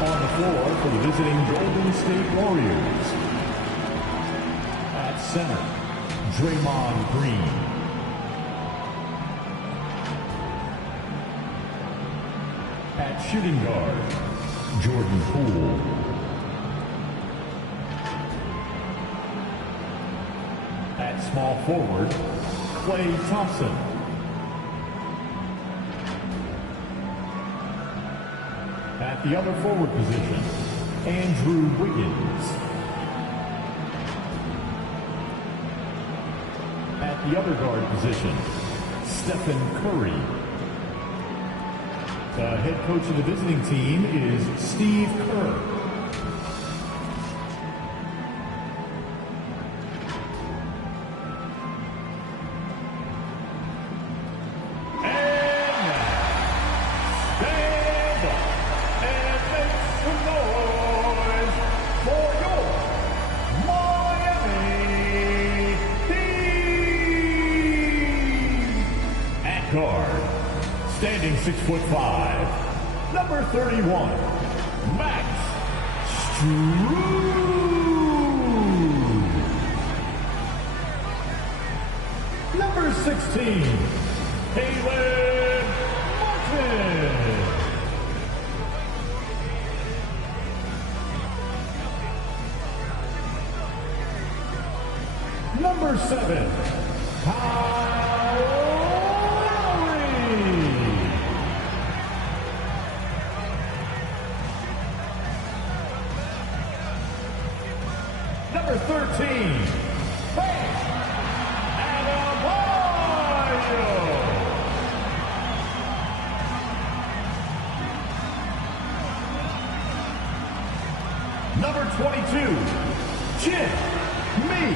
On the floor for the visiting Golden State Warriors. At center, Draymond Green. At shooting guard, Jordan Poole. At small forward, Klay Thompson. At the other forward position, Andrew Wiggins. At the other guard position, Stephen Curry. The head coach of the visiting team is Steve Kerr. Guard, standing 6'5", number 31, Max Strus. Number 16, Caleb Martin. Number 7, Number 13, Bam Adebayo. Number 22, Jimmy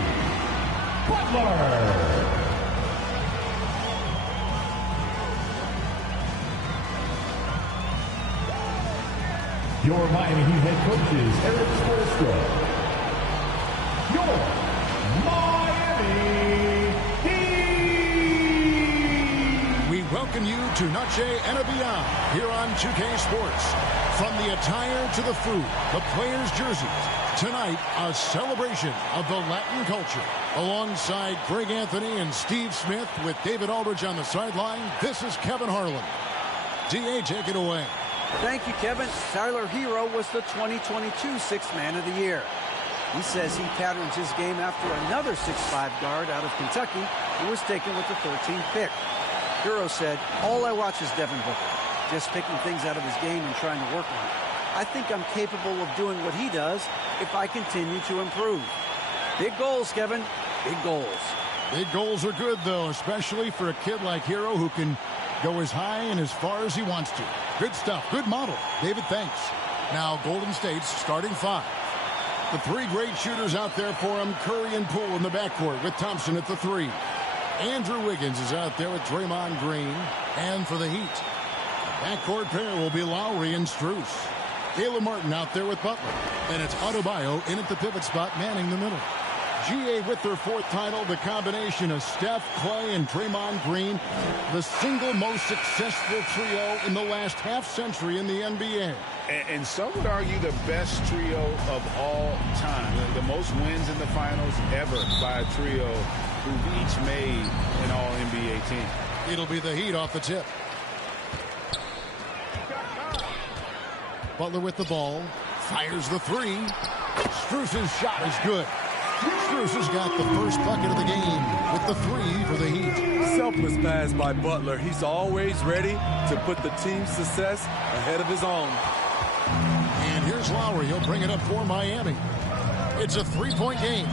Butler. Your Miami Heat head coach is Eric Spoelstra. Your Miami Heat. We welcome you to Noche and Beyond here on 2K Sports. From the attire to the food, the players' jerseys. Tonight, a celebration of the Latin culture. Alongside Greg Anthony and Steve Smith with David Aldridge on the sideline, this is Kevin Harlan. D.A., take it away. Thank you, Kevin. Tyler Hero was the 2022 Sixth Man of the Year. He says he patterns his game after another 6'5" guard out of Kentucky who was taken with the 13th pick. Hero said, "All I watch is Devin Booker, just picking things out of his game and trying to work on it. I think I'm capable of doing what he does if I continue to improve." Big goals, Kevin. Big goals. Big goals are good, though, especially for a kid like Hero who can go as high and as far as he wants to. Good stuff. Good model. David, thanks. Now, Golden State's starting 5. The 3 great shooters out there for him, Curry and Poole in the backcourt with Thompson at the 3. Andrew Wiggins is out there with Draymond Green. And for the Heat, the backcourt pair will be Lowry and Strus. Caleb Martin out there with Butler. And it's Adebayo in at the pivot spot, manning the middle. GA with their 4th title, the combination of Steph, Klay, and Draymond Green, the single most successful trio in the last half-century in the NBA. And some would argue the best trio of all time. The most wins in the finals ever by a trio who've each made an All-NBA team. It'll be the Heat off the tip. Butler with the ball, fires the 3. Strus's shot is good. Strus has got the first bucket of the game with the 3 for the Heat. Selfless pass by Butler. He's always ready to put the team's success ahead of his own. And here's Lowry. He'll bring it up for Miami. It's a 3-point game.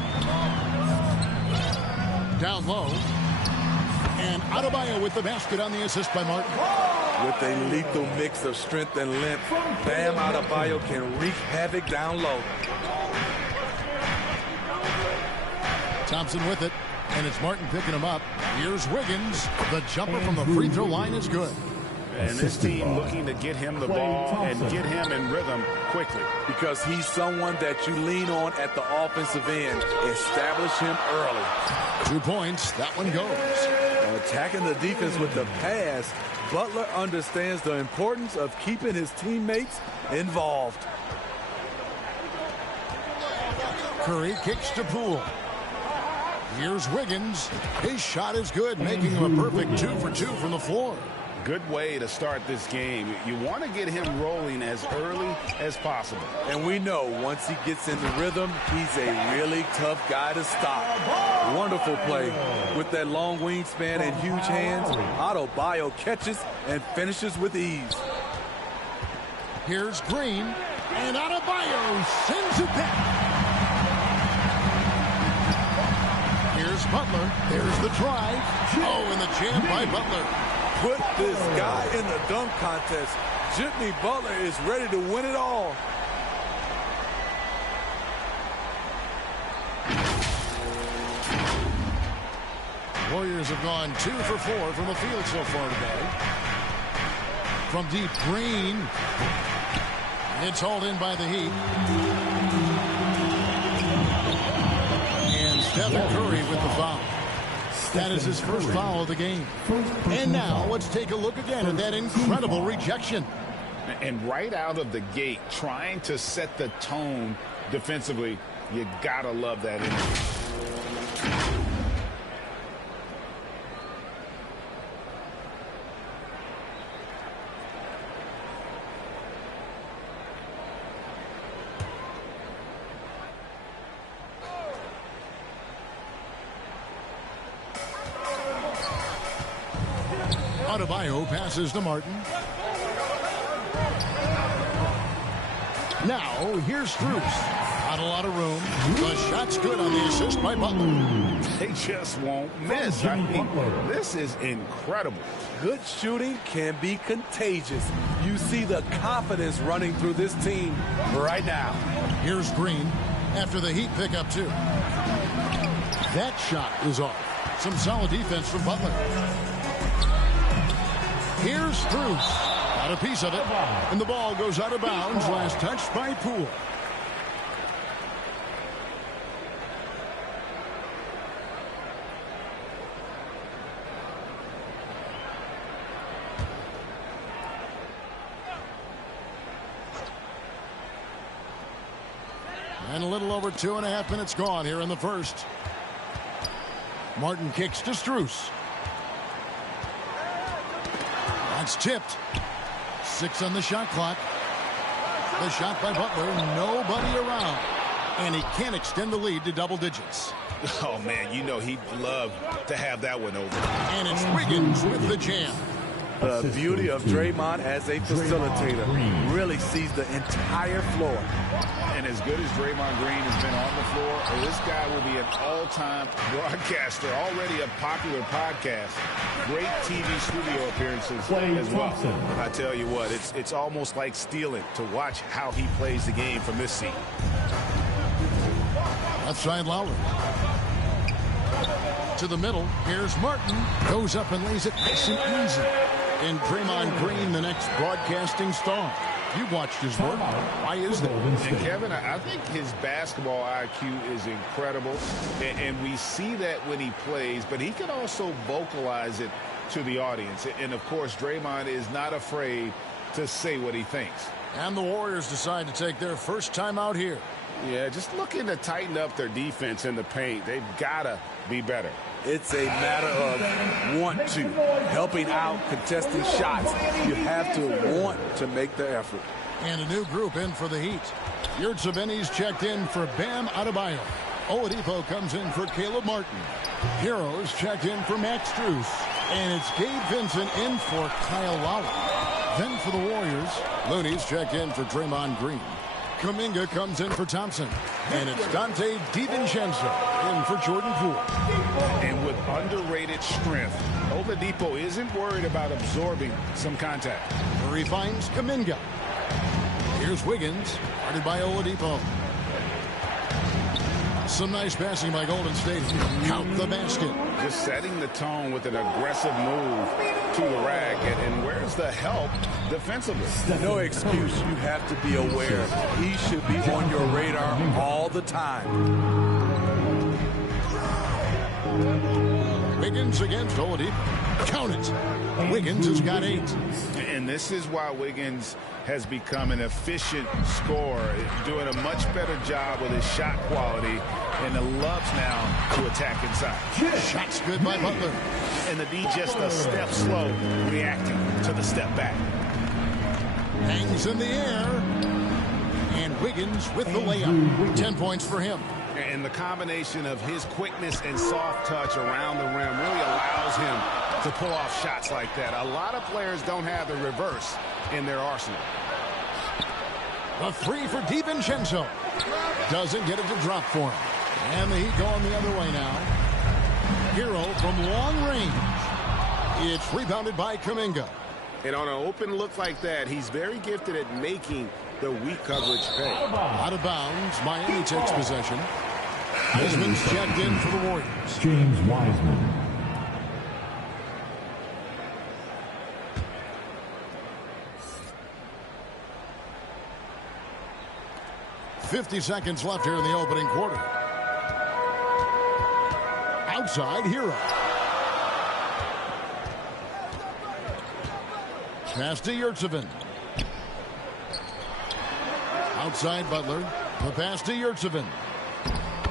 Down low. And Adebayo with the basket on the assist by Martin. With a lethal mix of strength and length, Bam Adebayo can wreak havoc down low. Thompson with it, and it's Martin picking him up. Here's Wiggins. The jumper from the free throw line is good. And this team looking to get him the ball and get him in rhythm quickly. Because he's someone that you lean on at the offensive end. Establish him early. 2 points. That one goes. attacking the defense with the pass, Butler understands the importance of keeping his teammates involved. Curry kicks to Poole. Here's Wiggins. His shot is good, making him a perfect 2 for 2 from the floor. Good way to start this game. You want to get him rolling as early as possible. And we know once he gets in the rhythm, he's a really tough guy to stop. Wonderful play. With that long wingspan and huge hands, Adebayo catches and finishes with ease. Here's Green, and Adebayo sends it back. Here's Butler. There's the drive. Oh, and the jam by Butler. Put this guy in the dunk contest. Jimmy Butler is ready to win it all. Warriors have gone 2 for 4 from the field so far today. From deep, Green. It's hauled in by the Heat. And Stephen Curry with the foul. That is his first foul of the game. And now let's take a look again at that incredible rejection. And right out of the gate, trying to set the tone defensively, you gotta love that energy. Adebayo passes to Martin. Now, here's Strus. Not a lot of room. The shot's good on the assist by Butler. They just won't miss. I mean, this is incredible. Good shooting can be contagious. You see the confidence running through this team right now. Here's Green after the Heat pick up 2. That shot is off. Some solid defense from Butler. Here's Strus. Got a piece of it. And the ball goes out of bounds. Last touch by Poole. And a little over 2.5 minutes gone here in the first. Martin kicks to Strus. That's tipped. 6 on the shot clock. The shot by Butler. Nobody around. And he can't extend the lead to double digits. Oh, man, you know he'd love to have that one over. And it's Wiggins with the jam. The beauty of Draymond as a facilitator. Really sees the entire floor. And as good as Draymond Green has been on the floor, this guy will be an all-time broadcaster, already a popular podcast. Great TV studio appearances as well. I tell you what, it's almost like stealing to watch how he plays the game from this seat. Left side Lowry. To the middle. Here's Martin. Goes up and lays it nice and easy. And Draymond Green, the next broadcasting star. You've watched his work. Why is that? And Kevin, I think his basketball IQ is incredible. And we see that when he plays, but he can also vocalize it to the audience. And, of course, Draymond is not afraid to say what he thinks. And the Warriors decide to take their first time out here. Yeah, just looking to tighten up their defense in the paint. They've got to be better. It's a matter of want to. Helping out, contesting shots. You have to want to make the effort. And a new group in for the Heat. Yurtseven's checked in for Bam Adebayo. Oladipo comes in for Caleb Martin. Heroes checked in for Max Strus. And it's Gabe Vincent in for Kyle Lowry. Then for the Warriors, Looney's checked in for Draymond Green. Kuminga comes in for Thompson. And it's Dante DiVincenzo in for Jordan Poole. And with underrated strength, Oladipo isn't worried about absorbing some contact. Murray finds Kuminga. Here's Wiggins, guarded by Oladipo. Some nice passing by Golden State. Count the basket. Just setting the tone with an aggressive move to the rack. And where's the help defensively? No excuse. You have to be aware. He should be on your radar all the time. Wiggins against Oladipo. Count it. Wiggins has got 8. And this is why Wiggins has become an efficient scorer, doing a much better job with his shot quality, and loves now to attack inside. Shots good by Butler. And the D just a step slow, reacting to the step back. Hangs in the air. And Wiggins with the layup. 10 points for him. And the combination of his quickness and soft touch around the rim really allows him to pull off shots like that. A lot of players don't have the reverse in their arsenal. A 3 for DiVincenzo. Doesn't get it to drop for him. And the Heat going the other way now. Hero from long range. It's rebounded by Kuminga. And on an open look like that, he's very gifted at making the weak coverage pay. Out of bounds. Miami takes possession. Wiseman's checked in for the Warriors. James Wiseman. .50 seconds left here in the opening quarter. Outside, Hero. Pass to Yurtseven. Outside, Butler. The pass to Yurtseven.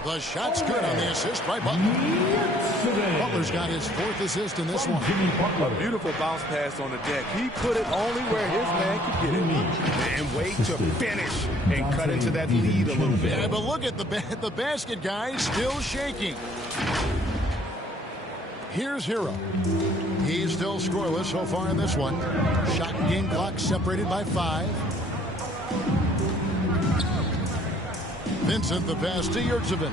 The shot's good on the assist by Butler. Butler's got his 4th assist in this one. A beautiful bounce pass on the deck. He put it only where his man could get it. And wait to finish and cut into that lead a little bit. Yeah, but look at the basket, guys, still shaking. Here's Hero. He's still scoreless so far in this one. Shot and game clock separated by 5. Vincent the pass to Yurtseven.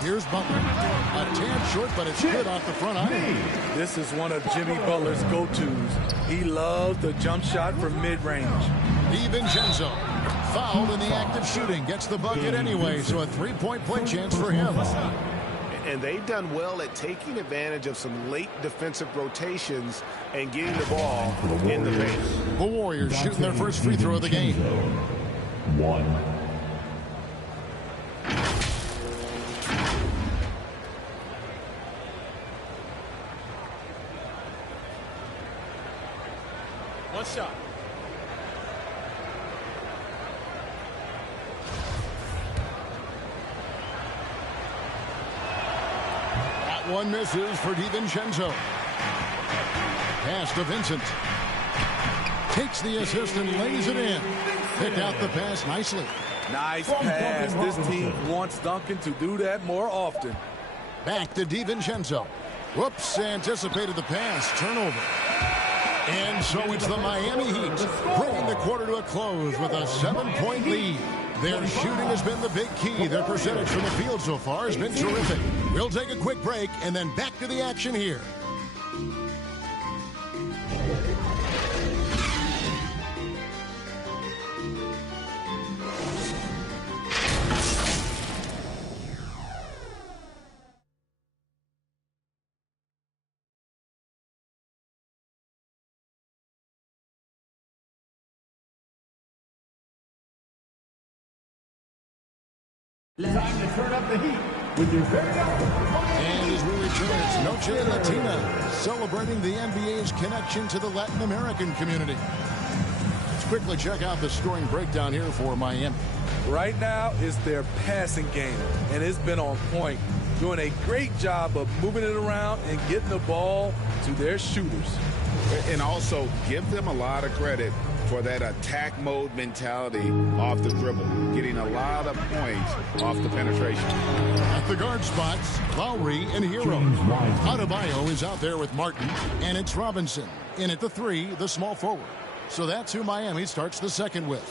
Here's Butler. A tad short, but it's good off the front iron. This is one of Jimmy Butler's go-tos. He loves the jump shot from mid-range. DiVincenzo, fouled in the act of shooting, gets the bucket anyway, so a 3-point play chance for him. And they've done well at taking advantage of some late defensive rotations and getting the ball in the paint. The Warriors shooting their first free throw of the game. 1. One shot. That one misses for DiVincenzo. Pass to Vincent. Takes the assist and lays it in. Picked out the pass nicely. Nice pass. This team wants Duncan to do that more often. Back to DiVincenzo. Whoops, anticipated the pass. Turnover. And so it's the Miami Heat bringing the quarter to a close with a 7-point lead. Their shooting has been the big key. Their percentage from the field so far has been terrific. We'll take a quick break and then back to the action here. Time to turn up the heat with your very own. And as we return, it's Noche Latina, celebrating the NBA's connection to the Latin American community. Let's quickly check out the scoring breakdown here for Miami. Right now, it's their passing game, and it's been on point, doing a great job of moving it around and getting the ball to their shooters. And also give them a lot of credit for that attack mode mentality off the dribble, getting a lot of points off the penetration. At the guard spots, Lowry and Hero. Adebayo is out there with Martin, and it's Robinson. In at the 3, the small forward. So that's who Miami starts the second with.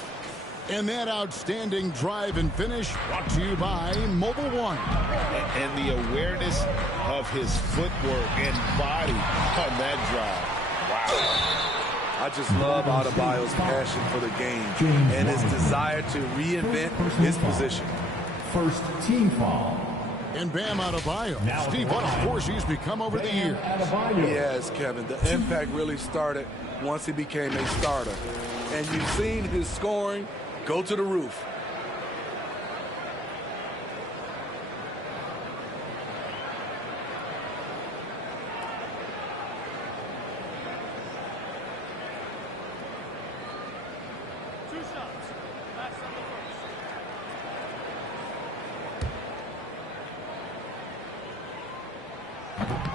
And that outstanding drive and finish brought to you by Mobile One. And the awareness of his footwork and body on that drive. Wow. I just love Adebayo's passion for the game and his desire to reinvent his position. First team foul. And Bam Adebayo. Steve, what a force he's become over the years. Yes, Kevin. The impact really started once he became a starter. And you've seen his scoring go to the roof.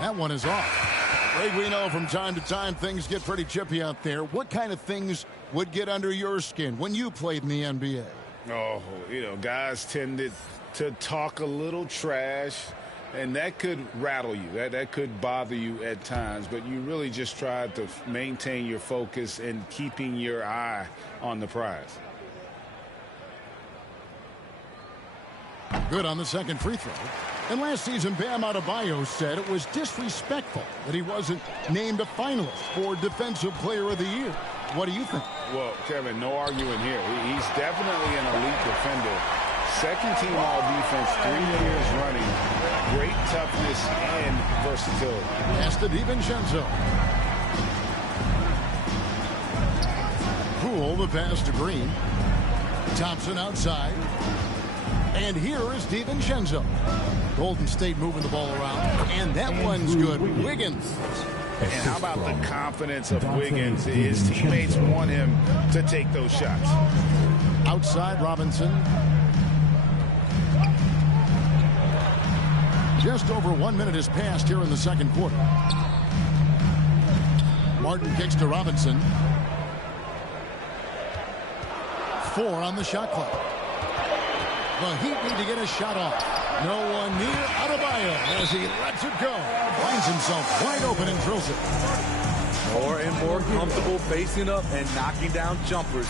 That one is off. Greg, we know from time to time things get pretty chippy out there. What kind of things would get under your skin when you played in the NBA? Oh, guys tended to talk a little trash, and that could rattle you. That could bother you at times, but you really just tried to maintain your focus and keeping your eye on the prize. Good on the second free throw. And last season, Bam Adebayo said it was disrespectful that he wasn't named a finalist for Defensive Player of the Year. What do you think? Well, Kevin, no arguing here. He's definitely an elite defender. Second team all-defense 3 years running. Great toughness and versatility. Pass to DiVincenzo. Poole, the pass to Green. Thompson outside. And here is DiVincenzo. Golden State moving the ball around. And that one's good. Wiggins. And how about the confidence of Wiggins? His teammates want him to take those shots. Outside, Robinson. Just over 1 minute has passed here in the second quarter. Martin kicks to Robinson. 4 on the shot clock. The Heat need to get a shot off. No one near Adebayo as he lets it go. Finds himself wide open and drills it. More and more comfortable facing up and knocking down jumpers.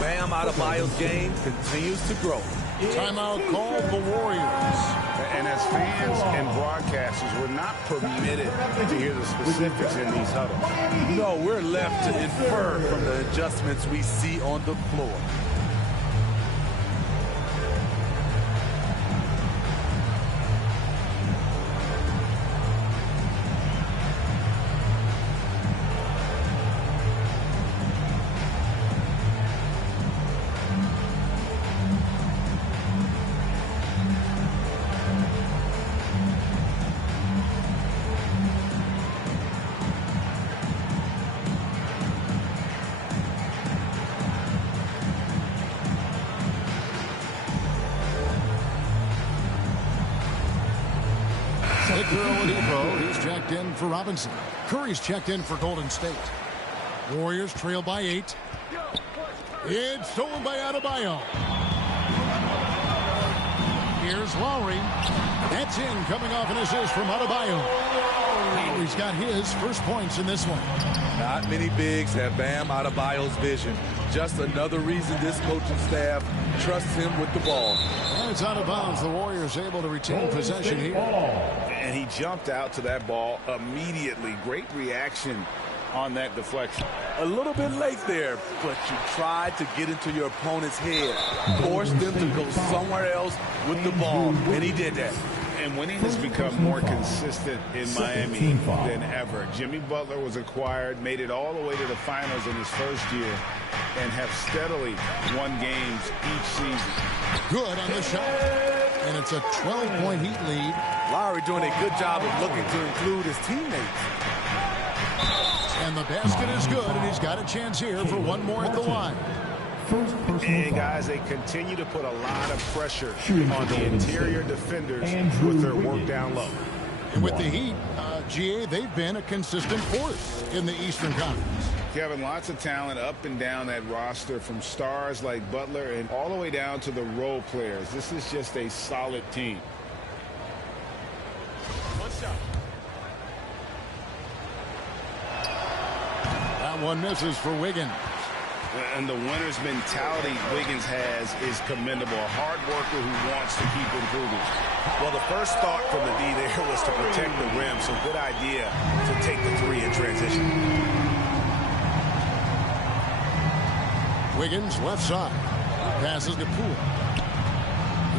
Bam Adebayo's game continues to grow. Timeout called the Warriors. And as fans and broadcasters, we're not permitted to hear the specifics in these huddles. No, we're left to infer from the adjustments we see on the floor. He's checked in for Robinson. Curry's checked in for Golden State. Warriors trail by 8. It's stolen by Adebayo. Here's Lowry. That's in, coming off an assist from Adebayo. Lowry's got his first points in this one. Not many bigs have Bam Adebayo's vision. Just another reason this coaching staff trusts him with the ball. And it's out of bounds. The Warriors able to retain possession here. And he jumped out to that ball immediately. Great reaction on that deflection. A little bit late there, but you tried to get into your opponent's head. Forced them to go somewhere else with the ball, and he did that. And winning has become more consistent in Miami than ever. Jimmy Butler was acquired, made it all the way to the finals in his first year, and have steadily won games each season. Good on the shot. And it's a 12-point Heat lead. Lowry doing a good job of looking to include his teammates. And the basket is good, and he's got a chance here for one more at the line. And guys, they continue to put a lot of pressure on the interior defenders with their work down low. And with the Heat, GA, they've been a consistent force in the Eastern Conference. Kevin, lots of talent up and down that roster, from stars like Butler and all the way down to the role players. This is just a solid team. That one misses for Wiggins. And the winner's mentality Wiggins has is commendable. A hard worker who wants to keep improving. Well, the first thought from the D there was to protect the rim, so good idea to take the 3 in transition. Wiggins, left side. Passes to Poole.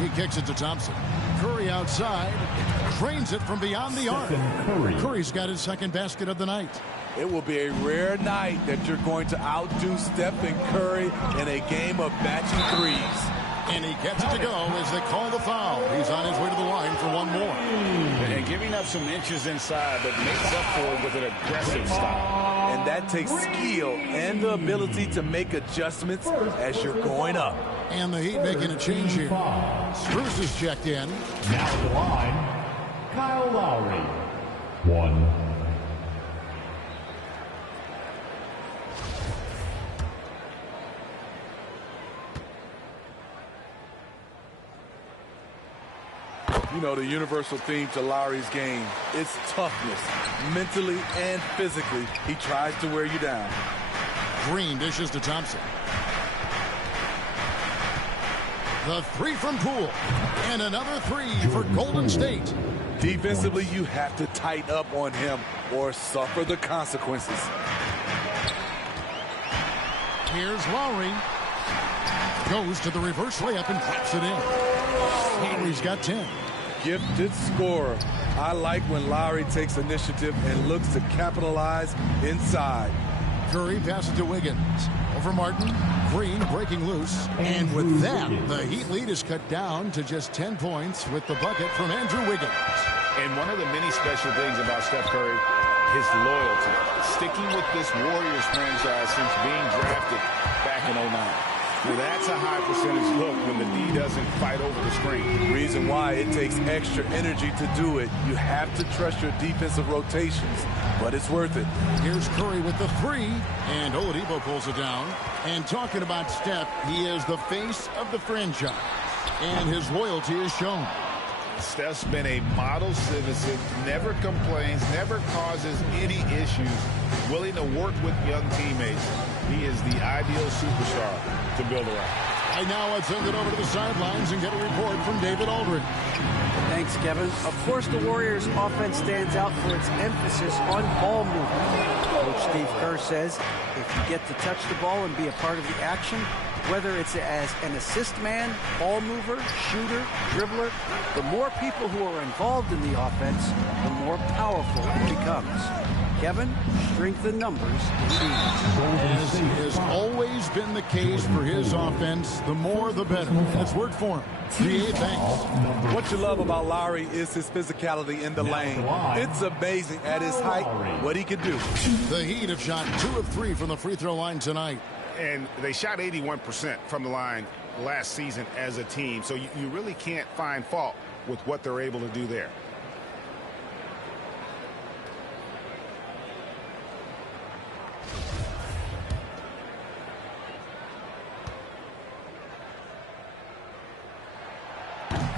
He kicks it to Thompson. Curry outside. Drains it from beyond the arc. Curry's got his second basket of the night. It will be a rare night that you're going to outdo Stephen Curry in a game of matching threes. And he gets it to go as they call the foul. He's on his way to the line for one more. And giving up some inches inside, but makes up for it with an aggressive style. And that takes skill and the ability to make adjustments as you're going up. And the Heat making a change here. Strus is checked in. Now at the line, Kyle Lowry. 1. You know, the universal theme to Lowry's game, it's toughness. Mentally and physically, he tries to wear you down. Green dishes to Thompson. The three from Poole. And another three for Golden State. Defensively, you have to tighten up on him or suffer the consequences. Here's Lowry. Goes to the reverse layup and drops it in. Lowry's got 10. Gifted scorer. I like when Lowry takes initiative and looks to capitalize inside. Curry passes to Wiggins. Over Martin. Green breaking loose. And with that, the Heat lead is cut down to just 10 points with the bucket from Andrew Wiggins. And one of the many special things about Steph Curry, his loyalty. Sticking with this Warriors franchise since being drafted back in 2009. Well, that's a high percentage look when the D doesn't fight over the screen. Reason why it takes extra energy to do it. You have to trust your defensive rotations, but it's worth it. Here's Curry with the three, and Oladipo pulls it down. And talking about Steph, he is the face of the franchise, and his loyalty is shown. Steph's been a model citizen, never complains, never causes any issues, willing to work with young teammates. He is the ideal superstar to build around. And now let's send it over to the sidelines and get a report from David Aldridge. Thanks, Kevin. Of course, the Warriors' offense stands out for its emphasis on ball movement. Coach Steve Kerr says if you get to touch the ball and be a part of the action, whether it's as an assist man, ball mover, shooter, dribbler, the more people who are involved in the offense, the more powerful it becomes. Kevin, strength in numbers indeed. As has always been the case for his offense, the more the better. It's worked for him. GA, thanks. What you love about Lowry is his physicality in the lane. It's amazing at his height what he can do. The Heat have shot 2 of 3 from the free throw line tonight. And they shot 81% from the line last season as a team. So you really can't find fault with what they're able to do there.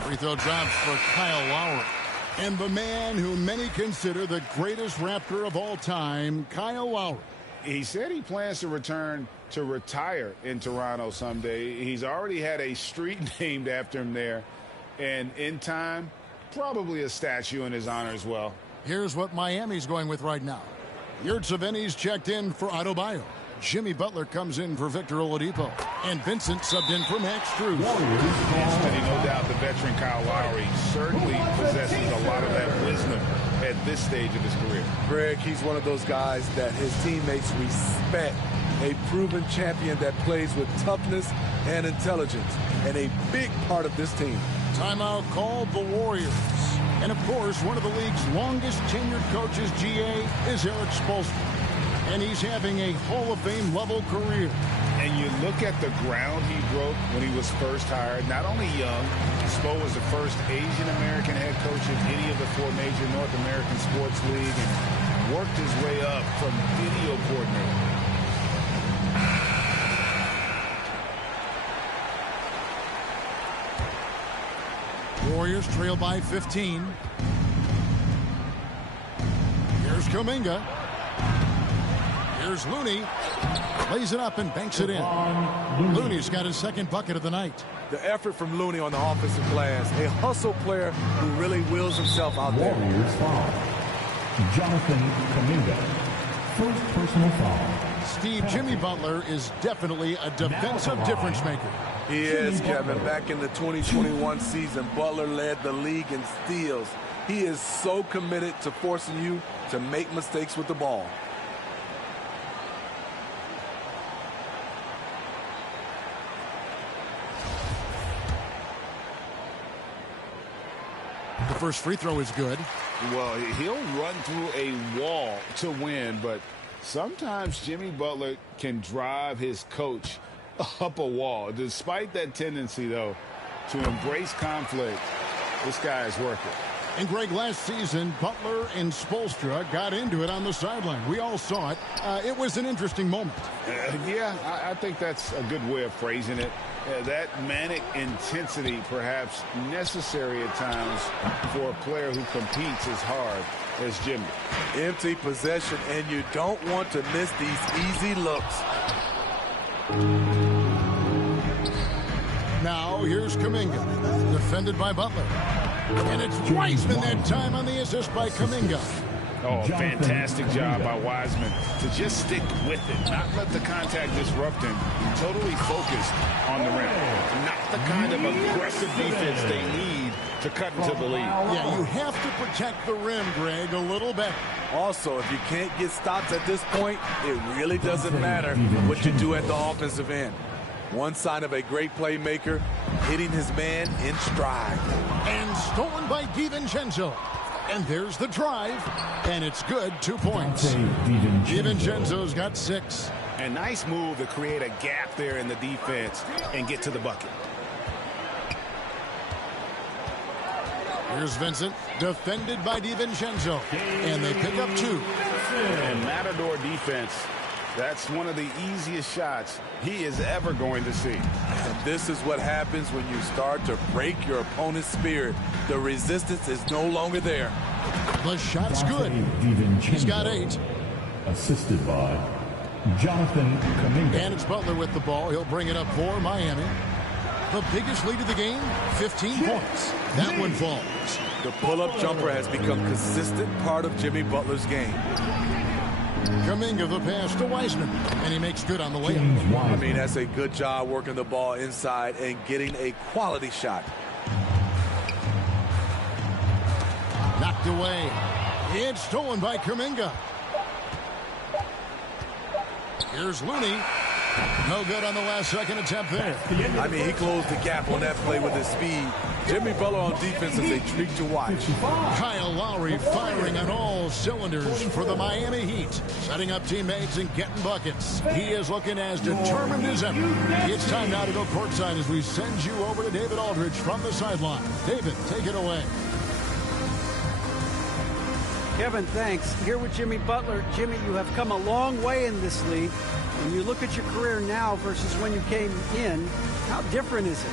Free throw drops for Kyle Lowry. And the man who many consider the greatest Raptor of all time, Kyle Lowry. He said he plans to return to retire in Toronto someday. He's already had a street named after him there. And in time, probably a statue in his honor as well. Here's what Miami's going with right now. Yurtseven's checked in for Adebayo. Jimmy Butler comes in for Victor Oladipo. And Vincent subbed in for Max Strus. Smitty, no doubt the veteran Kyle Lowry certainly possesses a lot of that wisdom at this stage of his career. Greg, he's one of those guys that his teammates respect. A proven champion that plays with toughness and intelligence. And a big part of this team. Timeout called the Warriors. And of course, one of the league's longest tenured coaches, GA, is Eric Spoelstra. And he's having a Hall of Fame level career. And you look at the ground he broke when he was first hired. Not only young, Spo was the first Asian American head coach in any of the 4 major North American sports leagues and worked his way up from video coordinator. Warriors trail by 15. Here's Kuminga. Here's Looney. Lays it up and banks it in. Looney's got his second bucket of the night. The effort from Looney on the offensive glass. A hustle player who really wills himself out there. Warriors foul. Jonathan Kuminga. First personal foul. Steve, Jimmy Butler is definitely a defensive difference maker. He is, Kevin. Back in the 2021 season, Butler led the league in steals. He is so committed to forcing you to make mistakes with the ball. The first free throw is good. Well, he'll run through a wall to win, but sometimes Jimmy Butler can drive his coach up a wall. Despite that tendency, though, to embrace conflict, this guy is working. And Greg, last season, Butler and Spoelstra got into it on the sideline. We all saw it. It was an interesting moment. Yeah, I think that's a good way of phrasing it. That manic intensity, perhaps necessary at times for a player who competes as hard as Jimmy. Empty possession, and you don't want to miss these easy looks. Now, here's Kuminga, defended by Butler. And it's Wiseman that time on the assist by Kuminga. Oh, fantastic job by Wiseman to just stick with it, not let the contact disrupt him. Totally focused on the rim. Not the kind of aggressive defense they need to cut into the lead. Yeah, you have to protect the rim, Greg, a little better. Also, if you can't get stops at this point, it really doesn't matter what you do at the offensive end. One sign of a great playmaker, hitting his man in stride. And stolen by DiVincenzo. And there's the drive, and it's good, 2 points. DiVincenzo's got 6. A nice move to create a gap there in the defense and get to the bucket. Here's Vincent, defended by DiVincenzo. And they pick up 2. And Matador defense, that's one of the easiest shots he is ever going to see. And this is what happens when you start to break your opponent's spirit. The resistance is no longer there. The shot's good. He's got 8. Assisted by Jonathan Kuminga. And it's Butler with the ball. He'll bring it up for Miami. The biggest lead of the game, 15 points. That one falls. The pull-up jumper has become a consistent part of Jimmy Butler's game. Kuminga the pass to Wiseman, and he makes good on the layup. I mean, that's a good job working the ball inside and getting a quality shot. Knocked away. It's stolen by Kuminga. Here's Looney. No good on the last second attempt there. I mean, he closed the gap on that play with his speed. Jimmy Butler on defense is a treat to watch. Kyle Lowry firing on all cylinders for the Miami Heat. Setting up teammates and getting buckets. He is looking as determined as ever. It's time now to go courtside as we send you over to David Aldridge from the sideline. David, take it away. Kevin, thanks. Here with Jimmy Butler. Jimmy, you have come a long way in this league. When you look at your career now versus when you came in, how different is it?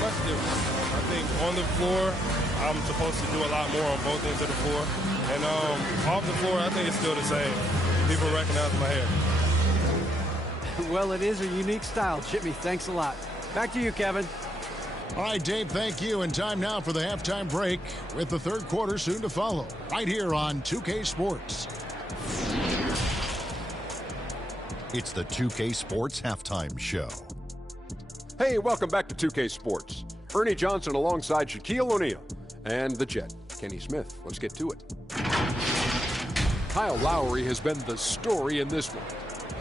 Much different. I think on the floor, I'm supposed to do a lot more on both ends of the floor. And off the floor, I think it's still the same. People recognize my hair. Well, it is a unique style. Jimmy, thanks a lot. Back to you, Kevin. All right, Dave, thank you. And time now for the halftime break with the third quarter soon to follow. Right here on 2K Sports. It's the 2K Sports Halftime Show. Hey, welcome back to 2K Sports. Ernie Johnson alongside Shaquille O'Neal and the Jet, Kenny Smith. Let's get to it. Kyle Lowry has been the story in this one.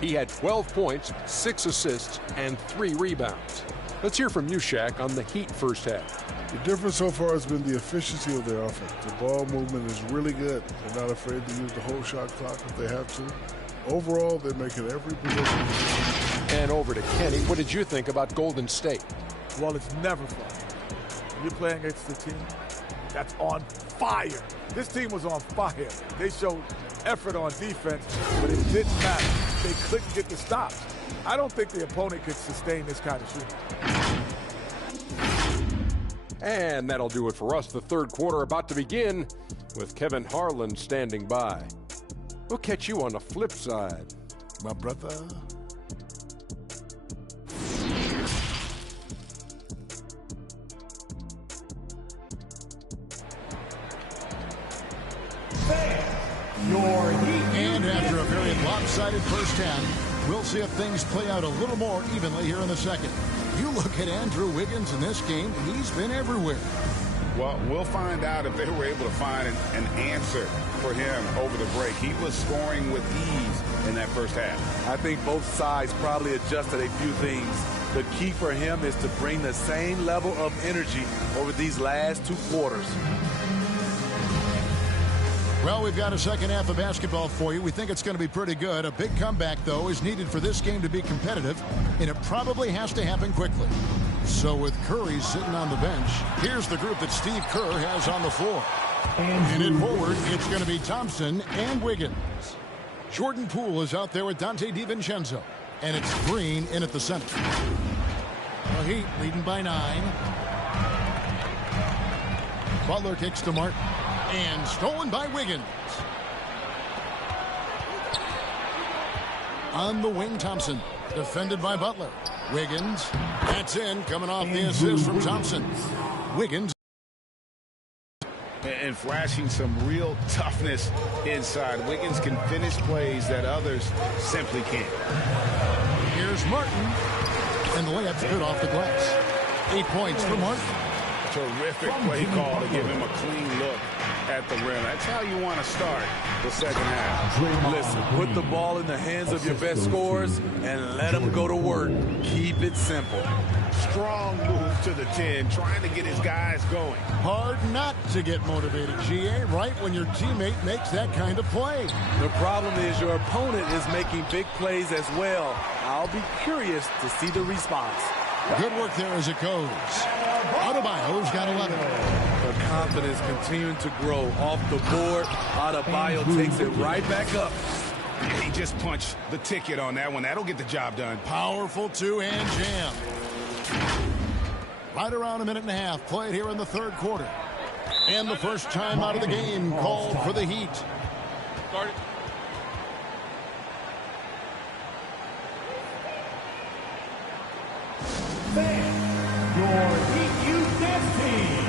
He had 12 points, 6 assists, and 3 rebounds. Let's hear from you, Shaq, on the Heat first half. The difference so far has been the efficiency of their offense. The ball movement is really good. They're not afraid to use the whole shot clock if they have to. Overall, they're making every possession. And over to Kenny. What did you think about Golden State? Well, it's never fun. When you're playing against a team that's on fire. This team was on fire. They showed effort on defense, but it didn't matter. They couldn't get the stops. I don't think the opponent could sustain this kind of shooting. And that'll do it for us. The third quarter about to begin with Kevin Harlan standing by. We'll catch you on the flip side, my brother. And after a very lopsided first half, we'll see if things play out a little more evenly here in the second. You look at Andrew Wiggins in this game, he's been everywhere. Well, we'll find out if they were able to find an answer for him over the break. He was scoring with ease in that first half. I think both sides probably adjusted a few things. The key for him is to bring the same level of energy over these last 2 quarters. Well, we've got a second half of basketball for you. We think it's going to be pretty good. A big comeback, though, is needed for this game to be competitive, and it probably has to happen quickly. So with Curry sitting on the bench, here's the group that Steve Kerr has on the floor. And in forward, it's going to be Thompson and Wiggins. Jordan Poole is out there with Dante DiVincenzo. And it's Green in at the center. The Heat leading by 9. Butler kicks to Martin. And stolen by Wiggins. On the wing, Thompson. Defended by Butler. Wiggins. That's in. Coming off the assist from Thompson. Wiggins. And flashing some real toughness inside. Wiggins can finish plays that others simply can't. Here's Martin. And the layup's good off the glass. 8 points for Martin. Terrific play call to give him a clean look at the rim. That's how you want to start the second half. Listen, put the ball in the hands of your best scorers and let them go to work. Keep it simple. Strong move to the 10, trying to get his guys going. Hard not to get motivated, GA, right when your teammate makes that kind of play. The problem is your opponent is making big plays as well. I'll be curious to see the response. Good work there as it goes. Adebayo's got 11. The confidence continuing to grow off the board. Adebayo takes it right back up. He just punched the ticket on that one. That'll get the job done. Powerful two-hand jam. Right around a minute and a half played here in the third quarter. And the first time out of the game called for the Heat. Started. Your Heat Youth Dance Team.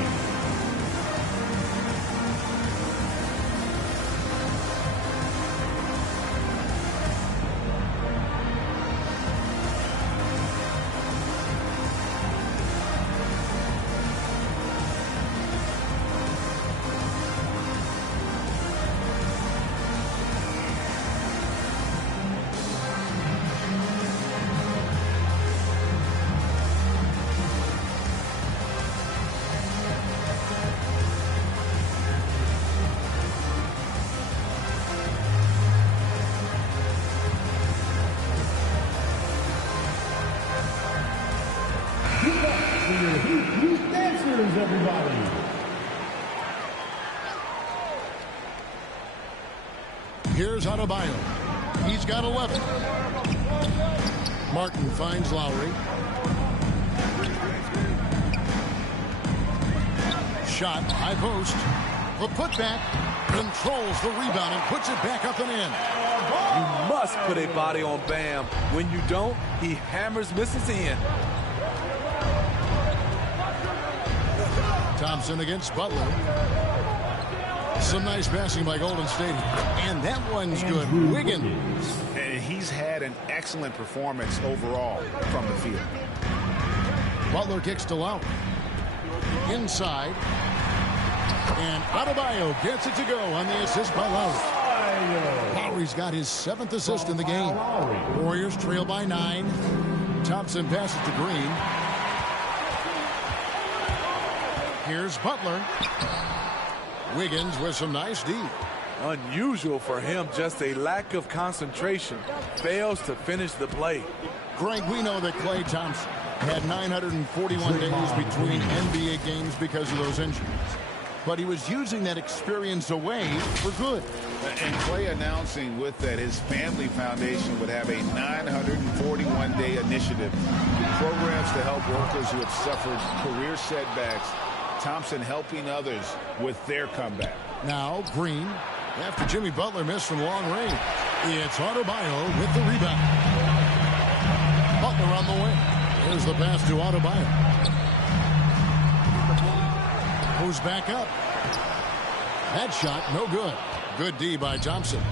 Youth dancers, everybody. Here's Adebayo. He's got 11. Martin finds Lowry. Shot, high post. The putback controls the rebound and puts it back up and in. You must put a body on Bam. When you don't, he hammers, misses in. Thompson against Butler. Some nice passing by Golden State. And that one's good. Wiggins. And he's had an excellent performance overall from the field. Butler kicks to Lowry. Inside. And Adebayo gets it to go on the assist by Lowry. Lowry's got his 7th assist in the game. Warriors trail by 9. Thompson passes to Green. Here's Butler. Wiggins with some nice D. Unusual for him, just a lack of concentration. Fails to finish the play. Greg, we know that Klay Thompson had 941 days between NBA games because of those injuries. But he was using that experience away for good. And Klay announcing with that his family foundation would have a 941-day initiative. Programs to help workers who have suffered career setbacks. Thompson helping others with their comeback. Now Green, after Jimmy Butler missed from long range. It's Adebayo with the rebound. Butler on the wing. Here's the pass to Adebayo. Who's back up? That shot, no good. Good D by Thompson.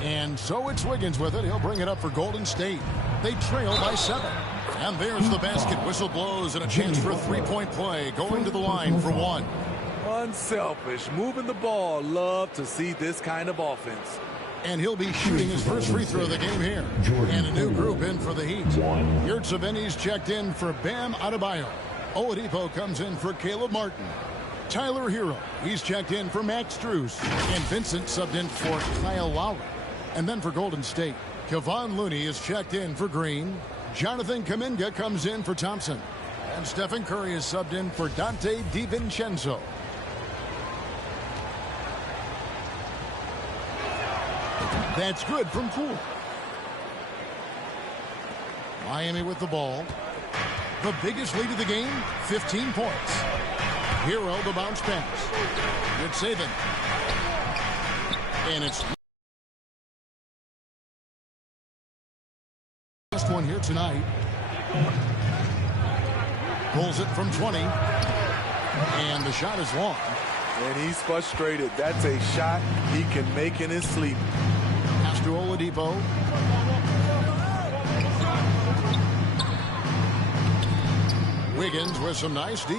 And so it's Wiggins with it. He'll bring it up for Golden State. They trail by 7. And there's the basket. Whistle blows and a chance for a three-point play. Going to the line for 1. Unselfish, moving the ball. Love to see this kind of offense. And he'll be shooting his first free throw of the game here. And a new group in for the Heat. Yurtseven's checked in for Bam Adebayo. Oladipo comes in for Caleb Martin. Tyler Hero, he's checked in for Max Strus. And Vincent subbed in for Kyle Lowry. And then for Golden State, Kevon Looney is checked in for Green. Jonathan Kuminga comes in for Thompson. And Stephen Curry is subbed in for Dante DiVincenzo. That's good from Poole. Miami with the ball. The biggest lead of the game, 15 points. Hero the bounce pass. Good saving. And it's last one here tonight. Pulls it from 20. And the shot is long. And he's frustrated. That's a shot he can make in his sleep. Pass to Oladipo. Wiggins with some nice D.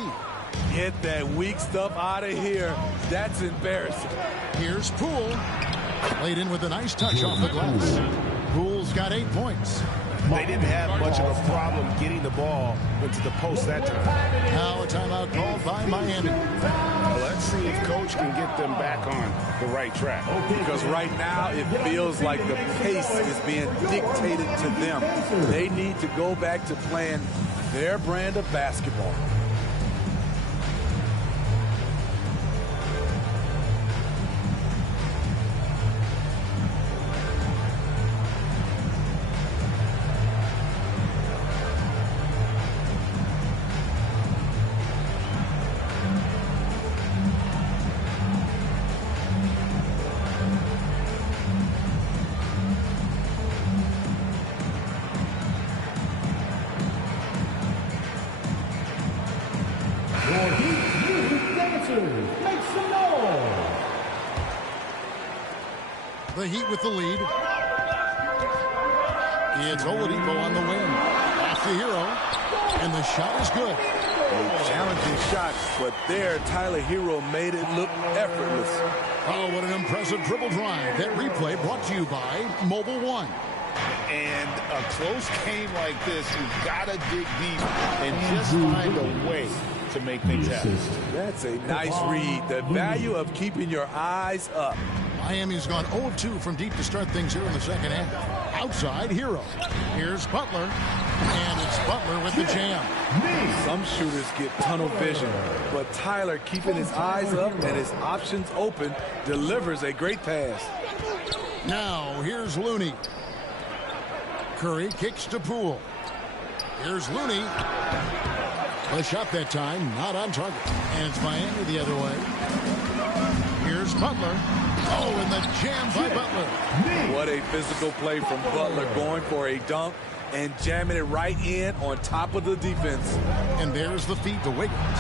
Get that weak stuff out of here. That's embarrassing. Here's Poole. Played in with a nice touch off the glass. Poole's got 8 points. They didn't have much of a problem getting the ball into the post that time. Now a timeout called by Miami. Well, let's see if Coach can get them back on the right track. Because right now it feels like the pace is being dictated to them. They need to go back to playing their brand of basketball. The Heat with the lead. It's Oladipo on the wing. Off the Hero. And the shot is good. A challenging shot, but there Tyler Hero made it look effortless. Oh, what an impressive dribble drive. That replay brought to you by Mobile One. And a close game like this, you've got to dig deep and just find a way to make things happen. That's a nice read. The value of keeping your eyes up. Miami's gone 0-2 from deep to start things here in the second half. Outside, Hero. Here's Butler. And it's Butler with the jam. Some shooters get tunnel vision, but Tyler, keeping his eyes up and his options open, delivers a great pass. Now, here's Looney. Curry kicks to Poole. Here's Looney. A shot that time, not on target. And it's Miami the other way. Here's Butler. Oh, and the jam by Butler. What a physical play from Butler, going for a dunk and jamming it right in on top of the defense. And there's the feed to Wiggins.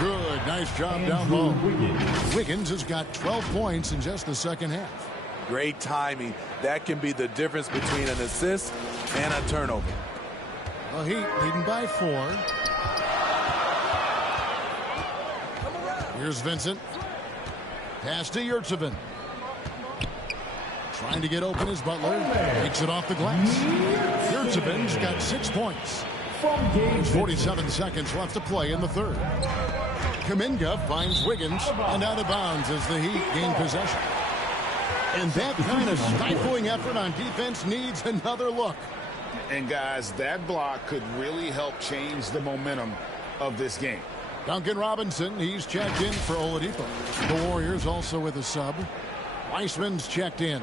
Good, nice job down low. Wiggins has got 12 points in just the second half. Great timing. That can be the difference between an assist and a turnover. The Heat leading by 4. Here's Vincent. Pass to Yurtseven. Trying to get open is Butler. Takes it off the glass. Yurtseven's got 6 points. There's 47 seconds left to play in the third. Kuminga finds Wiggins and out of bounds as the Heat gain possession. And that kind of stifling effort on defense needs another look. And guys, that block could really help change the momentum of this game. Duncan Robinson, he's checked in for Oladipo. The Warriors also with a sub. Weissman's checked in.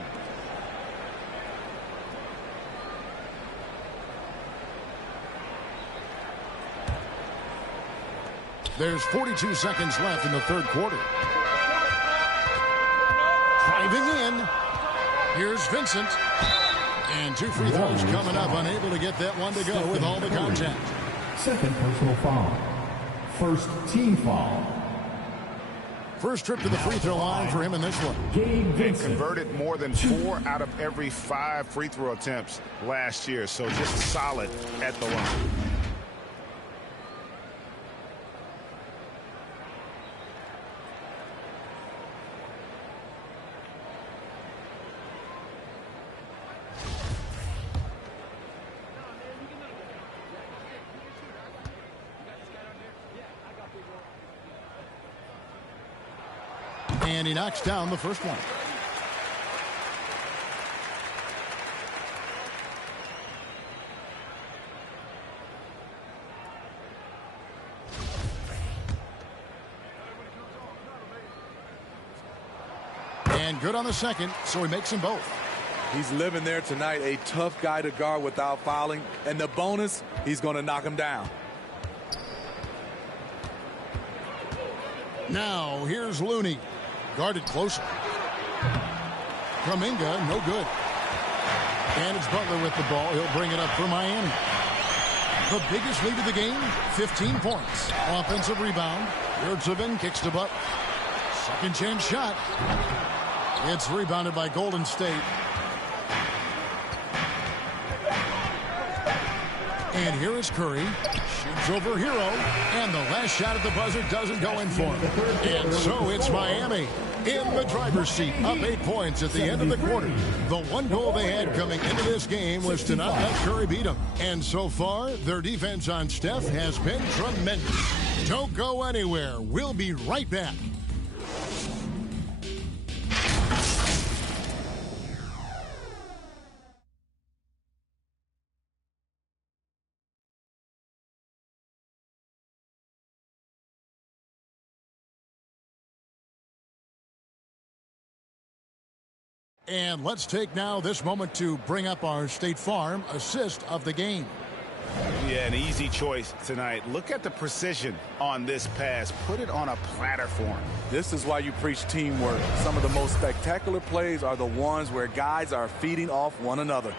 There's 42 seconds left in the third quarter. Driving in. Here's Vincent. And 2 free throws coming up. Unable to get that one to go with all the contact. Second personal foul. First team foul. First trip to the free throw line for him in this one. And converted more than 4 out of every 5 free throw attempts last year. So just solid at the line. And he knocks down the first one. And good on the second, so he makes them both. He's living there tonight, a tough guy to guard without fouling. And the bonus, he's going to knock him down. Now, here's Looney. Guarded closer. Kuminga, no good. And it's Butler with the ball. He'll bring it up for Miami. The biggest lead of the game, 15 points. Offensive rebound. Yurtseven kicks to Butler. Second chance shot. It's rebounded by Golden State. And here is Curry. Shoots over Hero. And the last shot at the buzzer doesn't go in for him. And so it's Miami in the driver's seat, up 8 points at the end of the quarter. The one goal they had coming into this game was to not let Curry beat them. And so far, their defense on Steph has been tremendous. Don't go anywhere. We'll be right back. And let's take now this moment to bring up our State Farm assist of the game. Yeah, an easy choice tonight. Look at the precision on this pass. Put it on a platter for him. This is why you preach teamwork. Some of the most spectacular plays are the ones where guys are feeding off one another.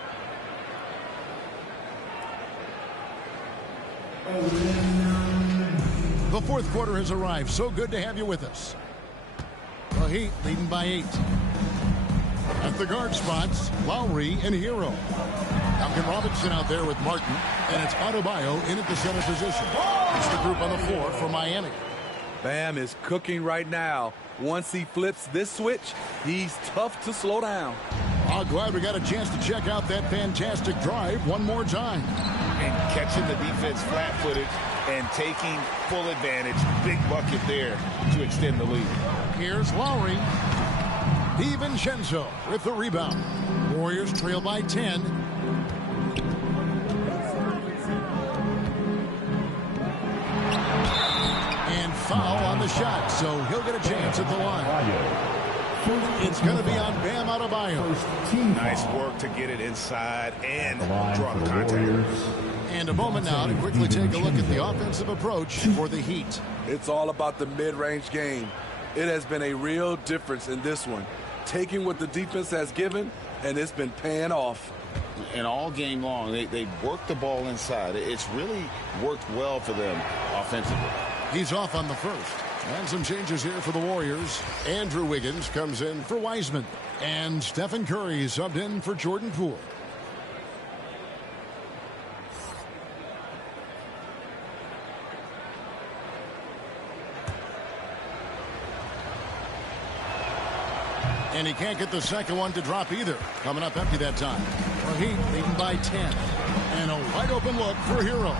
The fourth quarter has arrived. So good to have you with us. The Heat leading by 8. At the guard spots, Lowry and Hero. Duncan Robinson out there with Martin, and it's Adebayo in at the center position. It's the group on the floor for Miami. Bam is cooking right now. Once he flips this switch, he's tough to slow down. I'm glad we got a chance to check out that fantastic drive one more time. And catching the defense flat-footed and taking full advantage. Big bucket there to extend the lead. Here's Lowry. DiVincenzo with the rebound. Warriors trail by 10. And foul on the shot, so he'll get a chance at the line. It's going to be on Bam Adebayo. Nice work to get it inside and draw the contact. And a moment now to quickly take a look at the offensive approach for the Heat. It's all about the mid-range game. It has been a real difference in this one. Taking what the defense has given, and it's been paying off. And all game long, they worked the ball inside. It's really worked well for them offensively. He's off on the first. And some changes here for the Warriors. Andrew Wiggins comes in for Wiseman. And Stephen Curry subbed in for Jordan Poole. And he can't get the second one to drop either. Coming up empty that time. The Heat leading by 10. And a wide open look for Hero.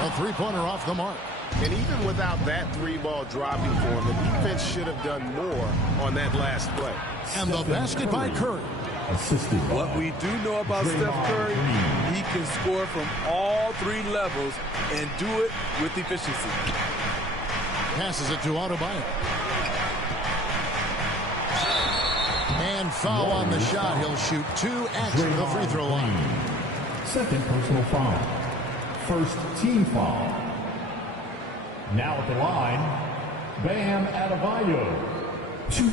A three-pointer off the mark. And even without that three-ball dropping for him, the defense should have done more on that last play. And the basket by Curry. What we do know about Steph Curry, he can score from all three levels and do it with efficiency. Passes it to Adebayo. And foul on the shot. He'll shoot 2 at the free throw line. Second personal foul. First team foul. Now at the line, Bam Adebayo. 2.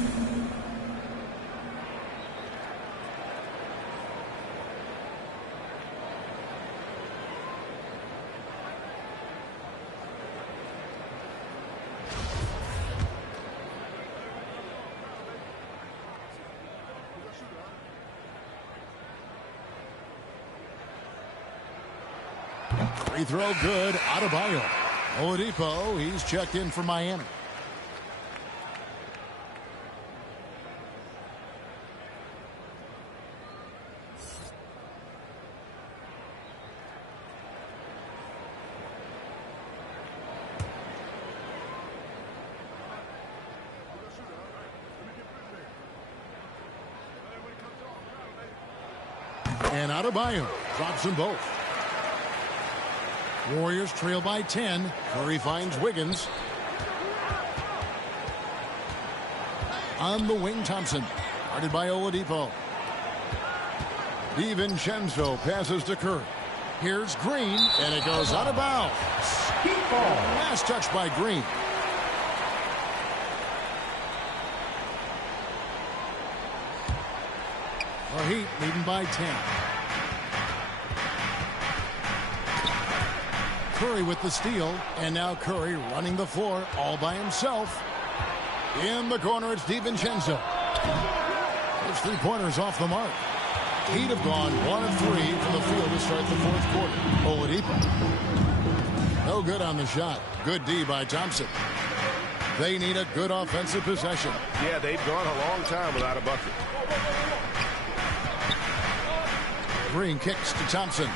Free throw good. Adebayo. Oladipo, he's checked in for Miami. And Adebayo drops them both. Warriors trail by 10. Curry finds Wiggins. On the wing, Thompson. Guarded by Oladipo. DiVincenzo passes to Curry. Here's Green, and it goes out of bounds. Last touch by Green. The Heat leading by 10. Curry with the steal, and now Curry running the floor all by himself. In the corner, it's DiVincenzo. His three-pointers off the mark. Heat have gone 1 of 3 from the field to start the fourth quarter. Oladipo. No good on the shot. Good D by Thompson. They need a good offensive possession. Yeah, they've gone a long time without a bucket. Green kicks to Thompson.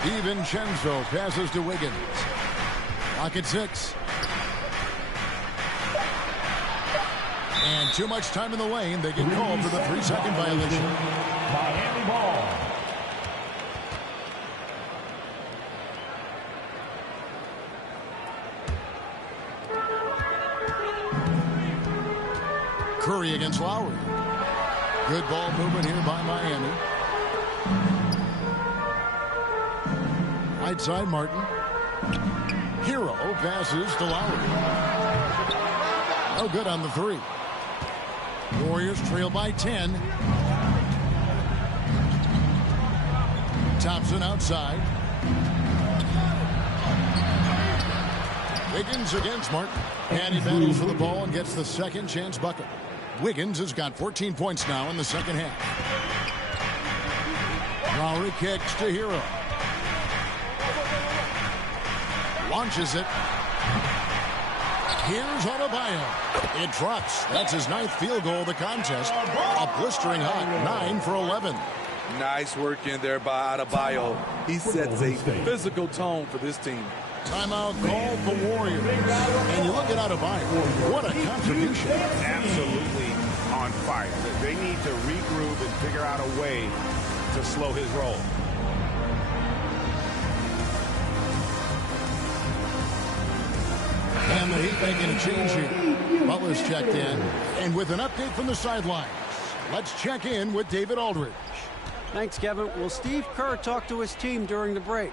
DiVincenzo passes to Wiggins. Clock at 6. And too much time in the lane. They get called for the 3-second violation. Miami ball. Curry against Lowry. Good ball movement here by Miami. Right side, Martin. Hero passes to Lowry. No good on the 3. Warriors trail by 10. Thompson outside. Wiggins against Martin. And he battles for the ball and gets the second chance bucket. Wiggins has got 14 points now in the second half. Lowry kicks to Hero. Launches it. Here's Adebayo. It drops. That's his 9th field goal of the contest. A blistering hot 9 for 11. Nice work in there by Adebayo. He sets a physical tone for this team. Timeout called the Warriors. And you look at Adebayo. What a contribution. Absolutely on fire. They need to regroup and figure out a way to slow his roll. And the Heat making a change here. Butler's checked in. And with an update from the sidelines, let's check in with David Aldridge. Thanks, Kevin. Well, Steve Kerr talked to his team during the break.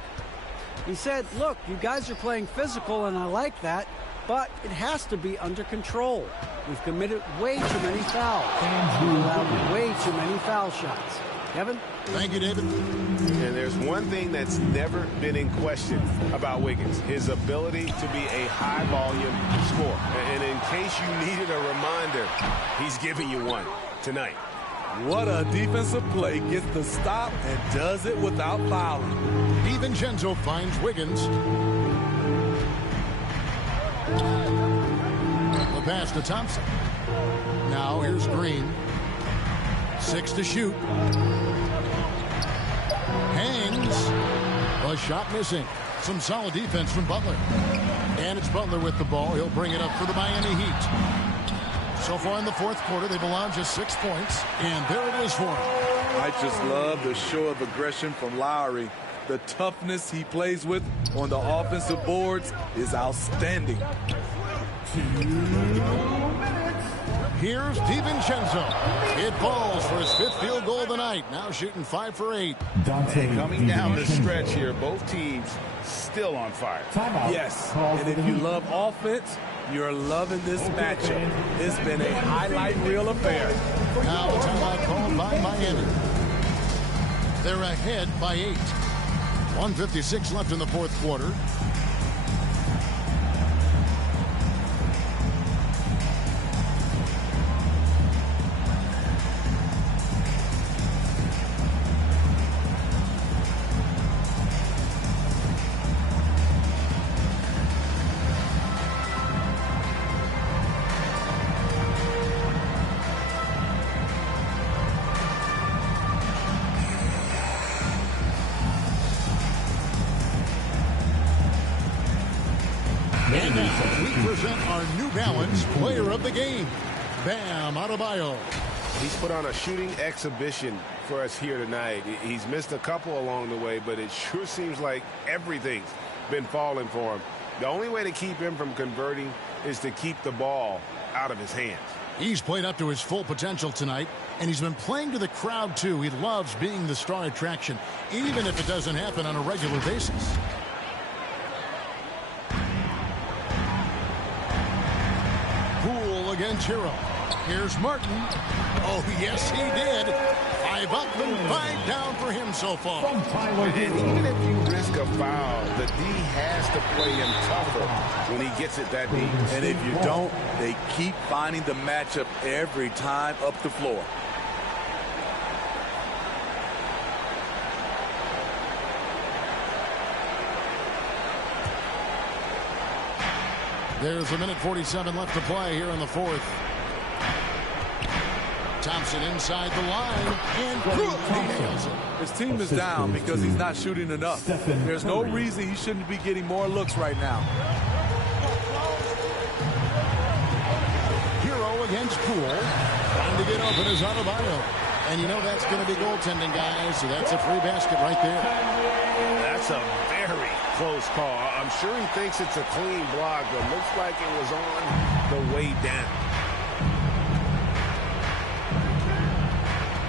He said, look, you guys are playing physical, and I like that, but it has to be under control. We've committed way too many fouls. We've allowed way too many foul shots. Kevin? Thank you, David. And there's one thing that's never been in question about Wiggins, his ability to be a high-volume scorer. And in case you needed a reminder, he's giving you one tonight. What a defensive play. Gets the stop and does it without fouling. DiVincenzo finds Wiggins. The pass to Thompson. Now here's Green. 6 to shoot. Hangs. A shot missing. Some solid defense from Butler. And it's Butler with the ball. He'll bring it up for the Miami Heat. So far in the fourth quarter, they've allowed just 6 points. And there it is for him. I just love the show of aggression from Lowry. The toughness he plays with on the offensive boards is outstanding. Here's DiVincenzo. It falls for his 5th field goal of the night. Now shooting 5 for 8. Coming down the stretch here, both teams still on fire. Yes, and if you love offense, you're loving this matchup. It's been a highlight reel affair. Now a timeout called by Miami. They're ahead by 8. 1:56 left in the fourth quarter. And now we present our New Balance Player of the Game, Bam Adebayo. He's put on a shooting exhibition for us here tonight. He's missed a couple along the way, but it sure seems like everything's been falling for him. The only way to keep him from converting is to keep the ball out of his hands. He's played up to his full potential tonight, and he's been playing to the crowd, too. He loves being the star attraction, even if it doesn't happen on a regular basis. Poole against Hero. Here's Martin. Oh, yes, he did. 5 up and 5 down for him so far. And even if you risk a foul, the D has to play him tougher when he gets it that deep. And if you don't, they keep finding the matchup every time up the floor. There's a minute 47 left to play here in the fourth. Thompson inside the line, and he nails it. His team is down because he's not shooting enough. There's no reason he shouldn't be getting more looks right now. Hero against Poole. Trying to get open is Adebayo. And you know that's going to be goaltending, guys, so that's a free basket right there. That's a very close call. I'm sure he thinks it's a clean block, but looks like it was on the way down.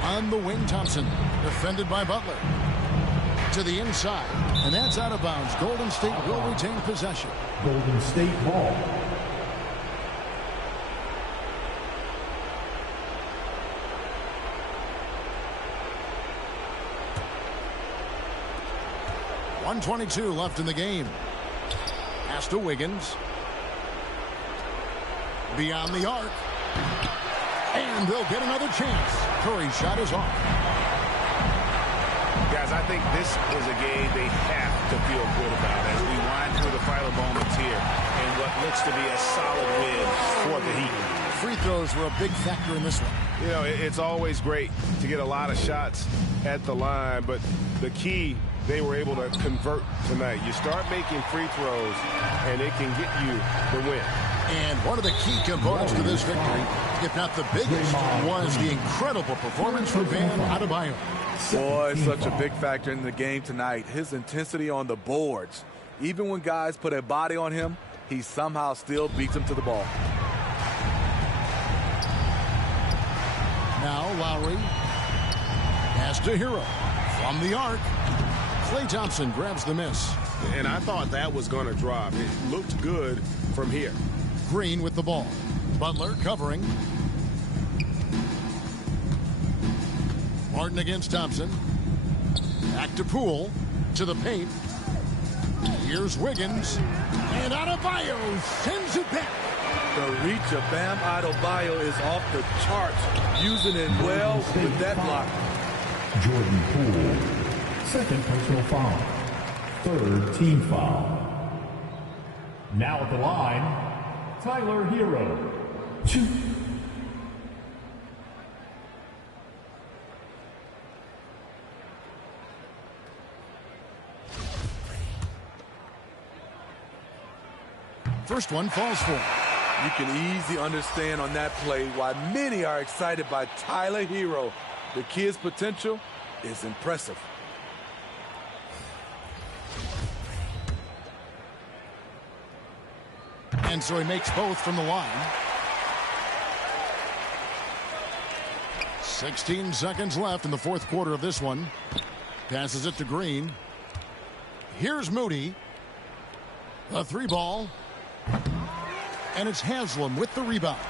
On the wing, Thompson, defended by Butler. To the inside, and that's out of bounds. Golden State will retain possession. Golden State ball. .122 left in the game. Pass to Wiggins. Beyond the arc. And they'll get another chance. Curry's shot is off. Guys, I think this was a game they have to feel good about as we wind through the final moments here in what looks to be a solid win for the Heat. Free throws were a big factor in this one. You know, it's always great to get a lot of shots at the line, but the key, they were able to convert tonight. You start making free throws, and it can get you the win. And one of the key components to this victory, if not the biggest, was the incredible performance from Bam Adebayo. Boy, such a big factor in the game tonight. His intensity on the boards. Even when guys put a body on him, he somehow still beats them to the ball. Now Lowry. Pass to Hero. From the arc. Klay Thompson grabs the miss. And I thought that was going to drop. It looked good from here. Green with the ball. Butler covering. Martin against Thompson. Back to Poole. To the paint. Here's Wiggins. And Adebayo sends it back. The reach of Bam Adebayo is off the charts. Using it well with that block. Jordan Poole. Second personal foul. Third team foul. Now at the line, Tyler Hero. 2. First one falls for him. You can easily understand on that play why many are excited by Tyler Hero. The kid's potential is impressive. And so he makes both from the line. 16 seconds left in the fourth quarter of this one. Passes it to Green. Here's Moody. A 3-ball. And it's Haslam with the rebound.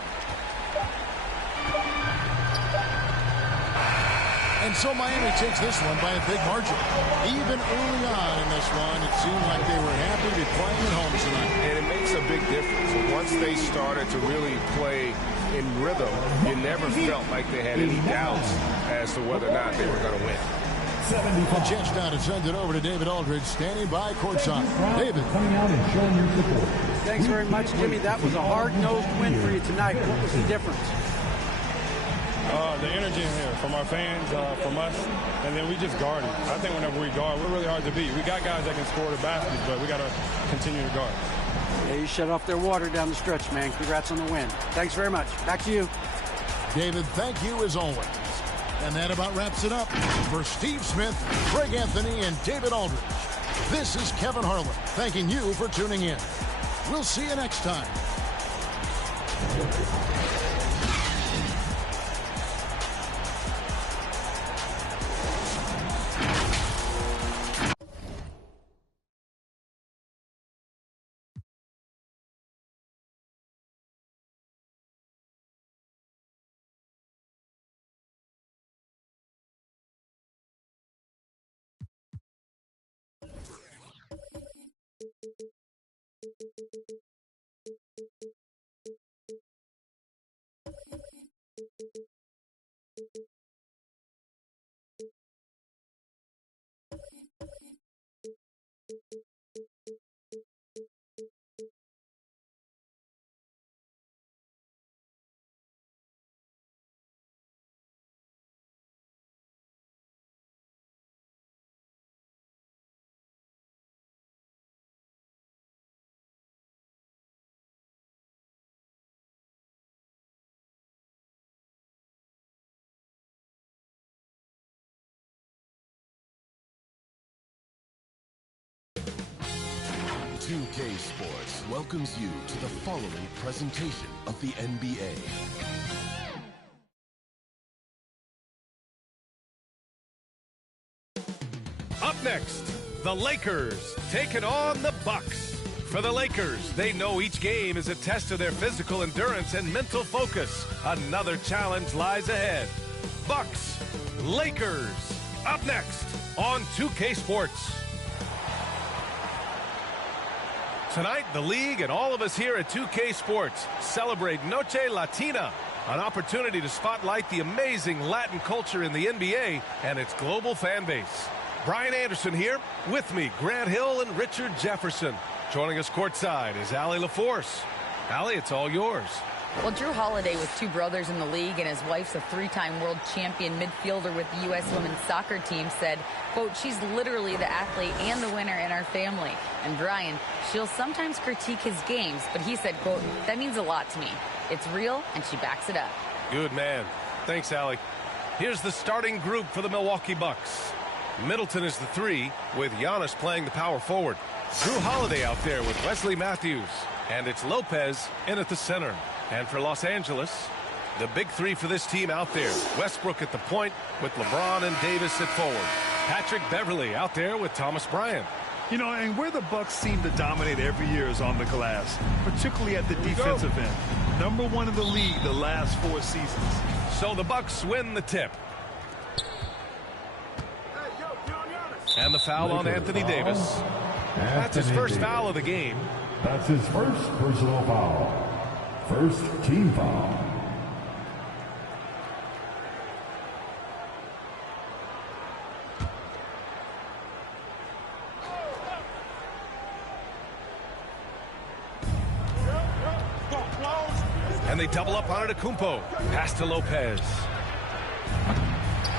And so Miami takes this one by a big margin. Even early on in this one, it seemed like they were happy to be playing at home tonight. And it makes a big difference. Once they started to really play in rhythm, you never felt like they had any doubts as to whether or not they were going to win. The chance now to send it over to David Aldridge, standing by courtside. David. Coming out and showing your support. Thanks very much, Jimmy. That was a hard-nosed win for you tonight. What was the difference? The energy in here from our fans, from us, and then we just guard it. I think whenever we guard, we're really hard to beat. We got guys that can score the baskets, but we got to continue to guard. Yeah, you shut off their water down the stretch, man. Congrats on the win. Thanks very much. Back to you. David, thank you as always. And that about wraps it up. For Steve Smith, Greg Anthony, and David Aldridge, this is Kevin Harlan thanking you for tuning in. We'll see you next time. Two-K Sports welcomes you to the following presentation of the NBA. Up next, the Lakers taking on the Bucks. For the Lakers, they know each game is a test of their physical endurance and mental focus. Another challenge lies ahead. Bucks, Lakers, up next on 2K Sports. Tonight, the league and all of us here at 2K Sports celebrate Noche Latina, an opportunity to spotlight the amazing Latin culture in the NBA and its global fan base. Brian Anderson here, with me, Grant Hill and Richard Jefferson. Joining us courtside is Allie LaForce. Allie, it's all yours. Well, Drew Holiday with two brothers in the league, and his wife's a three-time world champion midfielder with the U.S. women's soccer team, said, quote, she's literally the athlete and the winner in our family. And Brian, she'll sometimes critique his games, but he said, quote, that means a lot to me. It's real, and she backs it up. Good man. Thanks, Allie. Here's the starting group for the Milwaukee Bucks. Middleton is the 3, with Giannis playing the power forward. Drew Holiday out there with Wesley Matthews. And it's Lopez in at the center. And for Los Angeles, the big 3 for this team out there. Westbrook at the point with LeBron and Davis at forward. Patrick Beverley out there with Thomas Bryant. You know, and where the Bucks seem to dominate every year is on the glass, particularly at the defensive end. #1 in the league the last 4 seasons. So the Bucks win the tip. And the foul on Anthony Davis. That's his first foul of the game. That's his first personal foul. First team foul. And they double up on Antetokounmpo. Pass to Lopez.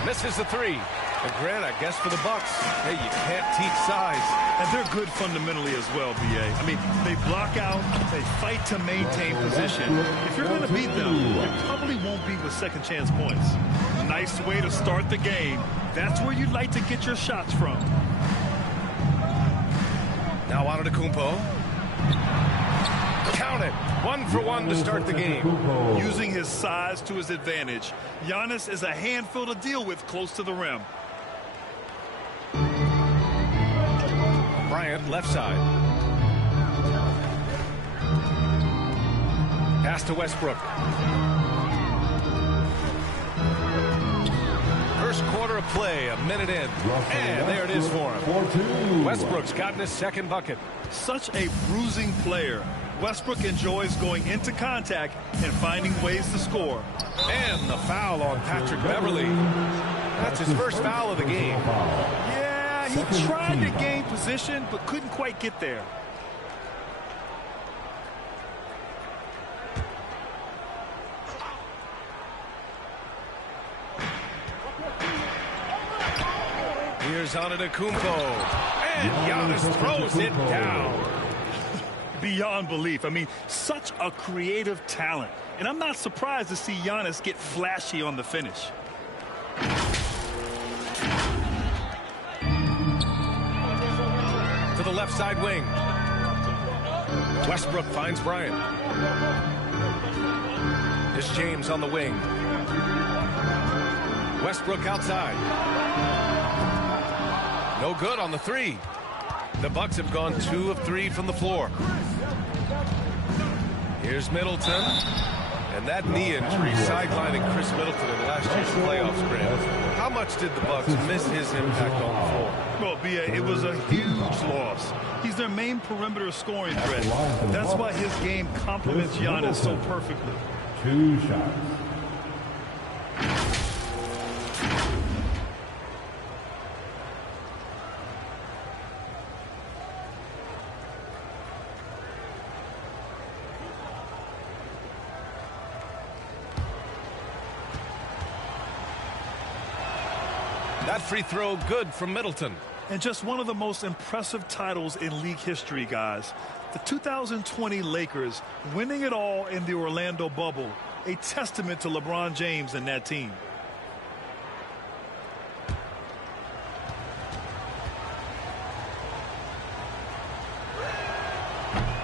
Misses the 3. And Grant, I guess for the Bucks, hey, you can't teach size. And they're good fundamentally as well, B.A. I mean, they block out, they fight to maintain position. If you're going to beat them, it probably won't be with second chance points. Nice way to start the game. That's where you'd like to get your shots from. Now Antetokounmpo. Count it. 1 for 1 to start the game. Using his size to his advantage, Giannis is a handful to deal with close to the rim. Bryant, left side. Pass to Westbrook. First quarter of play, a minute in. And there it is for him. Westbrook's gotten his second bucket. Such a bruising player. Westbrook enjoys going into contact and finding ways to score. And the foul on Patrick Beverley. That's his first foul of the game. Yeah, he tried to gain position, but couldn't quite get there. Here's Antetokounmpo. And Giannis throws it down. Beyond belief. I mean, such a creative talent. And I'm not surprised to see Giannis get flashy on the finish. left side wing. Westbrook finds Bryant. Here's James on the wing. Westbrook outside. No good on the three. The Bucks have gone 2 of 3 from the floor. Here's Middleton. And that knee injury sidelining Chris Middleton in last year's playoffs, Graham. How much did the Bucks miss his impact on the floor? Well, B.A., it was a huge loss. He's their main perimeter scoring threat. That's why his game complements Giannis so perfectly. 2 shots. That free throw good from Middleton. And just one of the most impressive titles in league history, guys. The 2020 Lakers winning it all in the Orlando bubble. A testament to LeBron James and that team.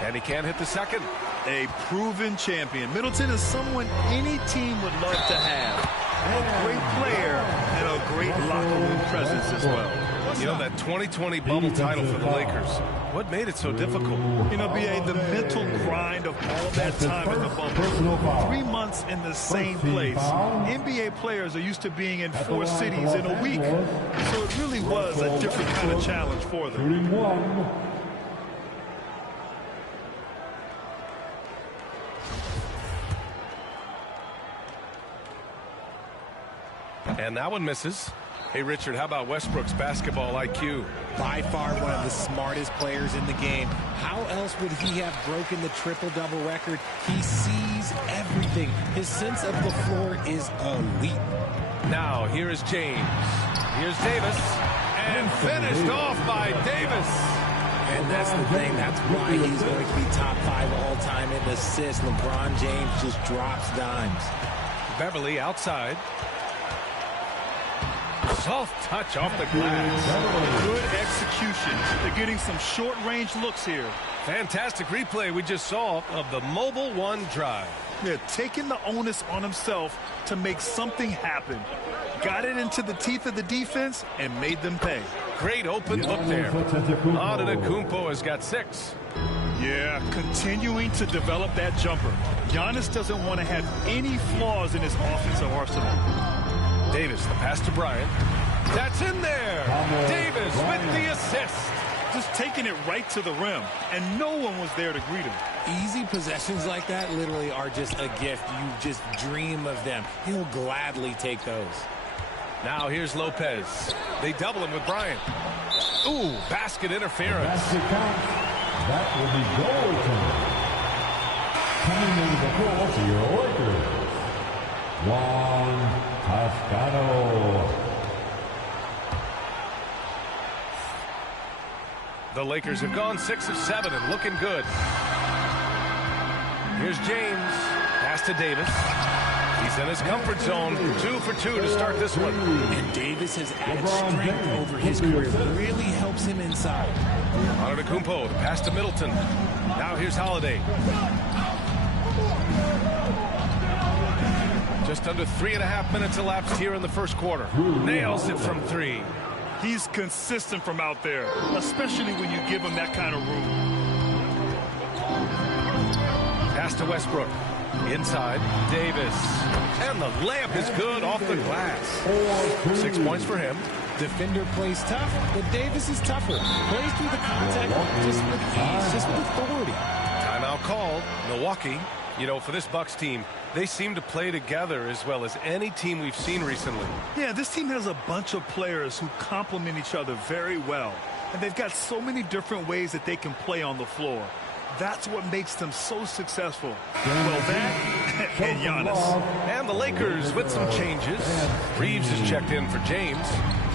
And he can't hit the second. A proven champion. Middleton is someone any team would love to have. A great player and a great locker room presence as well. You know, that 2020 bubble title for the Lakers, what made it so difficult? You know, B.A., the mental grind of all that time in the bubble. 3 months in the same place. NBA players are used to being in 4 cities in a week. So it really was a different kind of challenge for them. Shooting 1. And that one misses. Hey, Richard, how about Westbrook's basketball IQ? By far one of the smartest players in the game. How else would he have broken the triple-double record? He sees everything. His sense of the floor is elite. Now, here is James. Here's Davis. And finished off by Davis. And that's the thing. That's why he's going to be top 5 all-time in assists. LeBron James just drops dimes. Beverly outside. Soft touch off the glass. Good execution. They're getting some short-range looks here. Fantastic replay we just saw of the Mobile One drive. They're taking the onus on himself to make something happen. Got it into the teeth of the defense and made them pay. Great open look there. Antetokounmpo has got 6. Yeah, continuing to develop that jumper. Giannis doesn't want to have any flaws in his offensive arsenal. Davis, the pass to Bryant. That's in there. Davis with the assist. Just taking it right to the rim, and no one was there to greet him. Easy possessions like that literally are just a gift. You just dream of them. He'll gladly take those. Now here's Lopez. They double him with Bryant. Ooh, basket interference. That will be goal coming into the floor for your Lakers. Juan Toscano. The Lakers have gone 6 of 7 and looking good. Here's James. Pass to Davis. He's in his comfort zone. 2 for 2 to start this one. And Davis has added strength over his career. Really helps him inside. Antetokounmpo, the pass to Middleton. Now here's Holiday. Just under 3.5 minutes elapsed here in the first quarter. Nails it from 3. He's consistent from out there, especially when you give him that kind of room. Pass to Westbrook. Inside, Davis. And the layup is good off the glass. 6 points for him. Defender plays tough, but Davis is tougher. Plays through the contact just with ease, just with authority. Timeout called. Milwaukee. You know, for this Bucks team, they seem to play together as well as any team we've seen recently. Yeah, this team has a bunch of players who complement each other very well. And they've got so many different ways that they can play on the floor. That's what makes them so successful. Well, that and Giannis. And the Lakers with some changes. Reeves is checked in for James.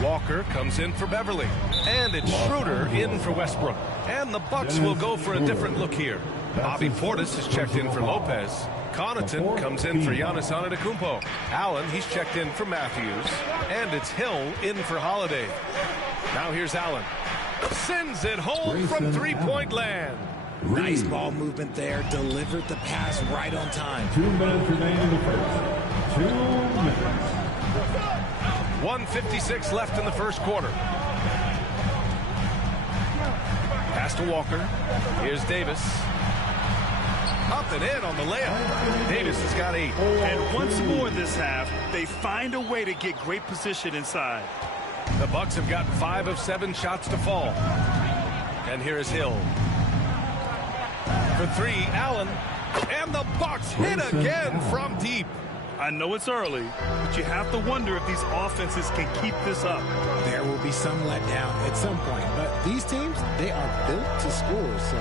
Walker comes in for Beverly. And it's Schroeder in for Westbrook. And the Bucks will go for a different look here. Bobby Portis is checked in for Lopez. Connaughton comes in for Giannis Antetokounmpo. Allen, he's checked in for Matthews. And it's Hill in for Holiday. Now here's Allen. Sends it home from three-point land. Nice ball movement there. Delivered the pass right on time. 2 minutes remain in the first. 2 minutes. 1:56 left in the first quarter. Pass to Walker. Here's Davis. Up and in on the layup. Davis has got 8. And once more this half, they find a way to get great position inside. The Bucks have gotten 5 of 7 shots to fall. And here is Hill. For 3, Allen. And the Bucks hit again from deep. I know it's early, but you have to wonder if these offenses can keep this up. There will be some letdown at some point, but these teams, they are built to score, so.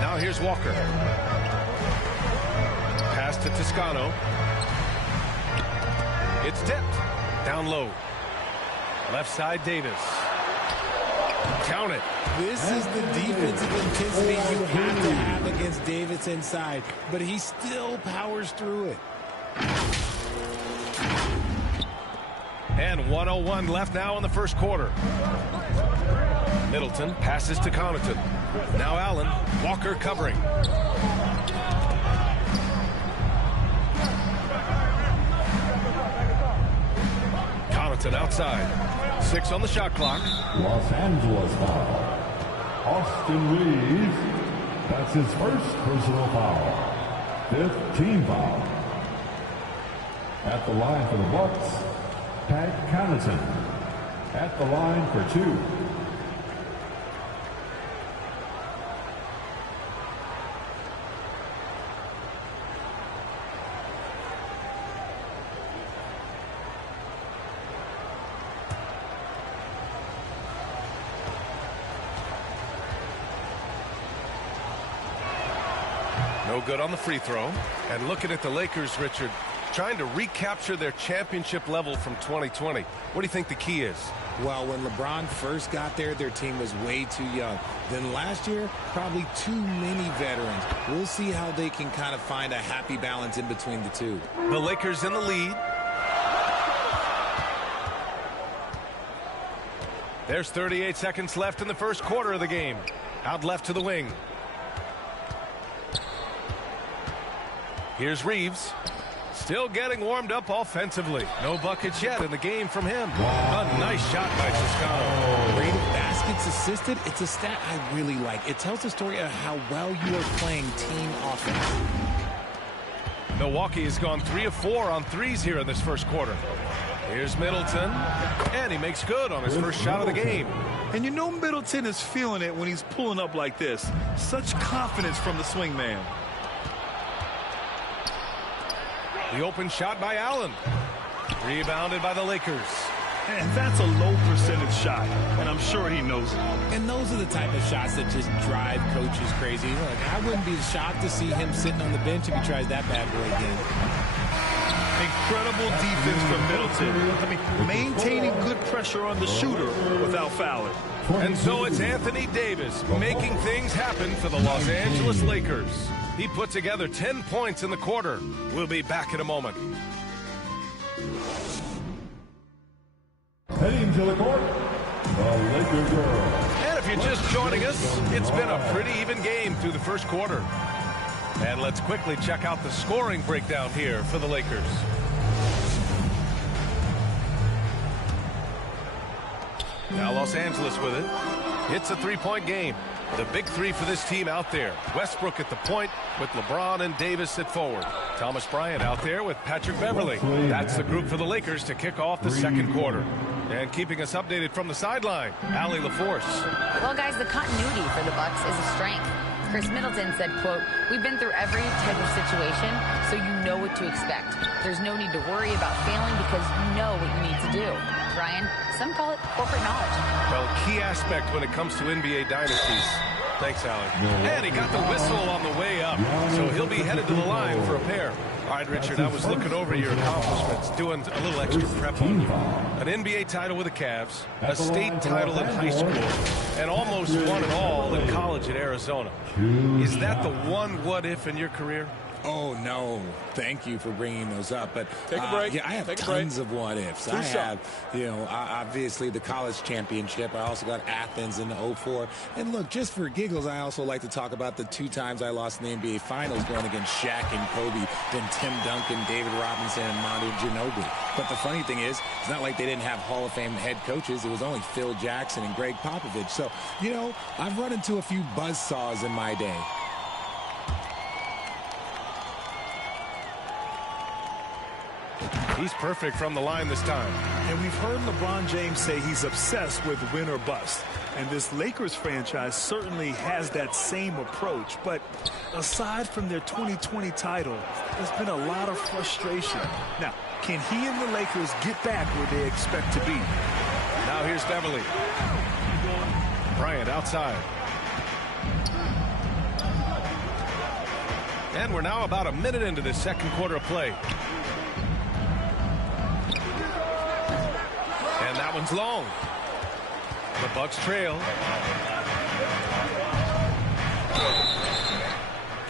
Now here's Walker. Pass to Toscano. It's tipped. Down low. Left side, Davis. Count it. This is the defensive intensity you have to have against Davis inside, but he still powers through it. And 1:01 left now in the first quarter. Middleton passes to Connaughton. Now Allen. Walker covering. Connaughton outside. 6 on the shot clock. Los Angeles foul. Austin Reeves. That's his first personal foul. 5th team foul. At the line for the Bucks, Pat Connaughton. At the line for 2. No good on the free throw. And looking at the Lakers, Richard, trying to recapture their championship level from 2020. What do you think the key is? Well, when LeBron first got there, their team was way too young. Then last year, probably too many veterans. We'll see how they can kind of find a happy balance in between the two. The Lakers in the lead. There's 38 seconds left in the first quarter of the game. Out left to the wing. Here's Reeves. Still getting warmed up offensively. No buckets yet in the game from him. A nice shot by Toscano. Rate of baskets assisted. It's a stat I really like. It tells the story of how well you are playing team offense. Milwaukee has gone 3 of 4 on threes here in this first quarter. Here's Middleton. And he makes good on his first shot of the game. And you know Middleton is feeling it when he's pulling up like this. Such confidence from the swing man. The open shot by Allen. Rebounded by the Lakers. And that's a low percentage shot, and I'm sure he knows it. And those are the type of shots that just drive coaches crazy. Look, I wouldn't be shocked to see him sitting on the bench if he tries that bad boy again. Incredible defense from Middleton. I mean, maintaining good pressure on the shooter without fouling. And so it's Anthony Davis making things happen for the Los Angeles Lakers. He put together 10 points in the quarter. We'll be back in a moment. Heading to the court, the Lakers girls. And if you're just joining us, it's been a pretty even game through the first quarter. And let's quickly check out the scoring breakdown here for the Lakers. Now Los Angeles with it. It's a 3-point game. The big 3 for this team out there. Westbrook at the point with LeBron and Davis at forward. Thomas Bryant out there with Patrick Beverly. That's the group for the Lakers to kick off the second quarter. And keeping us updated from the sideline, Allie LaForce. Well, guys, the continuity for the Bucks is a strength. Chris Middleton said, quote, "We've been through every type of situation, so you know what to expect. There's no need to worry about failing because you know what you need to do." Brian, some call it corporate knowledge. Well, key aspect when it comes to NBA dynasties. Thanks, Allie. And he got the whistle on the way up, so he'll be headed to the line for a pair. All right, Richard, I was looking over your accomplishments, doing a little extra prep on you. An NBA title with the Cavs, a state title in high school, and almost won it all in college at Arizona. Is that the one what-if in your career? Oh, no. Thank you for bringing those up. But take a break. Yeah, I have tons of what ifs. I have, obviously the college championship. I also got Athens in the 04. And look, just for giggles, I also like to talk about the 2 times I lost in the NBA Finals going against Shaq and Kobe, then Tim Duncan, David Robinson, and Manu Ginobili. But the funny thing is, it's not like they didn't have Hall of Fame head coaches. It was only Phil Jackson and Greg Popovich. So, I've run into a few buzzsaws in my day. He's perfect from the line this time. And we've heard LeBron James say he's obsessed with win or bust. And this Lakers franchise certainly has that same approach. But aside from their 2020 title, there's been a lot of frustration. Now, can he and the Lakers get back where they expect to be? Now here's Beverly. Bryant outside. And we're now about a minute into this second quarter of play. And that one's long. The Bucks trail.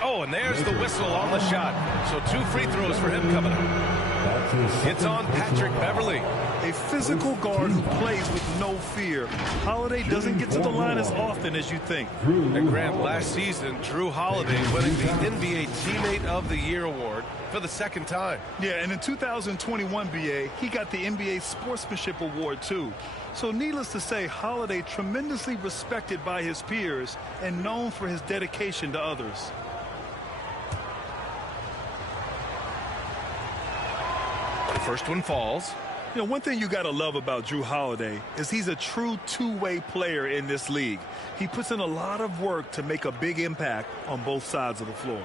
Oh, and there's the whistle on the shot. So 2 free throws for him coming up. It's on Patrick Beverly. A physical guard who plays with no fear. Holiday doesn't get to the line as often as you think. And Grant, last season, Drew Holiday winning the NBA Teammate of the Year award for the 2nd time. Yeah, and in 2021, BA, he got the NBA Sportsmanship Award, too. So needless to say, Holiday tremendously respected by his peers and known for his dedication to others. The first one falls. One thing you got to love about Drew Holiday is he's a true two-way player in this league. He puts in a lot of work to make a big impact on both sides of the floor.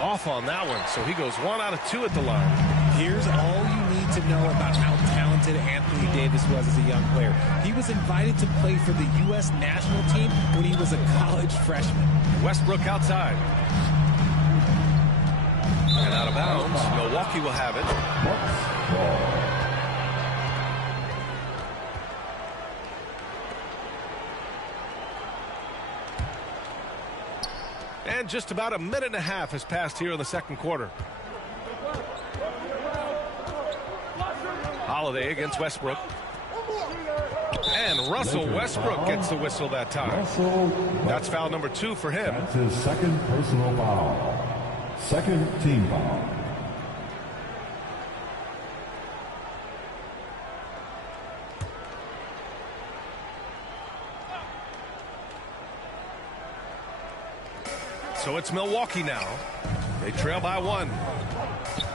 Off on that one, so he goes 1 out of 2 at the line. Here's all you need to know about how talented Anthony Davis was as a young player. He was invited to play for the U.S. national team when he was a college freshman. Westbrook outside. And out of bounds. Milwaukee will have it. And just about a minute and a half has passed here in the second quarter. Holiday against Westbrook. And Russell Westbrook gets the whistle that time. That's foul number 2 for him. That's his 2nd personal foul. 2nd team foul. So it's Milwaukee now. They trail by 1.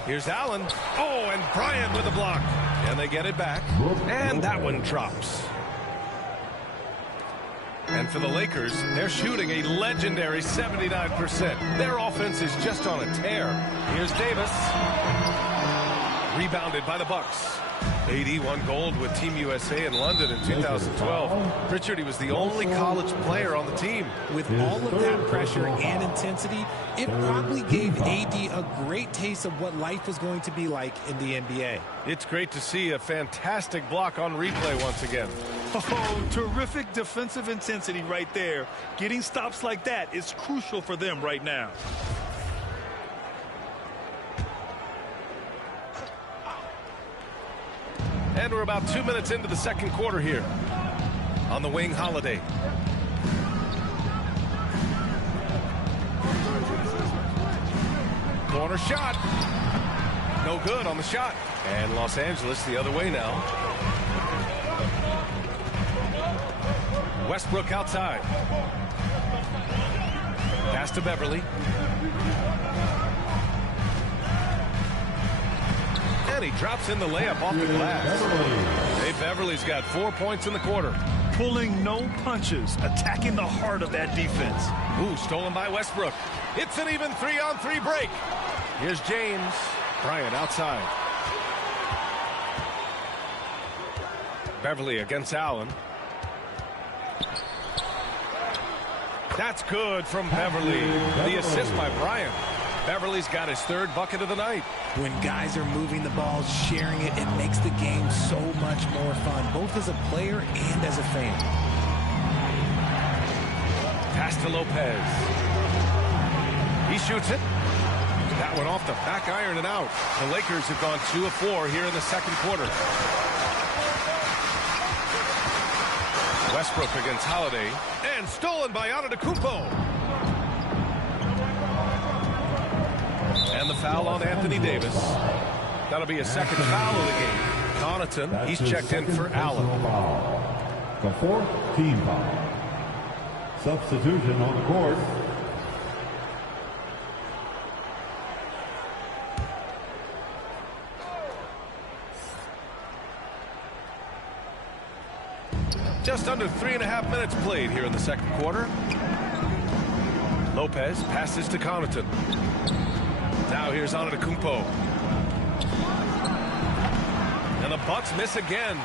Here's Allen. Oh, and Bryant with a block. And they get it back. And that one drops. And for the Lakers, they're shooting a legendary 79%. Their offense is just on a tear. Here's Davis. Rebounded by the Bucks. AD won gold with Team USA in London in 2012. Richard, he was the only college player on the team. With all of that pressure and intensity, it probably gave AD a great taste of what life was going to be like in the NBA. It's great to see a fantastic block on replay once again. Oh, terrific defensive intensity right there. Getting stops like that is crucial for them right now. And we're about 2 minutes into the second quarter here. On the wing, Holiday. Corner shot. No good on the shot. And Los Angeles the other way now. Westbrook outside. Pass to Beverly. And he drops in the layup off the glass. Hey, Beverly's got 4 points in the quarter. Pulling no punches, attacking the heart of that defense. Ooh, stolen by Westbrook. It's an even 3-on-3 break. Here's James. Bryant outside. Beverly against Allen. That's good from Beverly. The assist by Bryant. Beverly's got his third bucket of the night. When guys are moving the ball, sharing it, it makes the game so much more fun, both as a player and as a fan. Pass to Lopez. He shoots it. That one off the back iron and out. The Lakers have gone 2 of 4 here in the second quarter. Westbrook against Holiday. And stolen by Antetokounmpo. And the foul on Anthony Davis. That'll be a second foul of the game. Connaughton, he's checked in for Allen. The fourth team foul. Substitution on the court. Just under 3.5 minutes played here in the second quarter. Lopez passes to Connaughton. Now here's Antetokounmpo. And the Bucks miss again.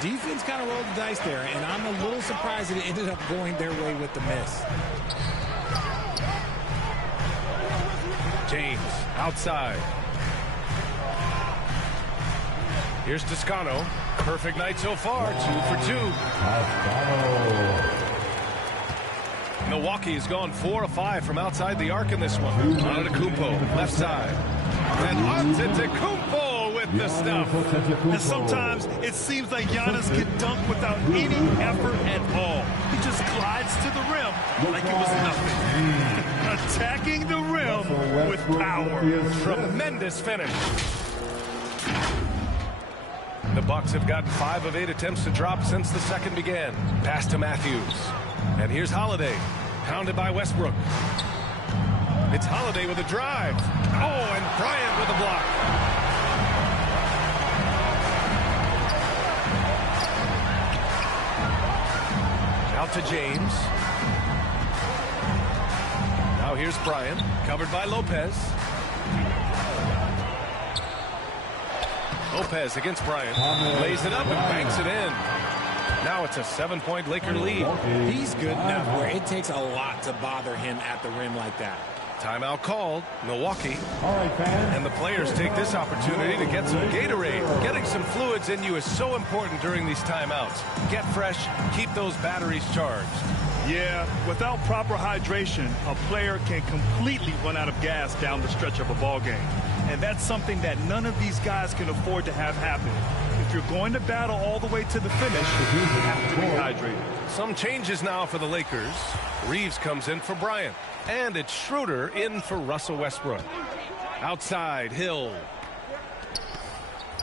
Defense kind of rolled the dice there, and I'm a little surprised that it ended up going their way with the miss. James outside. Here's Toscano. Perfect night so far, 2 for 2. Milwaukee has gone 4 of 5 from outside the arc in this one. Antetokounmpo, left side. And Antetokounmpo with the stuff. And sometimes it seems like Giannis can dunk without any effort at all. He just glides to the rim like it was nothing. Attacking the rim with power. Tremendous finish. The Bucks have gotten 5 of 8 attempts to drop since the second began. Pass to Matthews. And here's Holiday. Pounded by Westbrook. It's Holiday with a drive. Oh, and Bryant with a block. Out to James. Now here's Bryant. Covered by Lopez. Lopez against Bryant. Lays it up and banks it in. Now it's a 7-point Laker lead. He's good enough where it takes a lot to bother him at the rim like that. Timeout called. Milwaukee. All right, fans. And the players take this opportunity to get some Gatorade. Getting some fluids in you is so important during these timeouts. Get fresh. Keep those batteries charged. Yeah, without proper hydration, a player can completely run out of gas down the stretch of a ball game. And that's something that none of these guys can afford to have happen. If you're going to battle all the way to the finish, you have to be hydrated. Some changes now for the Lakers. Reeves comes in for Bryant. And it's Schroeder in for Russell Westbrook. Outside, Hill.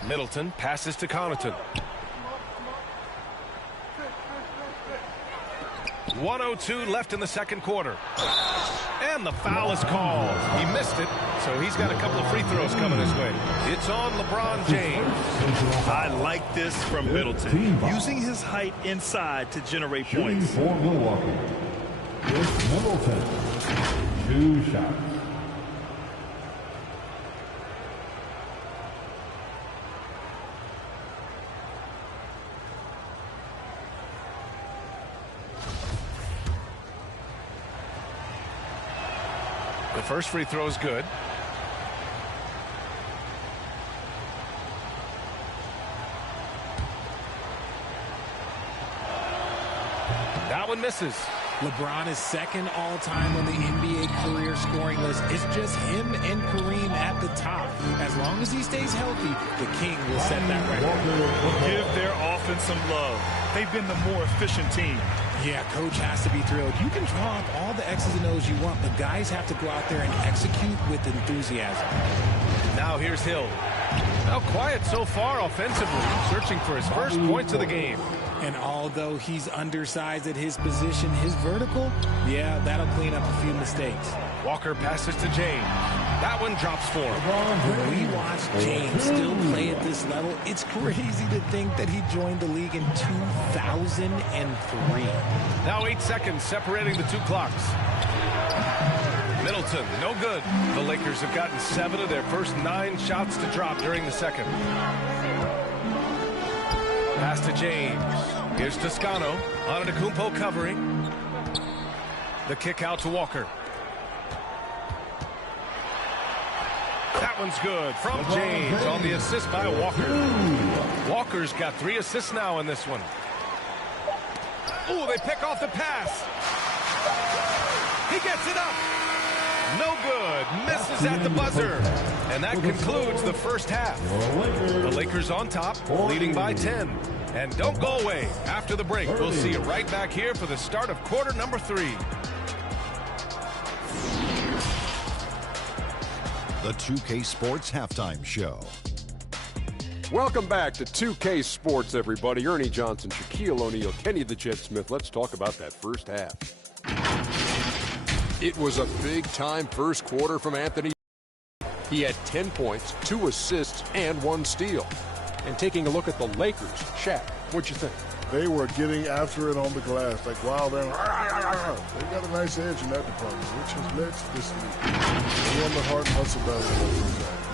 Middleton passes to Connaughton. 1:02 left in the second quarter. And the foul is called. He missed it, so he's got a couple of free throws coming his way. It's on LeBron James. I like this from Middleton. Using his height inside to generate points. For Milwaukee, it's Middleton. 2 shots. The first free throw is good. That one misses. LeBron is second all-time on the NBA career scoring list. It's just him and Kareem at the top. As long as he stays healthy, the King will set that record. Give their offense some love. They've been the more efficient team. Yeah, coach has to be thrilled. You can draw up all the X's and O's you want, but guys have to go out there and execute with enthusiasm. Now here's Hill. Now quiet so far offensively, searching for his first points of the game. And although he's undersized at his position, his vertical, yeah, that'll clean up a few mistakes. Walker passes to James. That one drops for him. When we watch James still play at this level, it's crazy to think that he joined the league in 2003. Now 8 seconds separating the 2 clocks. Middleton, no good. The Lakers have gotten 7 of their first 9 shots to drop during the second. Pass to James. Here's Toscano. Antetokounmpo covering. The kick out to Walker. one's good from James on the assist by Walker. Walker's got 3 assists now in this one. Oh, they pick off the pass. He gets it up. No good. Misses at the buzzer. And that concludes the first half. The Lakers on top, leading by 10. And don't go away. After the break, we'll see you right back here for the start of quarter number 3. The 2K Sports Halftime Show. Welcome back to 2K Sports, everybody. Ernie Johnson, Shaquille O'Neal, Kenny the Jet Smith. Let's talk about that first half. It was a big-time first quarter from Anthony. He had 10 points, 2 assists, and 1 steal. And taking a look at the Lakers, Shaq, what'd you think? They were getting after it on the glass. Like, wow, they got a nice edge in that department, which has led to this league. They won the hard hustle battle.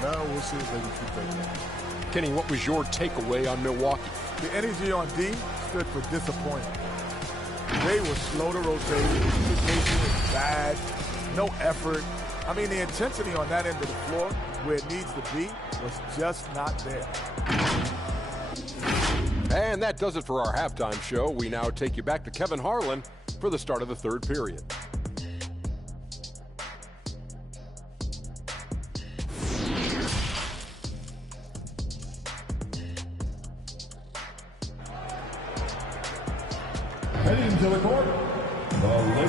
Now we'll see if they can keep that going. Kenny, what was your takeaway on Milwaukee? The energy on D stood for disappointment. They were slow to rotate. Communication was bad. No effort. I mean, the intensity on that end of the floor, where it needs to be, was just not there. And that does it for our halftime show. We now take you back to Kevin Harlan for the start of the third period. Heading to the court.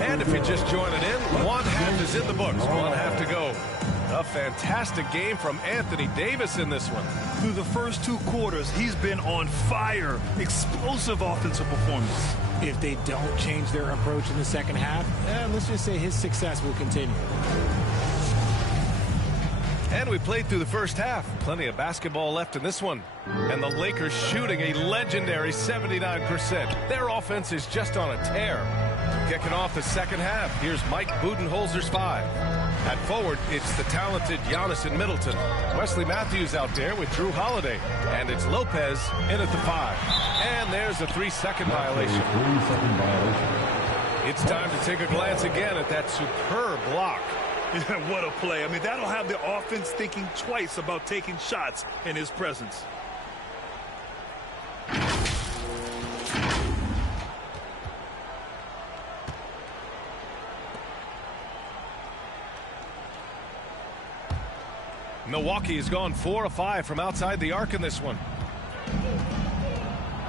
And if you're just joining in, one half is in the books. One half to go. A fantastic game from Anthony Davis in this one. Through the first 2 quarters, he's been on fire. Explosive offensive performance. If they don't change their approach in the second half, let's just say his success will continue. And we played through the first half. Plenty of basketball left in this one. And the Lakers shooting a legendary 79%. Their offense is just on a tear. Kicking off the second half, here's Mike Budenholzer's 5. At forward, it's the talented Giannis in Middleton. Wesley Matthews out there with Drew Holiday. And it's Lopez in at the 5. And there's a 3-second violation. It's time to take a glance again at that superb block. Yeah, what a play. I mean, that'll have the offense thinking twice about taking shots in his presence. Milwaukee has gone 4 of 5 from outside the arc in this one.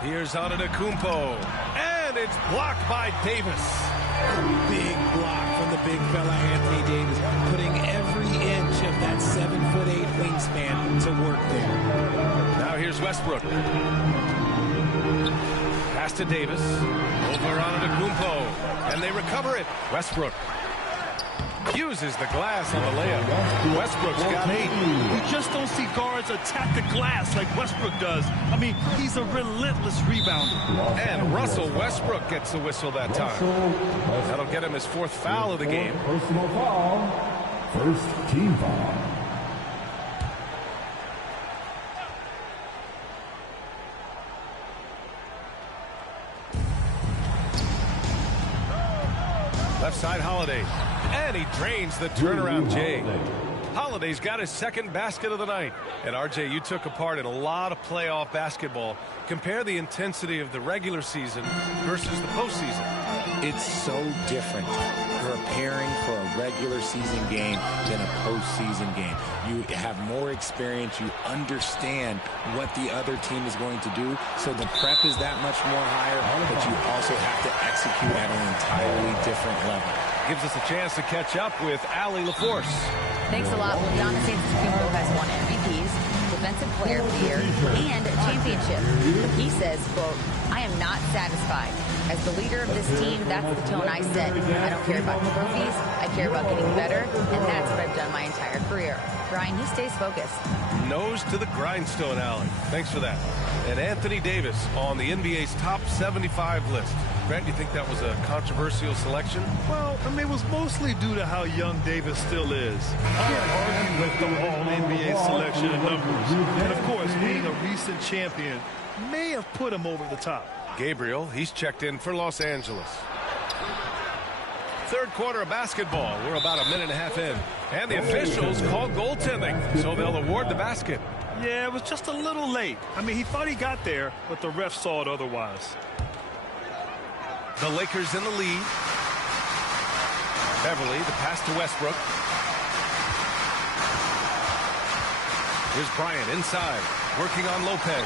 Here's Antetokounmpo. And it's blocked by Davis. Big block from the big fella Anthony Davis, putting every inch of that 7'8" wingspan to work there. Now here's Westbrook. Pass to Davis. Over Antetokounmpo. And they recover it. Westbrook uses the glass on the layup. Westbrook's got 8. You just don't see guards attack the glass like Westbrook does. I mean, he's a relentless rebounder. And Russell Westbrook gets the whistle that time. That'll get him his 4th foul of the game. Personal foul. First team foul. Left side, Holiday. And he drains the turnaround Jay. Holiday's got his 2nd basket of the night. And RJ, you took a part in a lot of playoff basketball. Compare the intensity of the regular season versus the postseason. It's so different preparing for a regular season game than a postseason game. You have more experience. You understand what the other team is going to do. So the prep is that much more higher, but you also have to execute at an entirely different level. Gives us a chance to catch up with Allie LaForce. Thanks a lot. Well, Giannis Antetokounmpo has won MVPs, Defensive Player of the Year, and a championship. He says, quote, "I am not satisfied. As the leader of this team, that's the tone I set. I don't care about trophies. I care about getting better, and that's what I've done my entire career." Brian, he stays focused. Nose to the grindstone, Allie. Thanks for that. And Anthony Davis on the NBA's top 75 list. Grant, you think that was a controversial selection? Well, I mean, it was mostly due to how young Davis still is. I can't argue with the All-NBA selection and numbers. And, of course, being a recent champion may have put him over the top. Gabriel, he's checked in for Los Angeles. Third quarter of basketball. We're about a minute and a half in. And the officials call goaltending, so they'll award the basket. Yeah, it was just a little late. I mean, he thought he got there, but the ref saw it otherwise. The Lakers in the lead. Beverly, the pass to Westbrook. Here's Bryant inside, working on Lopez.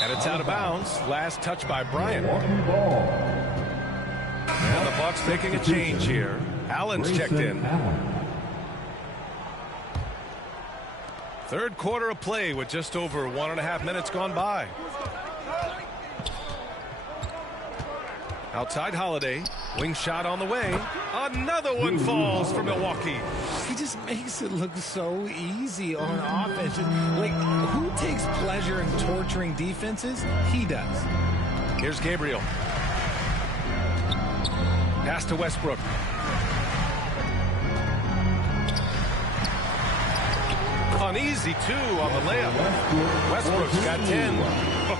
And it's out of bounds. Last touch by Bryant. And the Bucks making a change here. Allen's checked in. Third quarter of play with just over 1.5 minutes gone by. Outside Holiday. Wing shot on the way. Another one falls for Milwaukee. He just makes it look so easy on offense. Like, who takes pleasure in torturing defenses? He does. Here's Gabriel. Pass to Westbrook. Uneasy, too, on the layup. Westbrook's got 10.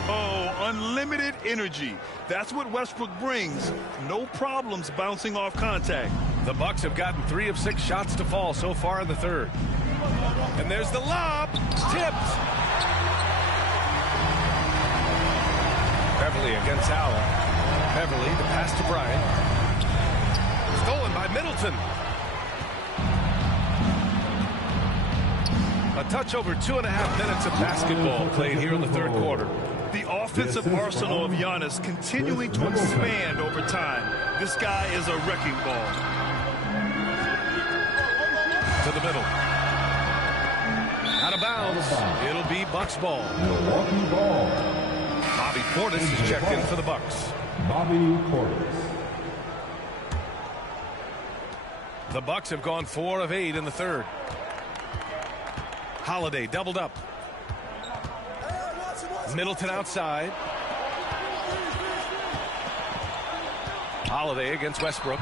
Oh, unlimited energy. That's what Westbrook brings. No problems bouncing off contact. The Bucks have gotten 3 of 6 shots to fall so far in the third. And there's the lob. Tipped. Beverly against Allen. Beverly, the pass to Bryant. Stolen by Middleton. A touch over 2.5 minutes of basketball played here in the third quarter. The offensive arsenal of Giannis continuing to expand over time. This guy is a wrecking ball. To the middle. Out of bounds. It'll be Bucks ball. Milwaukee ball. Bobby Portis is checked in for the Bucks. Bobby Portis. The Bucks have gone 4 of 8 in the third. Holiday doubled up. Middleton outside. Holiday against Westbrook.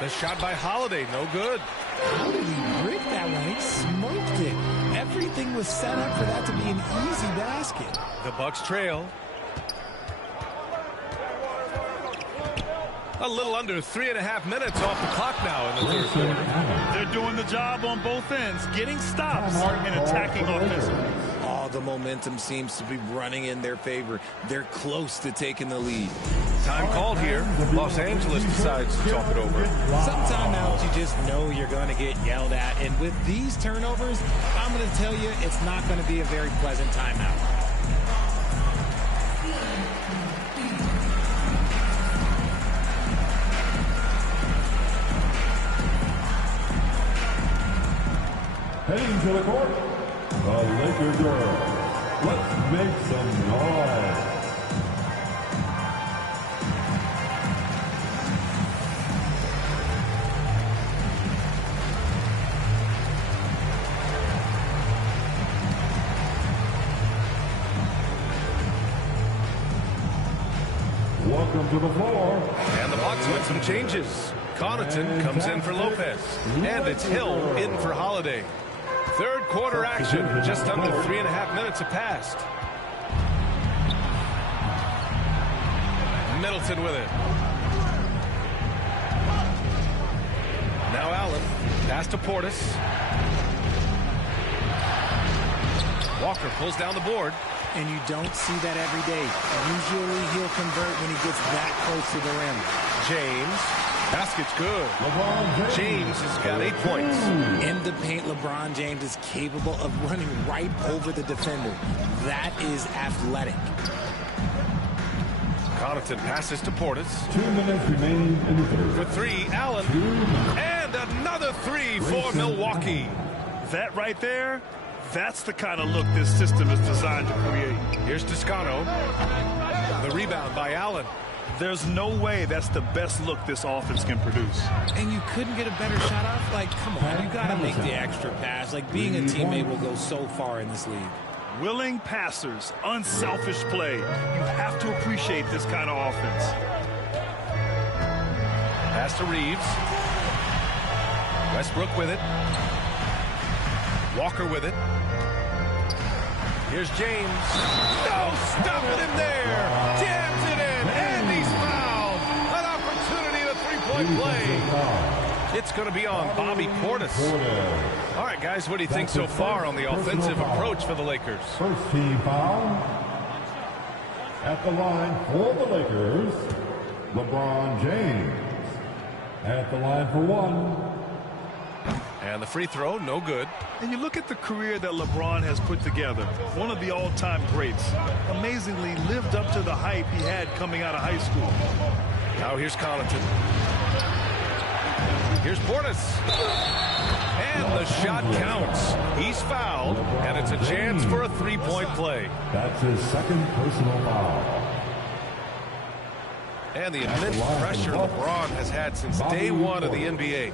The shot by Holiday, no good. How did he break that one? He smoked it. Everything was set up for that to be an easy basket. The Bucks trail. A little under 3.5 minutes off the clock now in the third quarter. They're doing the job on both ends, getting stops and attacking offensively. All the momentum seems to be running in their favor. They're close to taking the lead. Time called here. Los Angeles decides to talk it over. Some timeouts you just know you're going to get yelled at. And with these turnovers, I'm going to tell you it's not going to be a very pleasant timeout. Heading to the court, the Laker girls. Let's make some noise. Welcome to the floor. And the Bucks with some changes. Connaughton comes in for Lopez. And it's Hill in for Holiday. Third quarter action. Just under 3.5 minutes have passed. Middleton with it. Now Allen. Pass to Portis. Walker pulls down the board. And you don't see that every day. Usually he'll convert when he gets that close to the rim. James. Basket's good. James has got 8 points. In the paint, LeBron James is capable of running right over the defender. That is athletic. Connaughton passes to Portis. 2 minutes remaining in the third. For 3, Allen. And another 3 for Milwaukee. That right there, that's the kind of look this system is designed to create. Here's Toscano. The rebound by Allen. There's no way that's the best look this offense can produce. And you couldn't get a better shot off? Like, come on, you got to make the extra pass. Like, being a teammate will go so far in this league. Willing passers, unselfish play. You have to appreciate this kind of offense. Pass to Reeves. Westbrook with it. Walker with it. Here's James. No, stuffing him there. Jams it in, and he's fouled. An opportunity, a three-point play. It's going to be on Bobby Portis. All right, guys, what do you think so far on the offensive approach for the Lakers? First team foul. At the line for the Lakers, LeBron James. At the line for one. And the free throw, no good. And you look at the career that LeBron has put together, one of the all-time greats. Amazingly lived up to the hype he had coming out of high school. Now here's Connaughton. Here's Portis. And the shot counts. He's fouled, and it's a chance for a three-point play. That's his second personal foul. And the immense pressure LeBron has had since day one of the NBA.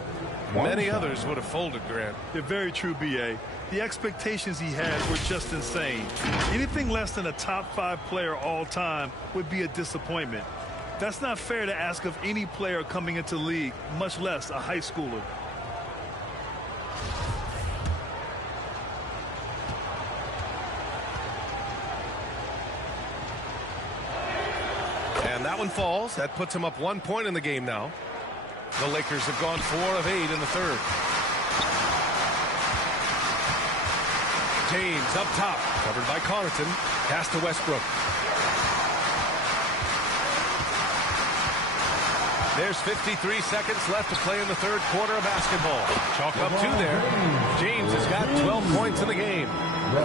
Many others would have folded, Grant. They're very true, B.A. The expectations he had were just insane. Anything less than a top-5 player all time would be a disappointment. That's not fair to ask of any player coming into the league, much less a high schooler. And that one falls. That puts him up 1 point in the game now. The Lakers have gone 4 of 8 in the third. James up top, covered by Connaughton. Pass to Westbrook. There's 53 seconds left to play in the third quarter of basketball. Chalk up 2 there. James has got 12 points in the game.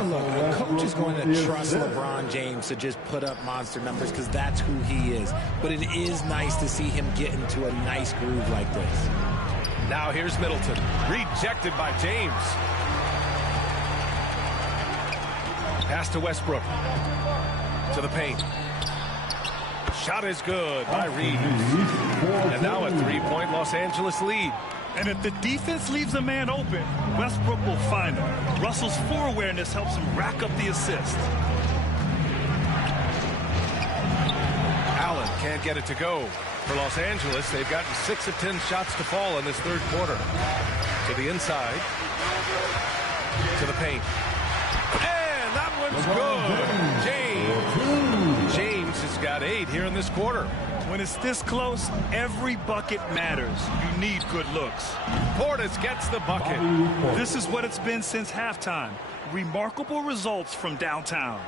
Look, a coach is going to trust LeBron James to just put up monster numbers because that's who he is. But it is nice to see him get into a nice groove like this. Now here's Middleton. Rejected by James. Pass to Westbrook. To the paint. Shot is good by Reeves. And now a 3-point Los Angeles lead. And if the defense leaves a man open, Westbrook will find him. Russell's floor awareness helps him rack up the assist. Allen can't get it to go. For Los Angeles, they've gotten 6 of 10 shots to fall in this third quarter. To the inside. To the paint. And that one's good. James has got 8 here in this quarter. When it's this close, every bucket matters. You need good looks. Portis gets the bucket. This is what it's been since halftime. Remarkable results from downtown.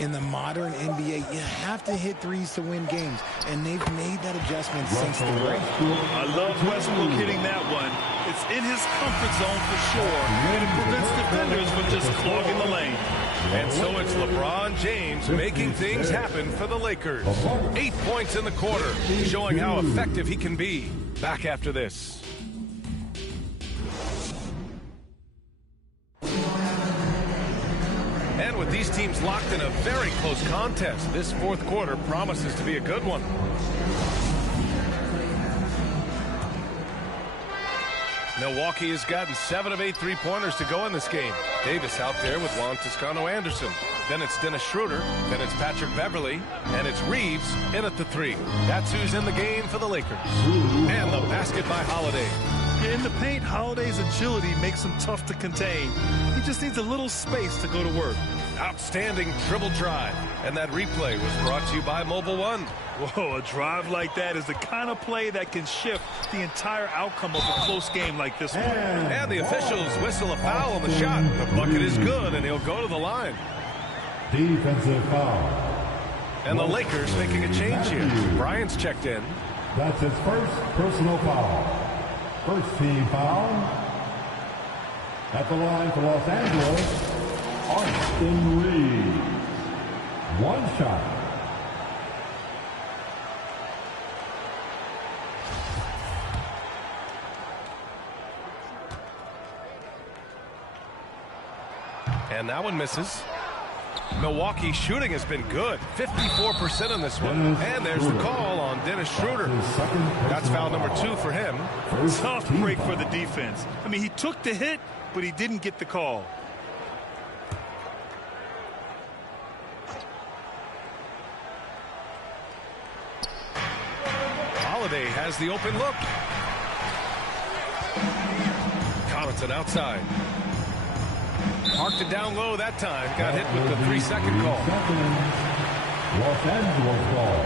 In the modern NBA, you have to hit threes to win games, and they've made that adjustment since the break. I love Westbrook hitting that one. It's in his comfort zone for sure, and it prevents defenders from just clogging the lane. And so it's LeBron James making things happen for the Lakers. 8 points in the quarter, showing how effective he can be. Back after this. And with these teams locked in a very close contest, this fourth quarter promises to be a good one. Milwaukee has gotten 7 of 8 3-pointers to go in this game. Davis out there with Juan Toscano-Anderson. Then it's Dennis Schroeder. Then it's Patrick Beverly. And it's Reeves in at the 3. That's who's in the game for the Lakers. And the basket by Holiday. In the paint, Holiday's agility makes him tough to contain. He just needs a little space to go to work. Outstanding dribble drive. And that replay was brought to you by Mobile One. Whoa, a drive like that is the kind of play that can shift the entire outcome of a close game like this one. And the officials whistle a foul on the shot. The bucket is good, and he'll go to the line. Defensive foul. And the Lakers making a change here. Bryant's checked in. That's his first personal foul. First team foul. At the line for Los Angeles, Austin Reeves. One shot. And that one misses. Milwaukee's shooting has been good. 54% on this one. And there's the call on Dennis Schroeder. That's foul number 2 for him. Tough break for the defense. I mean, he took the hit, but he didn't get the call. Holiday has the open look. Connaughton outside. Parked it down low that time. Got hit with the 3-second call. Los Angeles ball.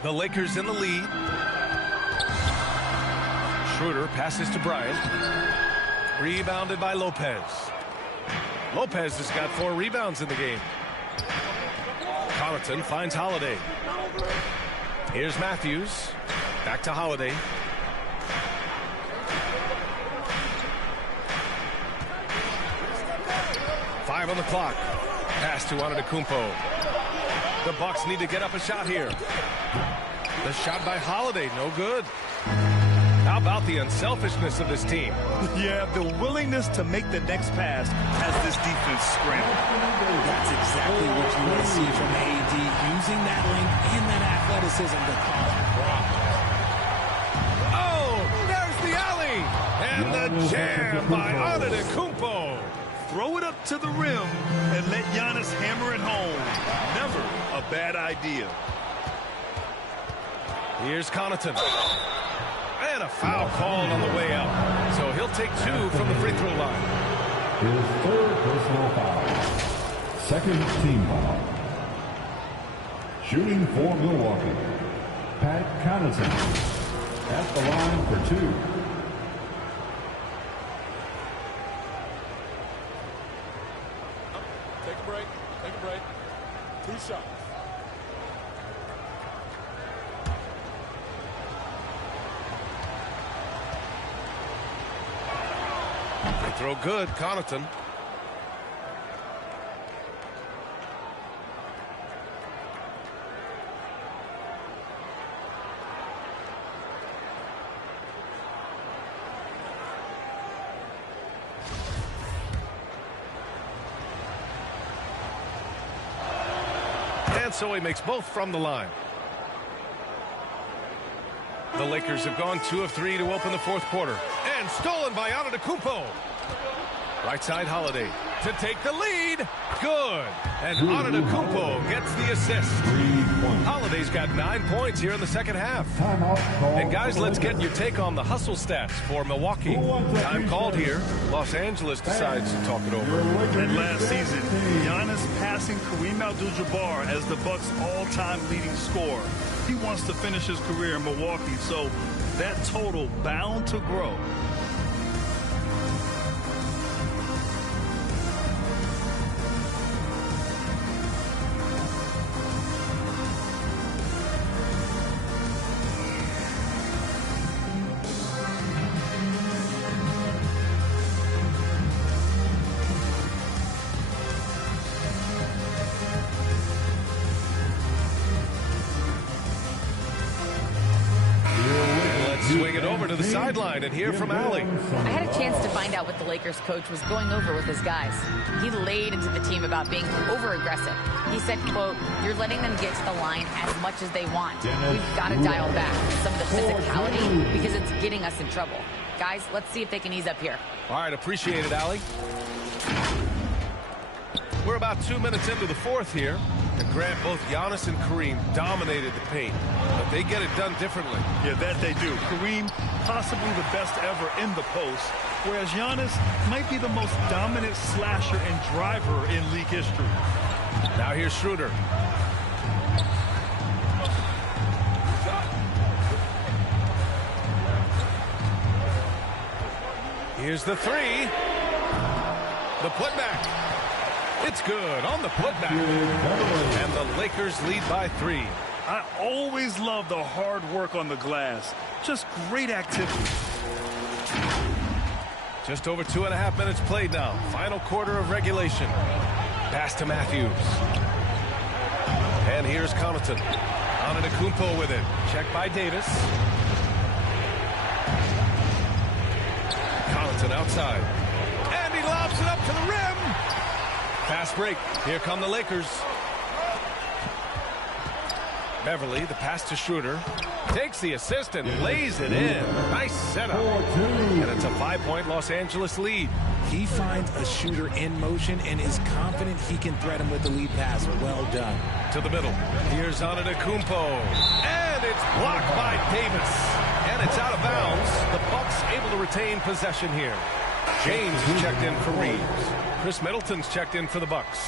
The Lakers in the lead. Schroeder passes to Bryant. Rebounded by Lopez. Lopez has got 4 rebounds in the game. Connaughton finds Holiday. Here's Matthews. Back to Holiday. Five on the clock. Pass to Antetokounmpo. The Bucks need to get up a shot here. The shot by Holiday, no good. How about the unselfishness of this team? Yeah, the willingness to make the next pass has this defense scrambled. That's exactly what you want to see from AD, using that length and that athleticism to cause problems. Oh, there's the alley! And the jam by Antetokounmpo. Throw it up to the rim and let Giannis hammer it home. Never a bad idea. Here's Connaughton. And a foul called on the way out. So he'll take 2 from the free throw line. His 3rd personal foul. 2nd team foul. Shooting for Milwaukee, Pat Connaughton at the line for 2. Take a break. Take a break. 2 shots. They throw good, Connaughton. And so he makes both from the line. The Lakers have gone 2 of 3 to open the 4th quarter. And stolen by Antetokounmpo. Right side Holiday to take the lead. Good. And Antetokounmpo gets the assist. Holiday's got 9 points here in the second half. And guys, let's get your take on the hustle stats for Milwaukee. Time called here. Los Angeles decides to talk it over. And last season, Giannis passing Kareem Abdul-Jabbar as the Bucks' all-time leading scorer. He wants to finish his career in Milwaukee, so that total bound to grow. To the sideline and hear from Allie. I had a chance to find out what the Lakers coach was going over with his guys. He laid into the team about being over-aggressive. He said, quote, "You're letting them get to the line as much as they want. We've got to dial back some of the physicality because it's getting us in trouble. Guys, let's see if they can ease up here." All right, appreciate it, Allie. We're about 2 minutes into the 4th here. And Grant, both Giannis and Kareem dominated the paint, but they get it done differently. Yeah, that they do. Kareem, possibly the best ever in the post, whereas Giannis might be the most dominant slasher and driver in league history. Now here's Schroeder. Here's the 3. The putback. It's good on the putback. And the Lakers lead by 3. I always love the hard work on the glass. Just great activity. Just over 2.5 minutes played now. Final quarter of regulation. Pass to Matthews. And here's Connaughton. Antetokounmpo with it. Checked by Davis. Connaughton outside. And he lobs it up to the rim. Fast break. Here come the Lakers. Beverly, the pass to Schroeder. Takes the assist and lays it in. Nice setup. And it's a 5-point Los Angeles lead. He finds a shooter in motion and is confident he can threat him with the lead pass. Well done. To the middle. Here's Antetokounmpo. And it's blocked by Davis. And it's out of bounds. The Bucks able to retain possession here. James is checked in for Reeves. Chris Middleton's checked in for the Bucks.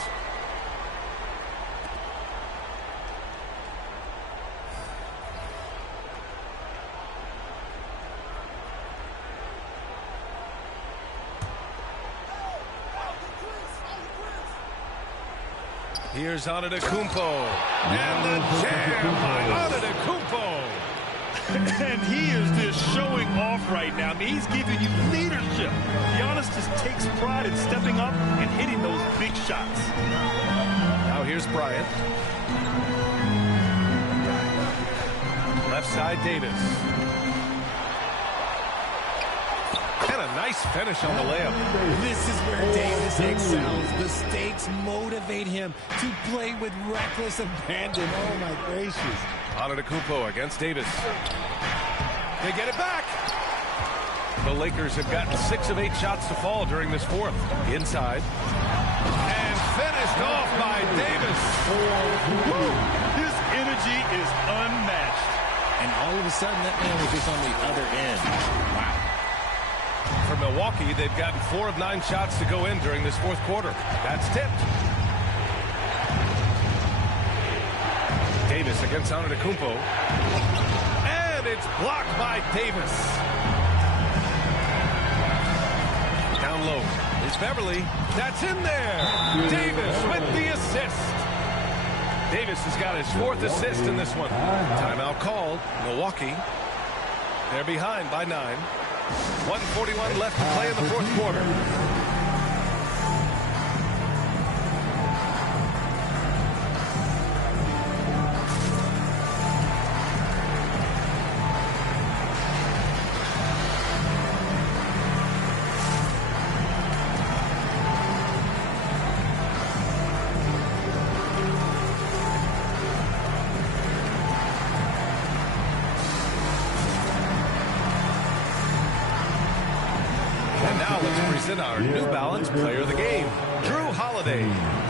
Here's Antetokounmpo. And the jam by Antetokounmpo. And he is just showing off right now. I mean, he's giving you leadership. Giannis just takes pride in stepping up and hitting those big shots. Now here's Bryant. Left side, Davis. And a nice finish on the layup. This is where Davis excels. The stakes motivate him to play with reckless abandon. Oh, my gracious. Antetokounmpo against Davis. They get it back. The Lakers have gotten 6 of 8 shots to fall during this fourth. Inside. And finished off by Davis. His energy is unmatched. And all of a sudden, that man was just on the other end. Wow. For Milwaukee, they've gotten 4 of 9 shots to go in during this fourth quarter. That's tipped. Davis against Antetokounmpo. And it's blocked by Davis. Down low is Beverly. That's in there. Davis with the assist. Davis has got his 4th assist in this one. Timeout called. Milwaukee. They're behind by 9. 1:41 left to play in the fourth quarter. Our New Balance player of the game, Drew Holiday.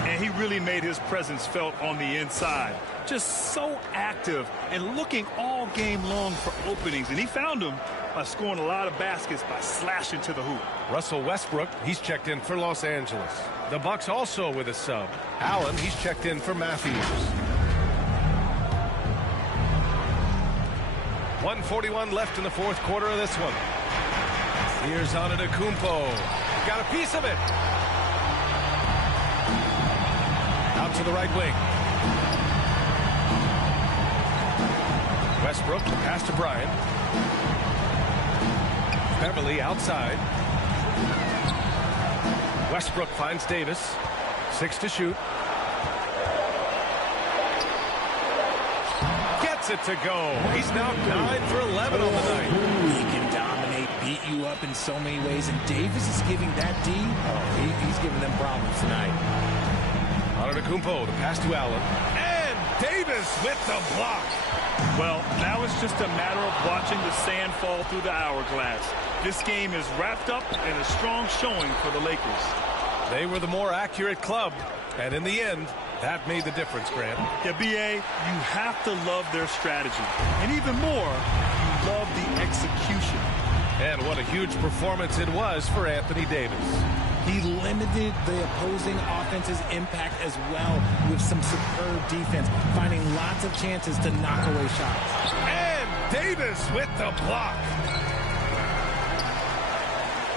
And he really made his presence felt on the inside. Just so active and looking all game long for openings. And he found them by scoring a lot of baskets by slashing to the hoop. Russell Westbrook, he's checked in for Los Angeles. The Bucks also with a sub. Allen, he's checked in for Matthews. 1:41 left in the fourth quarter of this one. Here's Antetokounmpo. Got a piece of it. Out to the right wing. Westbrook, pass to Bryant. Beverly outside. Westbrook finds Davis. 6 to shoot. Gets it to go. He's now 9 for 11 on the night. He can dominate, beat you up in so many ways, and Davis is giving that D. He's giving them problems tonight. Antetokounmpo, the pass to Allen. And Davis with the block. Well, now it's just a matter of watching the sand fall through the hourglass. This game is wrapped up in a strong showing for the Lakers. They were the more accurate club, and in the end, that made the difference, Grant. Yeah, B.A., you have to love their strategy. And even more, you love the execution. And what a huge performance it was for Anthony Davis. He limited the opposing offense's impact as well with some superb defense, finding lots of chances to knock away shots. And Davis with the block.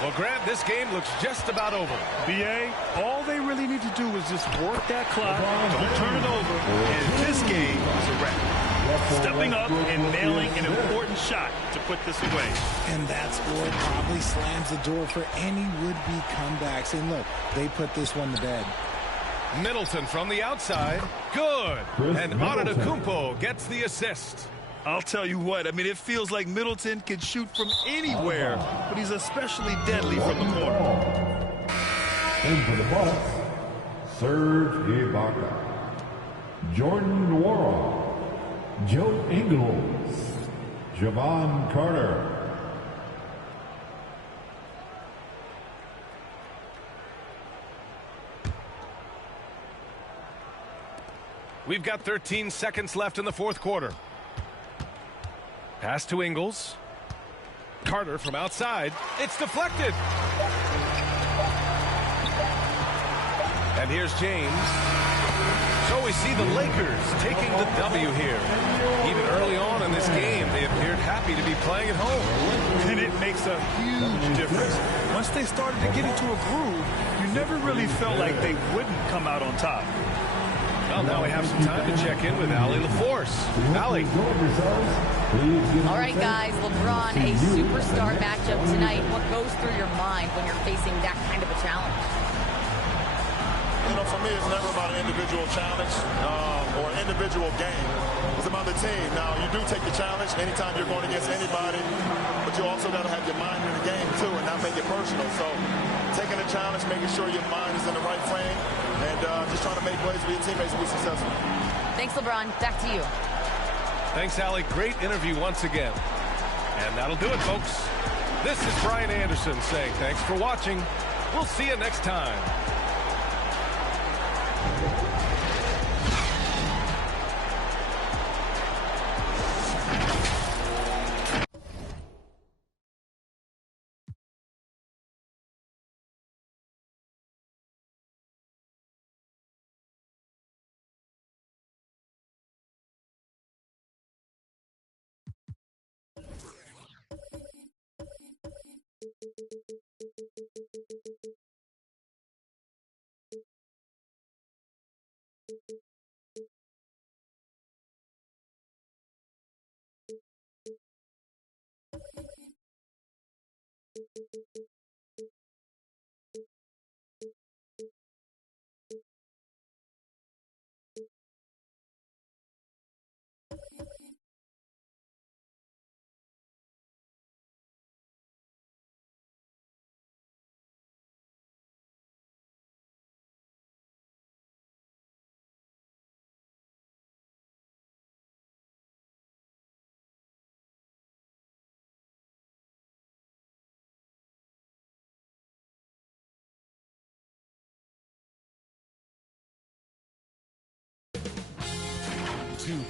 Well, Grant, this game looks just about over. B.A., all they really need to do is just work that clock, don't turn it over, and this game is a wrap. Stepping up and nailing an important shot to put this away. And that score probably slams the door for any would-be comebacks. And look, they put this one to bed. Middleton from the outside. Good. And Antetokounmpo gets the assist. I'll tell you what, I mean, it feels like Middleton can shoot from anywhere, but he's especially deadly from the corner. And for the Bucks, Serge Ibaka, Jordan Nwora, Joe Ingles, Javon Carter. We've got 13 seconds left in the fourth quarter. Pass to Ingles. Carter from outside. It's deflected. And here's James. So we see the Lakers taking the W here. Even early on in this game, they appeared happy to be playing at home. And it makes a huge difference. Once they started to get into a groove, you never really felt like they wouldn't come out on top. Well, now we have some time to check in with Allie LaForce. Allie. All right, guys, LeBron, a superstar matchup tonight. What goes through your mind when you're facing that kind of a challenge? You know, for me, it's never about an individual challenge or an individual game. It's about the team. Now, you do take the challenge anytime you're going against anybody, but you also got to have your mind in the game, too, and not make it personal. So taking a challenge, making sure your mind is in the right frame, and just trying to make plays with your teammates to be successful. Thanks, LeBron. Back to you. Thanks, Allie. Great interview once again. And that'll do it, folks. This is Brian Anderson saying thanks for watching. We'll see you next time.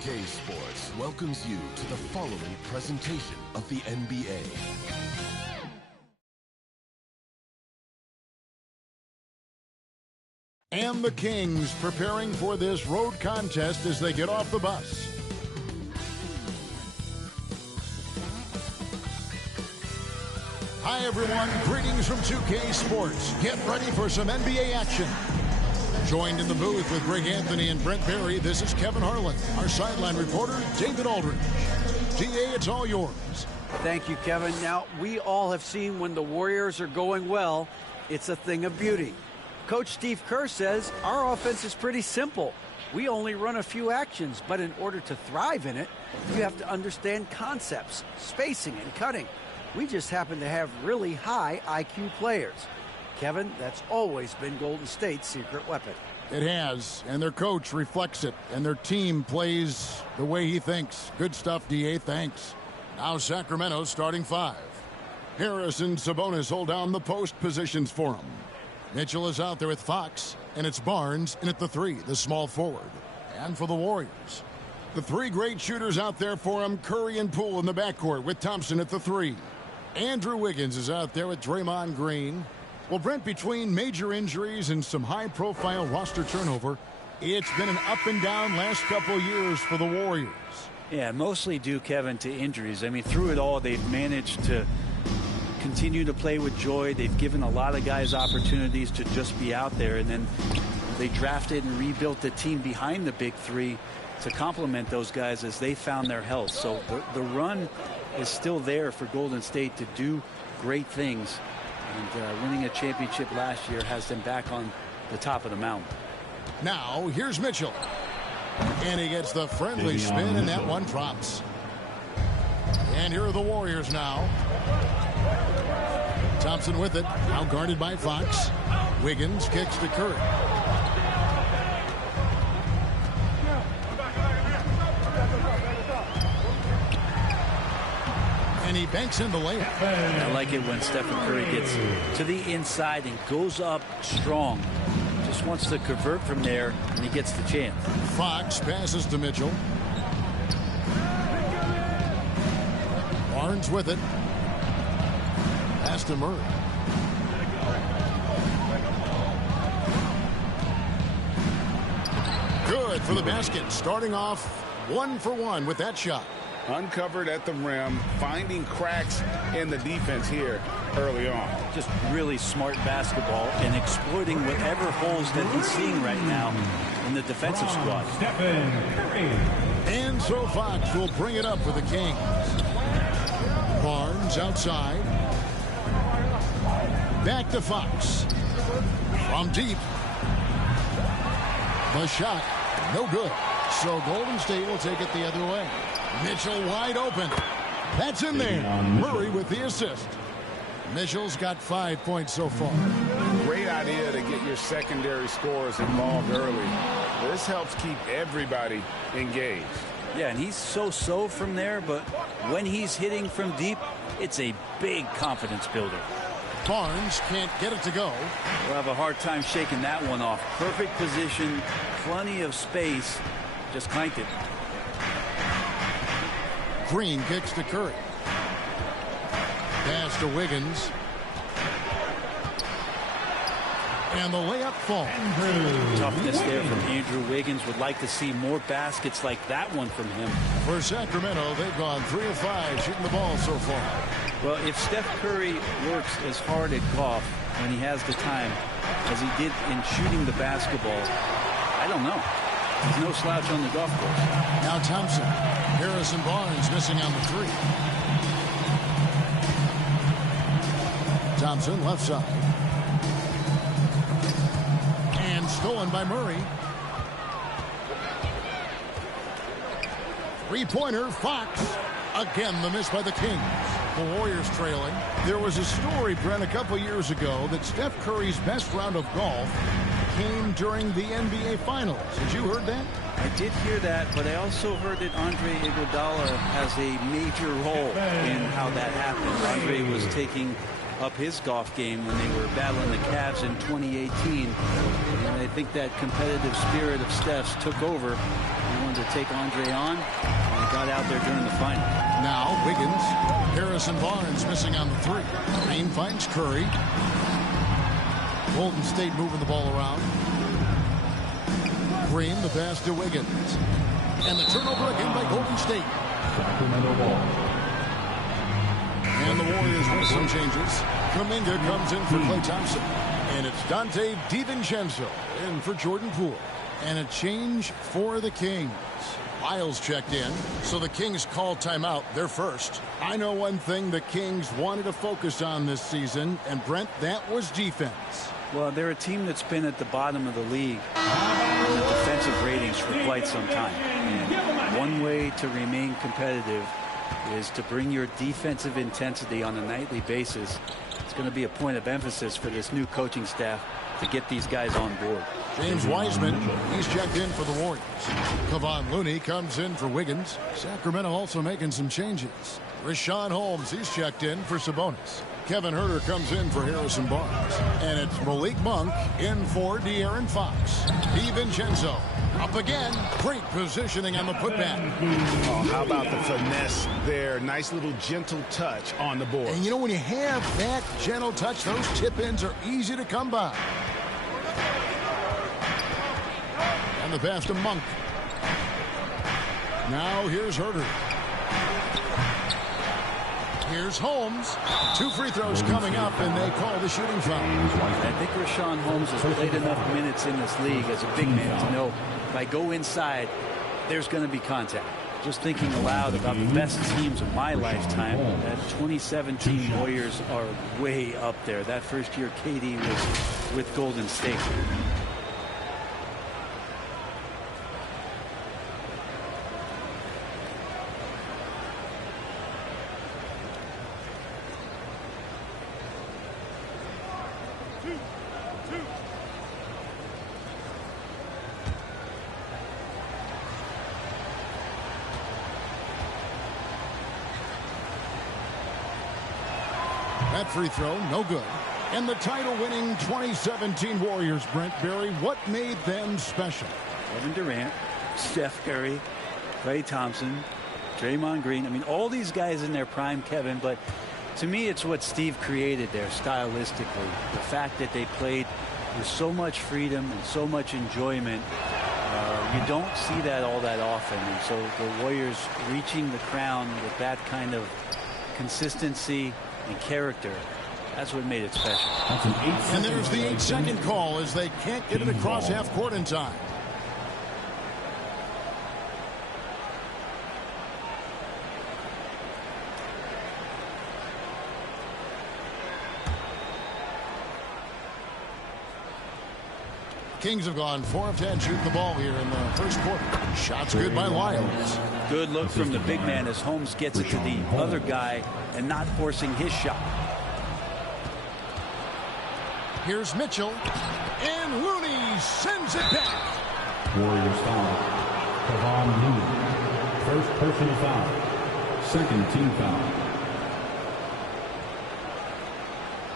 K Sports welcomes you to the following presentation of the NBA. And the Kings preparing for this road contest as they get off the bus. Hi, everyone. Greetings from 2K Sports. Get ready for some NBA action. Joined in the booth with Greg Anthony and Brent Barry, this is Kevin Harlan. Our sideline reporter, David Aldridge. GA, it's all yours. Thank you, Kevin. Now, we all have seen when the Warriors are going well, it's a thing of beauty. Coach Steve Kerr says our offense is pretty simple. We only run a few actions, but in order to thrive in it, you have to understand concepts, spacing, and cutting. We just happen to have really high IQ players. Kevin, that's always been Golden State's secret weapon. It has, and their coach reflects it, and their team plays the way he thinks. Good stuff, DA, thanks. Now Sacramento starting five. Harris and Sabonis hold down the post positions for him. Mitchell is out there with Fox, and it's Barnes in at the three, the small forward. And for the Warriors, the three great shooters out there for him, Curry and Poole in the backcourt with Thompson at the three. Andrew Wiggins is out there with Draymond Green. Well, Brent, between major injuries and some high-profile roster turnover, it's been an up-and-down last couple years for the Warriors. Yeah, mostly due, Kevin, to injuries. I mean, through it all, they've managed to continue to play with joy. They've given a lot of guys opportunities to just be out there, and then they drafted and rebuilt the team behind the big three to complement those guys as they found their health. So the run is still there for Golden State to do great things. And winning a championship last year has them back on the top of the mountain. Now, here's Mitchell. And he gets the friendly spin, and that one drops. And here are the Warriors now. Thompson with it, now guarded by Fox. Wiggins kicks to Curry. And he banks in the layup. I like it when Stephen Curry gets to the inside and goes up strong. Just wants to convert from there, and he gets the chance. Fox passes to Mitchell. Barnes with it. Pass to Murray. Good for the basket. Starting off 1 for 1 with that shot. Uncovered at the rim, finding cracks in the defense here early on. just really smart basketball and exploiting whatever holes that he's seeing right now in the defensive squad. And so Fox will bring it up for the Kings. Barnes outside. Back to Fox. From deep. The shot, no good. So Golden State will take it the other way. Mitchell wide open. That's in there. Murray with the assist. Mitchell's got 5 points so far. Great idea to get your secondary scorers involved early. This helps keep everybody engaged. Yeah, and he's so from there, but when he's hitting from deep, it's a big confidence builder. Barnes can't get it to go. We'll have a hard time shaking that one off. Perfect position, plenty of space, just clanked it. Green kicks to Curry. Pass to Wiggins. And the layup falls. Toughness there from Andrew Wiggins. Would like to see more baskets like that one from him. For Sacramento, they've gone 3 of 5 shooting the ball so far. Well, if Steph Curry works as hard at golf when he has the time as he did in shooting the basketball, I don't know. He's no slouch on the golf course. Now Thompson. Harrison Barnes missing on the 3. Thompson left side. And stolen by Murray. Three-pointer, Fox. Again, the miss by the Kings. The Warriors trailing. There was a story, Brent, a couple years ago that Steph Curry's best round of golf came during the NBA Finals. Had you heard that? I did hear that, but I also heard that Andre Iguodala has a major role in how that happened. Andre was taking up his golf game when they were battling the Cavs in 2018. And I think that competitive spirit of Steph's took over. He wanted to take Andre on, and he got out there during the final. Now Wiggins. Harrison Barnes missing on the 3. Green finds Curry. Golden State moving the ball around. Green, the pass to Wiggins. And the turnover again by Golden State. Sacramento ball. And the Warriors make some changes. Kuminga comes in for Klay Thompson. And it's Dante DiVincenzo in for Jordan Poole. And a change for the Kings. Miles checked in, so the Kings call timeout. They're first. I know one thing the Kings wanted to focus on this season, and Brent, that was defense. Well, they're a team that's been at the bottom of the league in the defensive ratings for quite some time. And one way to remain competitive is to bring your defensive intensity on a nightly basis. It's going to be a point of emphasis for this new coaching staff to get these guys on board. James Wiseman, he's checked in for the Warriors. Kevon Looney comes in for Wiggins. Sacramento also making some changes. Rashawn Holmes, he's checked in for Sabonis. Kevin Huerter comes in for Harrison Barnes. And it's Malik Monk in for De'Aaron Fox. DiVincenzo up again. Great positioning on the putback. Oh, how about the finesse there? Nice little gentle touch on the board. And you know, when you have that gentle touch, those tip-ins are easy to come by. And the pass to Monk. Now here's Huerter. Here's Holmes. 2 free throws coming up, and they call the shooting foul. I think Rashawn Holmes has played enough minutes in this league as a big man to know if I go inside, there's going to be contact. Just thinking aloud about the best teams of my lifetime, that 2017 Warriors are way up there. That first year KD was with Golden State. That free throw, no good. And the title-winning 2017 Warriors, Brent Barry, what made them special? Kevin Durant, Steph Curry, Klay Thompson, Draymond Green. I mean, all these guys in their prime, Kevin, but to me, it's what Steve created there stylistically. The fact that they played with so much freedom and so much enjoyment. You don't see that all that often. And so the Warriors reaching the crown with that kind of consistency and character That's what made it special. And there's the 8-second call as they can't get it across half court in time. Kings have gone 4 of 10 shooting the ball here in the first quarter. Shots good by Lyles. Good look from the big man as Holmes gets it to the other guy and not forcing his shot. Here's Mitchell, and Looney sends it back. Warriors foul. Kevon Looney. First personal foul. Second team foul.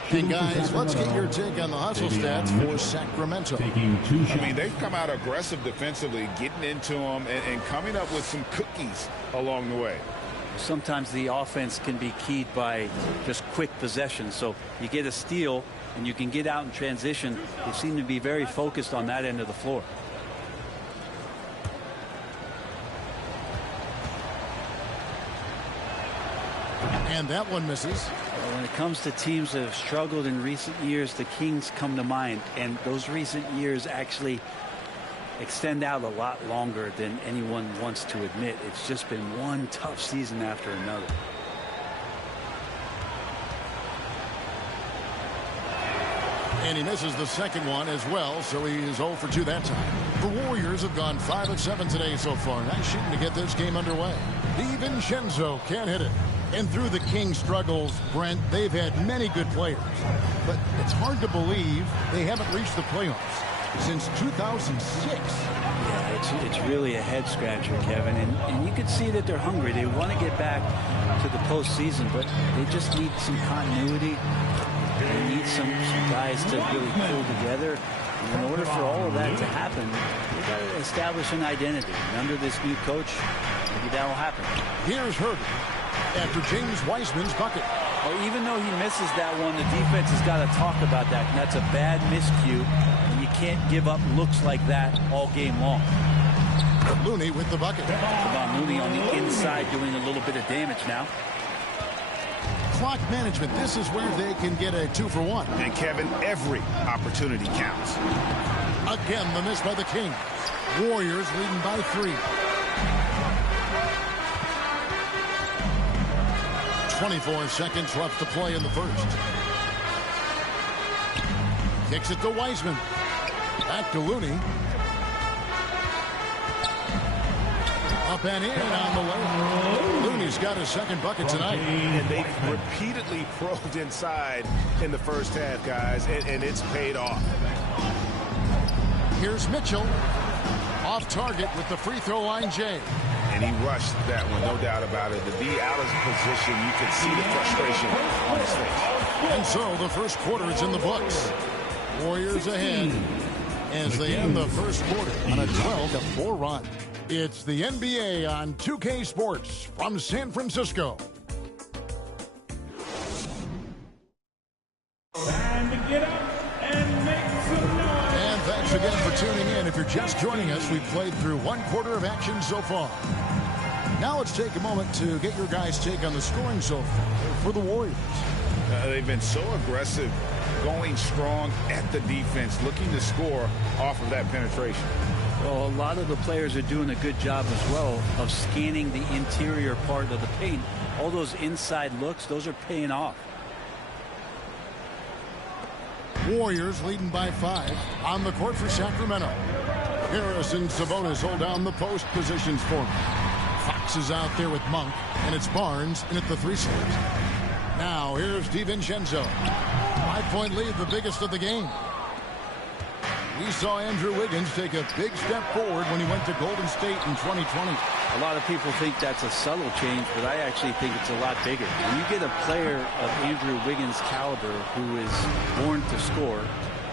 And guys, let's get your take on the hustle stats for Sacramento. I mean, they've come out aggressive defensively, getting into them and coming up with some cookies along the way. Sometimes the offense can be keyed by just quick possession. So you get a steal and you can get out in transition. They seem to be very focused on that end of the floor. And that one misses. When it comes to teams that have struggled in recent years, the Kings come to mind, and those recent years actually extend out a lot longer than anyone wants to admit. It's just been one tough season after another. And he misses the second one as well, so he is 0 for 2 that time. The Warriors have gone 5 of 7 today so far. Nice shooting to get this game underway. DiVincenzo can't hit it. And through the Kings' struggles, Brent, they've had many good players. But it's hard to believe they haven't reached the playoffs since 2006. Yeah, it's really a head-scratcher, Kevin. And you can see that they're hungry. They want to get back to the postseason, but they just need some continuity. They need some guys to really pull together. And in order for all of that to happen, they've got to establish an identity. And under this new coach, maybe that will happen. Here's Herder after James Wiseman's bucket. Well, even though he misses that one, the defense has got to talk about that. And that's a bad miscue. And you can't give up looks like that all game long. Looney with the bucket. Kevon Looney on the inside doing a little bit of damage now. Clock management. This is where they can get a 2 for 1. And Kevin, every opportunity counts. Again, the miss by the Kings. Warriors leading by 3. 24 seconds left to play in the first. Kicks it to Wiseman. Back to Looney. Up and in on the layup. Looney's got his second bucket tonight. And they repeatedly probed inside in the first half, guys, and it's paid off. Here's Mitchell. Off target with the free throw line, Jay. And he rushed that one, no doubt about it. To be out of position, you could see the frustration on his face. And so the first quarter is in the books. Warriors ahead as they end the first quarter on a 12-4 run. It's the NBA on 2K Sports from San Francisco. Time to get up and make some noise. And thanks again for tuning in. If you're just joining us, we've played through one quarter of action so far. Now let's take a moment to get your guys' take on the scoring so far for the Warriors. They've been so aggressive, going strong at the defense, looking to score off of that penetration. Well, a lot of the players are doing a good job as well of scanning the interior part of the paint. All those inside looks, those are paying off. Warriors leading by 5 on the court for Sacramento. Harris and Sabonis hold down the post positions for them. Fox is out there with Monk, and it's Barnes in at the 3 slot. Now here's DiVincenzo. 5-point lead, the biggest of the game. We saw Andrew Wiggins take a big step forward when he went to Golden State in 2020. A lot of people think that's a subtle change, but I actually think it's a lot bigger. When you get a player of Andrew Wiggins' caliber who is born to score,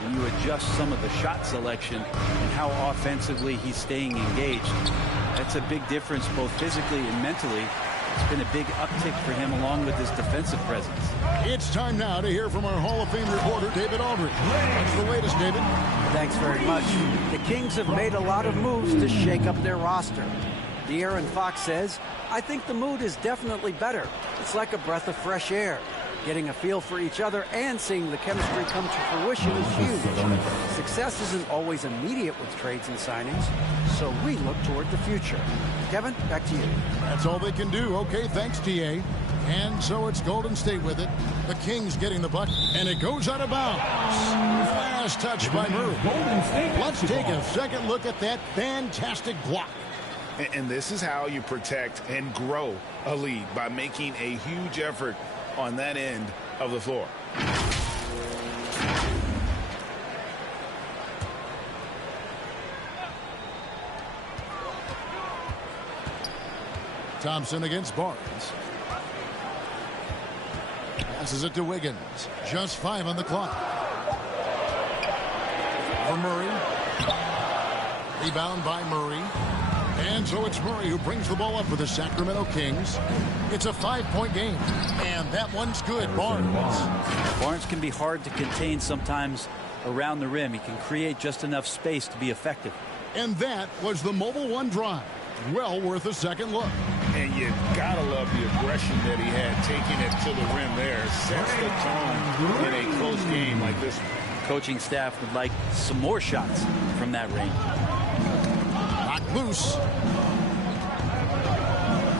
and you adjust some of the shot selection and how offensively he's staying engaged, that's a big difference both physically and mentally. It's been a big uptick for him along with his defensive presence. It's time now to hear from our Hall of Fame reporter, David Aldridge. What's the latest, David? Thanks very much. The Kings have made a lot of moves to shake up their roster. De'Aaron Fox says, I think the mood is definitely better. It's like a breath of fresh air. Getting a feel for each other and seeing the chemistry come to fruition is huge. Success isn't always immediate with trades and signings, so we look toward the future. Kevin, back to you. That's all they can do. Okay, thanks, TA. And so it's Golden State with it. The Kings getting the bucket, and it goes out of bounds. Last touch by Murray. Let's take a second look at that fantastic block. And this is how you protect and grow a lead, by making a huge effort on that end of the floor. Thompson against Barnes. Passes it to Wiggins. Just 5 on the clock. For Murray. Rebound by Murray. And so it's Murray who brings the ball up for the Sacramento Kings. It's a 5-point game. And that one's good. Barnes can be hard to contain sometimes around the rim. He can create just enough space to be effective. And that was the Mobile One drive. Well worth a second look. And you gotta love the aggression that he had, taking it to the rim there. Sets the tone in a close game like this one. Coaching staff would like some more shots from that range. Knocked loose.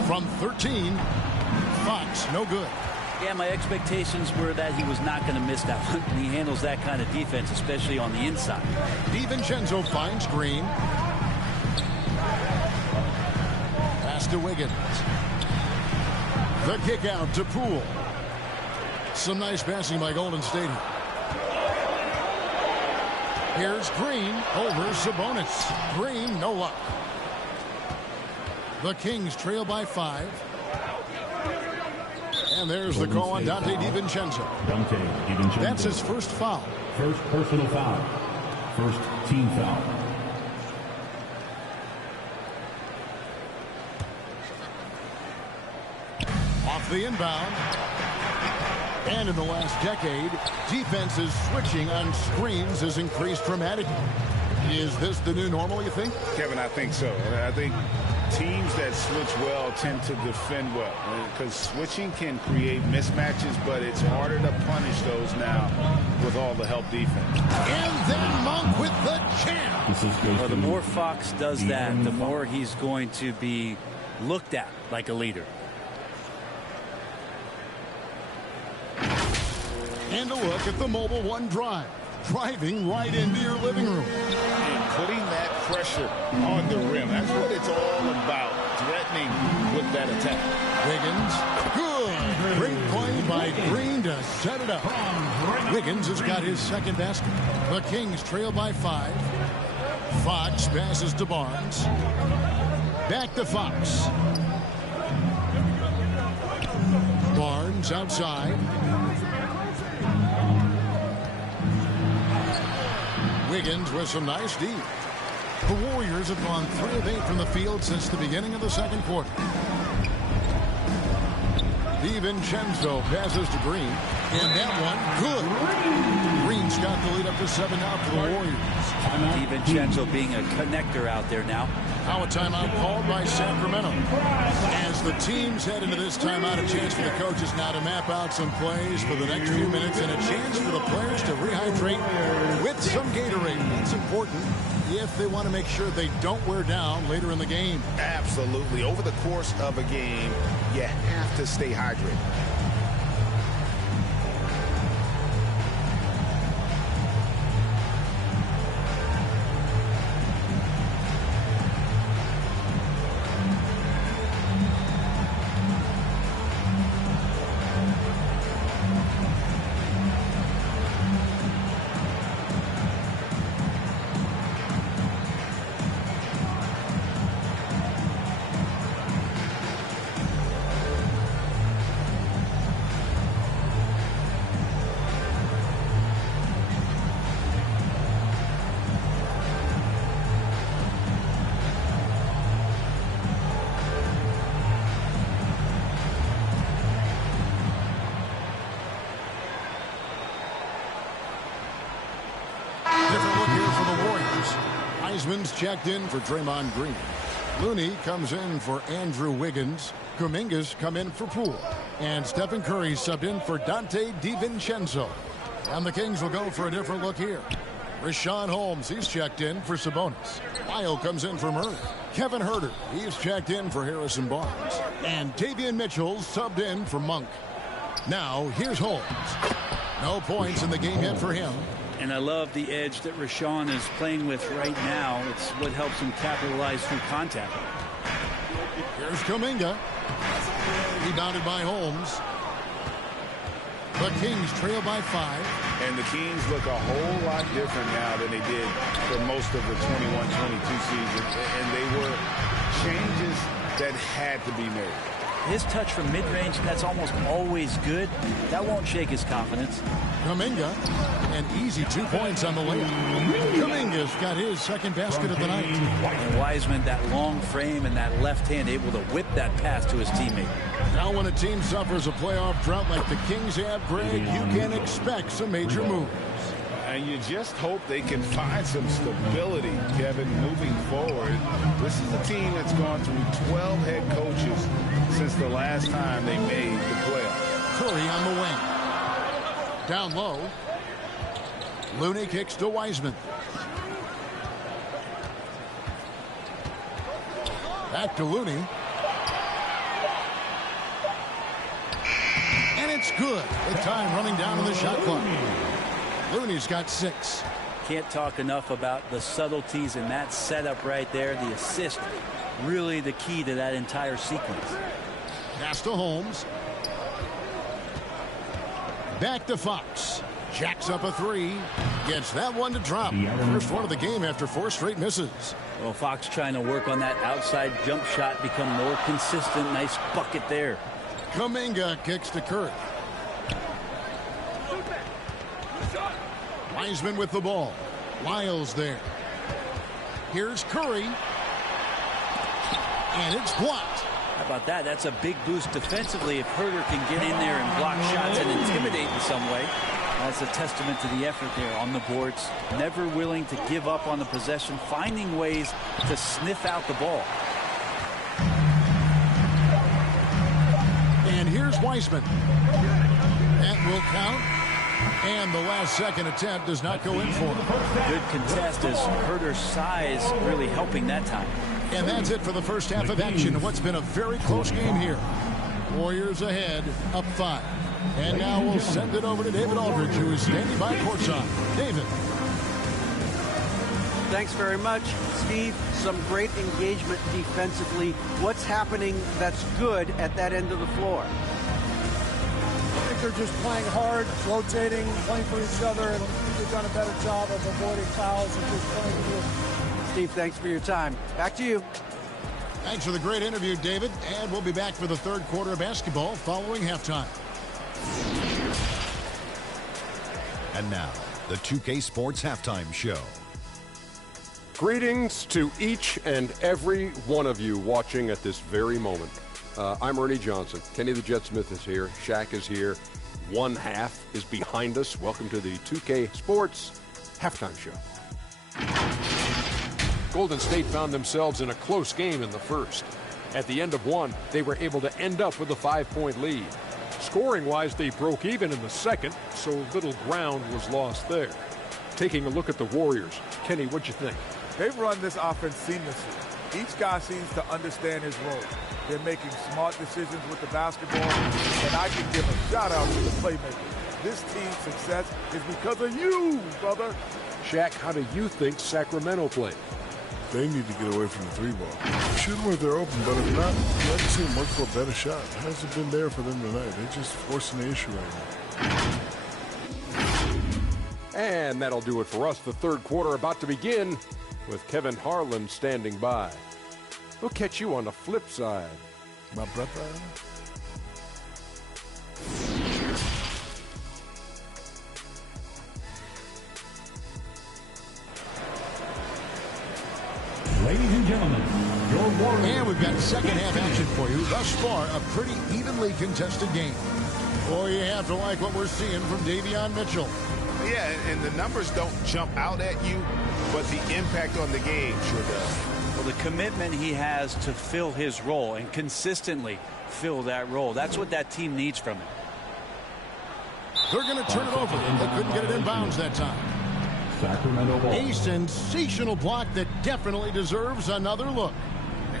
From 13. Fox, no good. Yeah, my expectations were that he was not going to miss that one. And he handles that kind of defense, especially on the inside. DiVincenzo finds Green. Pass to Wiggins. The kick out to Poole. Some nice passing by Golden State. Here's Green over Sabonis. Green, no luck. The Kings trail by 5. And there's the call on Dante DiVincenzo. That's his first foul. First personal foul. First team foul. Off the inbound. And in the last decade, defenses switching on screens has increased dramatically. Is this the new normal, you think? Kevin, I think so. And I think teams that switch well tend to defend well, because switching can create mismatches, but it's harder to punish those now with all the help defense. And then Monk with the jam. Well, the more Fox does that, the more he's going to be looked at like a leader. And a look at the Mobile One drive. Driving right into your living room. And putting that pressure on the rim. That's what it's all about. Threatening with that attack. Wiggins. Good. Great play by Green to set it up. Wiggins has got his second basket. The Kings trail by 5. Fox passes to Barnes. Back to Fox. Barnes outside. Wiggins with some nice D. The Warriors have gone 3 of 8 from the field since the beginning of the second quarter. DiVincenzo passes to Green. And that one, good. Green's got the lead up to 7 now for the Warriors. DiVincenzo being a connector out there now. Now a timeout called by Sacramento. As the teams head into this timeout, a chance for the coaches now to map out some plays for the next few minutes and a chance for the players to rehydrate with some Gatorade. That's important if they want to make sure they don't wear down later in the game. Absolutely. Over the course of a game, you have to stay hydrated. Wiseman's checked in for Draymond Green. Looney comes in for Andrew Wiggins. Kuminga's come in for Poole. And Stephen Curry subbed in for Dante DiVincenzo. And the Kings will go for a different look here. Rashawn Holmes, he's checked in for Sabonis. Lyle comes in for Murray. Kevin Huerter, he's checked in for Harrison Barnes. And Davion Mitchell subbed in for Monk. Now, here's Holmes. No points in the game yet for him. And I love the edge that Rashawn is playing with right now. It's what helps him capitalize through contact. Here's Kuminga. Rebounded by Holmes. The Kings trail by 5. And the Kings look a whole lot different now than they did for most of the 21-22 season. And they were changes that had to be made. His touch from mid-range, that's almost always good. That won't shake his confidence. Kuminga, an easy 2 points on the layup. Kuminga's got his second basket of the night. And Wiseman, that long frame and that left hand, able to whip that pass to his teammate. Now when a team suffers a playoff drought like the Kings have, Greg, you can expect some major moves. And you just hope they can find some stability, Kevin, moving forward. This is a team that's gone through 12 head coaches since the last time they made the playoffs. Curry on the wing. Down low. Looney kicks to Wiseman. Back to Looney. And it's good. The time running down on the shot clock. Looney's got 6. Can't talk enough about the subtleties in that setup right there. The assist, really the key to that entire sequence. Pass to Holmes. Back to Fox. Jacks up a 3. Gets that one to drop. First one of the game after 4 straight misses. Well, Fox trying to work on that outside jump shot, become more consistent. Nice bucket there. Kuminga kicks to Curry. Wiseman with the ball. Lyles there. Here's Curry. And it's blocked. How about that? That's a big boost defensively if Huerter can get in there and block shots and intimidate in some way. That's a testament to the effort there on the boards. Never willing to give up on the possession, finding ways to sniff out the ball. And here's Wiseman. That will count. And the last second attempt does not go in for him. Good contest as Huerter's size really helping that time. And that's it for the first half of action in what's been a very close game here. Warriors ahead, up 5. And now we'll send it over to David Aldridge, who is standing by courtside. David. Thanks very much, Steve. Some great engagement defensively. What's happening that's good at that end of the floor? I think they're just playing hard, rotating, playing for each other, and they've done a better job of avoiding fouls and just playing good. Steve, thanks for your time. Back to you. Thanks for the great interview, David. And we'll be back for the third quarter of basketball following halftime. And now, the 2K Sports Halftime Show. Greetings to each and every one of you watching at this very moment. I'm Ernie Johnson. Kenny the Jet Smith is here. Shaq is here. One half is behind us. Welcome to the 2K Sports Halftime Show. Golden State found themselves in a close game in the first. At the end of one, they were able to end up with a 5-point lead. Scoring-wise, they broke even in the second, so little ground was lost there. Taking a look at the Warriors, Kenny, what'd you think? They've run this offense seamlessly. Each guy seems to understand his role. They're making smart decisions with the basketball, and I can give a shout-out to the playmakers. This team's success is because of you, brother. Shaq, how do you think Sacramento played? They need to get away from the 3-ball. Shoot them if they're open, but if not, I'd see them work for a better shot. It hasn't been there for them tonight. They're just forcing the issue right now. And that'll do it for us. The third quarter about to begin with Kevin Harlan standing by. We'll catch you on the flip side. My brother. Ladies and gentlemen, your Warriors. And we've got second half action for you. Thus far, a pretty evenly contested game. Boy, you have to like what we're seeing from Davion Mitchell. Yeah, and the numbers don't jump out at you, but the impact on the game sure does. Well, the commitment he has to fill his role and consistently fill that role, that's what that team needs from him. They're going to turn it over. They couldn't get it in bounds that time. Sacramento ball. A sensational block that definitely deserves another look.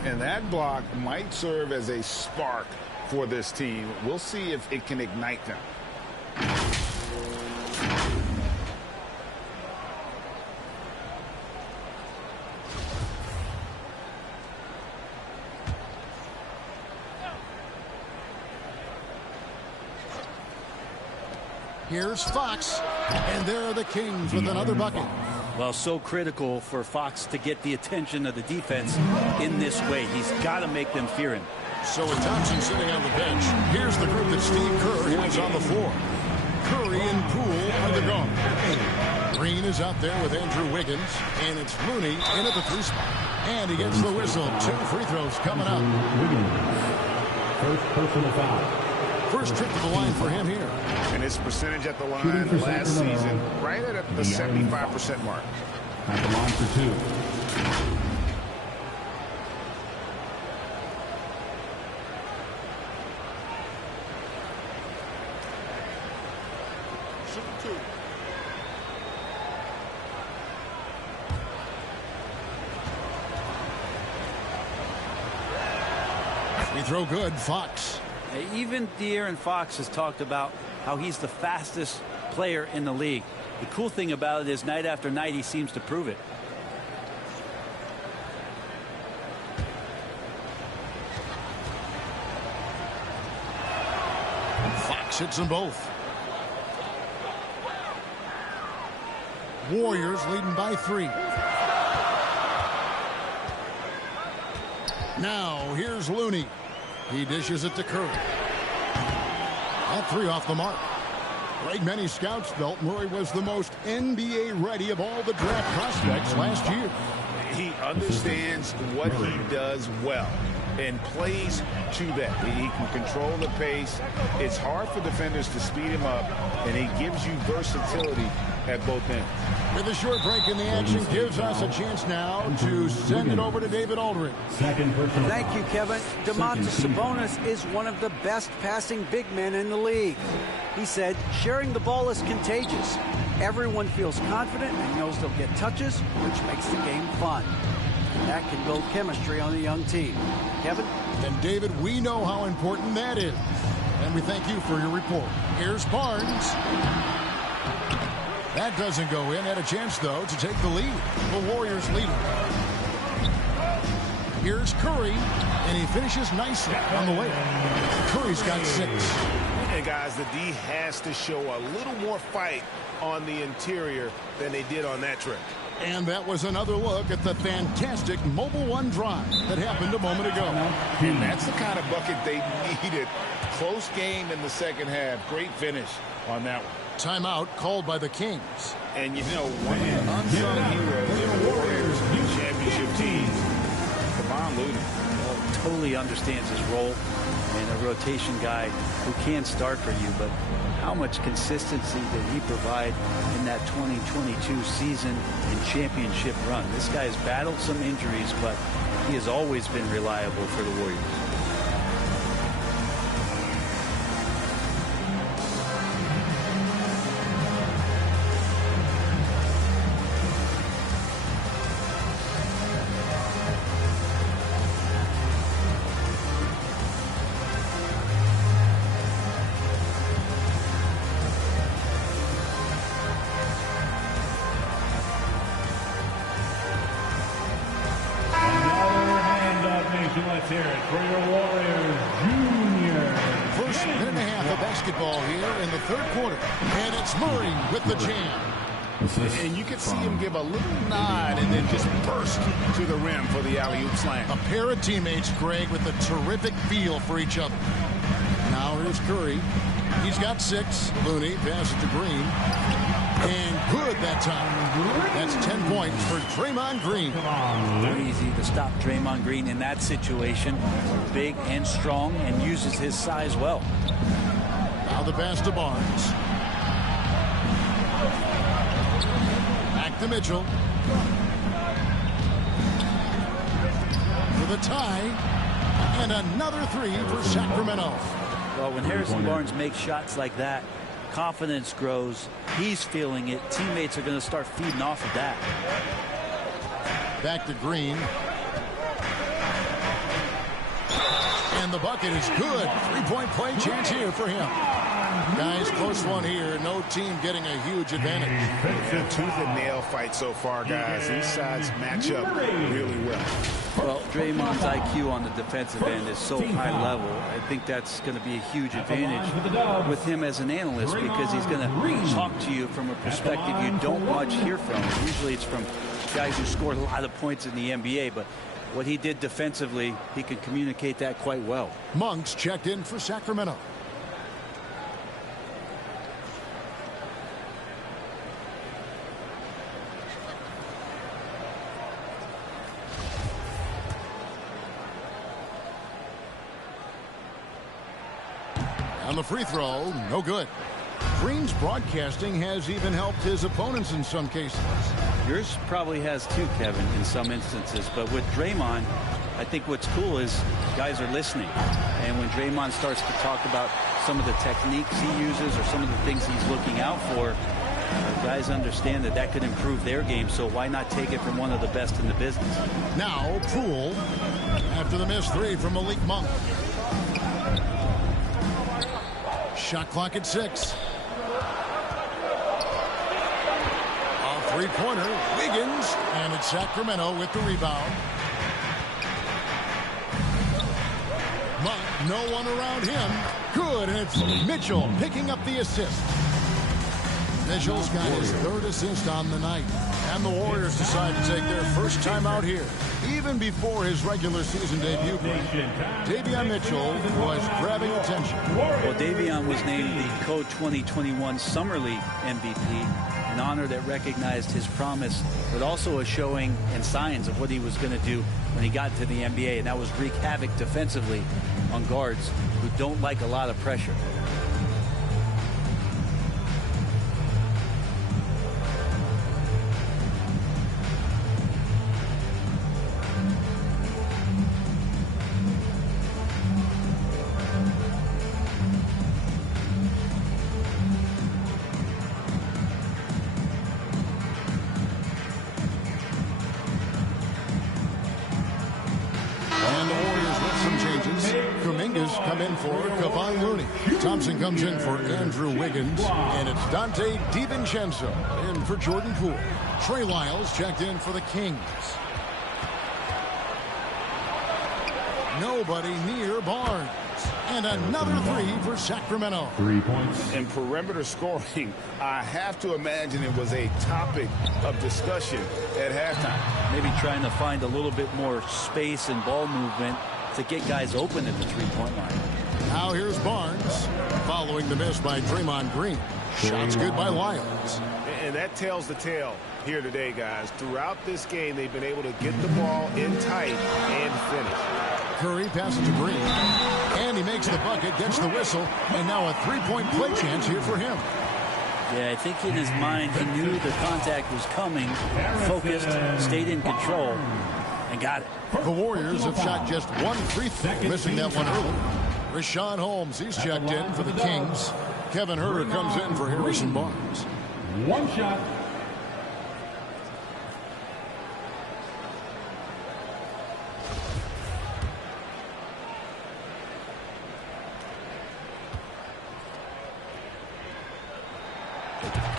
And that block might serve as a spark for this team. We'll see if it can ignite them. Here's Fox, and there are the Kings with another bucket. Well, so critical for Fox to get the attention of the defense in this way. He's got to make them fear him. So with Thompson sitting on the bench, here's the group that Steve Kerr has on the floor. Curry and Poole are the guards. Green is out there with Andrew Wiggins, and it's Looney in at the 3 spot. And he gets the whistle. 2 free throws coming up. First personal foul. First trip to the line for him here. And his percentage at the line last season, right at the 75% mark. At the line for 2. Free throw good, Fox. Even De'Aaron Fox has talked about how he's the fastest player in the league. The cool thing about it is night after night he seems to prove it. Fox hits them both. Warriors leading by 3. Now here's Looney. He dishes it to Curry. That 3 off the mark. Like many scouts felt, Murray was the most NBA ready of all the draft prospects last year. He understands what he does well and plays to that. He can control the pace. It's hard for defenders to speed him up, and he gives you versatility at both ends. With a short break in the action, gives us a chance now to send it over to David Aldridge. Thank you, Kevin. Domantas Sabonis is one of the best passing big men in the league. He said, sharing the ball is contagious. Everyone feels confident and knows they'll get touches, which makes the game fun. And that can build chemistry on a young team. Kevin? And David, we know how important that is. And we thank you for your report. Here's Barnes. That doesn't go in. Had a chance, though, to take the lead. The Warriors lead. Here's Curry, and he finishes nicely on the way. Curry's got 6. And guys, the D has to show a little more fight on the interior than they did on that trip. And that was another look at the fantastic Mobile One drive that happened a moment ago. And that's the kind of bucket they needed. Close game in the second half. Great finish on that one. Timeout called by the Kings. And you know, one of the unsung heroes of the Warriors championship team, Kevon Looney. Totally understands his role and a rotation guy who can start for you, but how much consistency did he provide in that 2022 season and championship run? This guy has battled some injuries, but he has always been reliable for the Warriors. Let's hear it for your Warriors Junior. First minute and a half of basketball here in the 3rd quarter. And it's Murray with the jam. And you can see him give a little nod and then just burst to the rim for the alley-oop slam. A pair of teammates, Greg, with a terrific feel for each other. Now here's Curry. He's got 6. Looney passes to Green. And good that time. That's 10 points for Draymond Green. Very easy to stop Draymond Green in that situation. Big and strong and uses his size well. Now the pass to Barnes. Back to Mitchell. for the tie. And another three for Sacramento. Well, when Harrison Barnes makes shots like that, confidence grows. He's feeling it. Teammates are going to start feeding off of that. Back to Green. And the bucket is good. Three-point play chance here for him. Guys, close one here. No team getting a huge advantage. Tooth and nail fight so far, guys. These sides match up really well. Well, Draymond's IQ on the defensive end is so high level. I think that's going to be a huge advantage with him as an analyst because he's going to talk to you from a perspective you don't much hear from. Usually it's from guys who scored a lot of points in the NBA, but what he did defensively, he can communicate that quite well. Monks checked in for Sacramento. On the free throw, no good. Green's broadcasting has even helped his opponents in some cases. Yours probably has too, Kevin, in some instances. But with Draymond, I think what's cool is guys are listening. And when Draymond starts to talk about some of the techniques he uses or some of the things he's looking out for, guys understand that that could improve their game. So why not take it from one of the best in the business? Now, Poole, after the missed three from Malik Monk. Shot clock at 6. A three-pointer, Wiggins, and it's Sacramento with the rebound. Monk, no one around him. Good, and it's Mitchell picking up the assist. Mitchell's got his third assist on the night. And the Warriors decide to take their first time out here. Even before his regular season debut, Davion Mitchell was grabbing attention. Well, Davion was named the Co-2021 Summer League MVP, an honor that recognized his promise, but also a showing and signs of what he was going to do when he got to the NBA, and that was wreak havoc defensively on guards who don't like a lot of pressure. Thompson comes in for Andrew Wiggins, and it's Dante DiVincenzo in for Jordan Poole. Trey Lyles checked in for the Kings. Nobody near Barnes. And another three for Sacramento. 3 points. In perimeter scoring, I have to imagine it was a topic of discussion at halftime. Maybe trying to find a little bit more space and ball movement to get guys open at the three-point line. Now here's Barnes, following the miss by Draymond Green. Shots good by Lyles. And that tells the tale here today, guys. Throughout this game, they've been able to get the ball in tight and finish. Curry passes to Green, and he makes the bucket, gets the whistle, and now a three-point play chance here for him. Yeah, I think in his mind he knew the contact was coming, focused, stayed in control, and got it. The Warriors have shot just one free throw, missing that one early. Rashawn Holmes, he's checked in for the Kings. Kevin Huerter comes in for Harrison Barnes. One shot.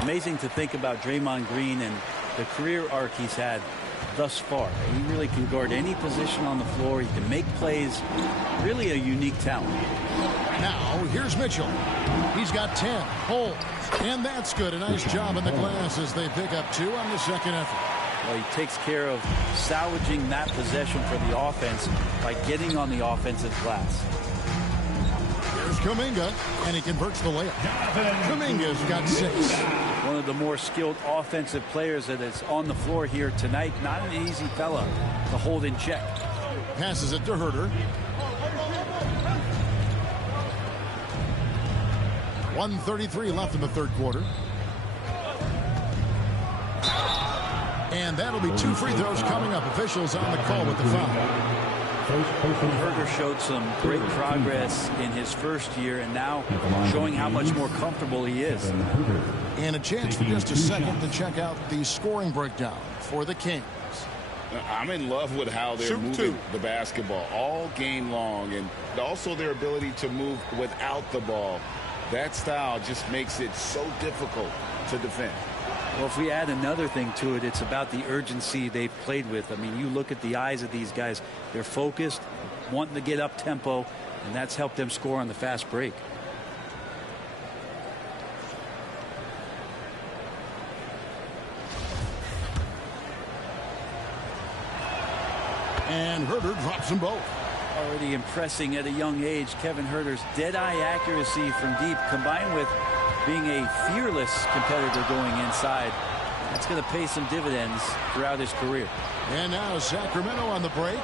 Amazing to think about Draymond Green and the career arc he's had thus far. He really can guard any position on the floor. He can make plays. Really a unique talent. Now, here's Mitchell. He's got 10. Holmes. And that's good. A nice job in the glass as they pick up 2 on the second effort. Well, he takes care of salvaging that possession for the offense by getting on the offensive glass. Here's Kuminga, and he converts the layup. Kuminga's got 6. One of the more skilled offensive players that is on the floor here tonight. Not an easy fella to hold in check. Passes it to Huerter. 1:33 left in the third quarter. And that'll be 2 free throws coming up. Officials on the call with the foul. Herder showed some great progress in his first year and now showing how much more comfortable he is. And a chance for just a second to check out the scoring breakdown for the Kings. I'm in love with how they're moving the basketball all game long, and also their ability to move without the ball. That style just makes it so difficult to defend. Well, if we add another thing to it, it's about the urgency they've played with. I mean, you look at the eyes of these guys. They're focused, wanting to get up tempo, and that's helped them score on the fast break. And Herder drops them both. Already impressing at a young age, Kevin Herder's dead-eye accuracy from deep, combined with being a fearless competitor going inside. That's going to pay some dividends throughout his career. And now Sacramento on the break.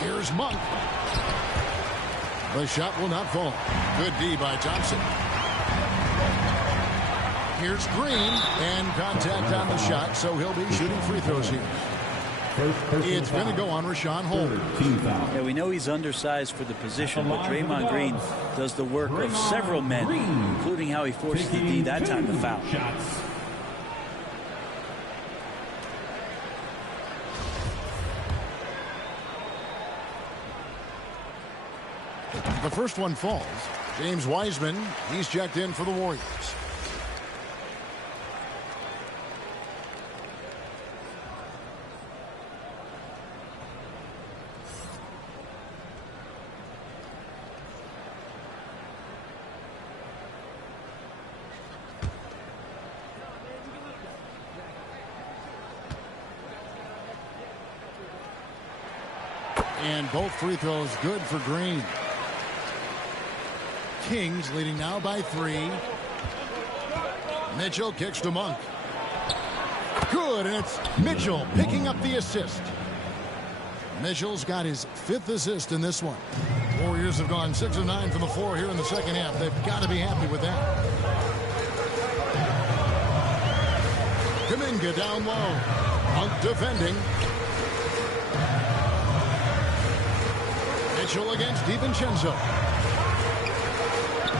Here's Monk. The shot will not fall. Good D by Thompson. Here's Green, and contact on the shot, so he'll be shooting free throws here. It's going to go on Rashawn Holmes. Yeah, we know he's undersized for the position, but Draymond Green does the work of several men, including how he forced the D that time to foul. The first one falls. James Wiseman, he's checked in for the Warriors. And both free throws good for Green. Kings leading now by 3. Mitchell kicks to Monk. Good, and it's Mitchell picking up the assist. Mitchell's got his 5th assist in this one. Warriors have gone 6 of 9 from the floor here in the second half. They've got to be happy with that. Kuminga down low. Monk defending. Mitchell against DiVincenzo.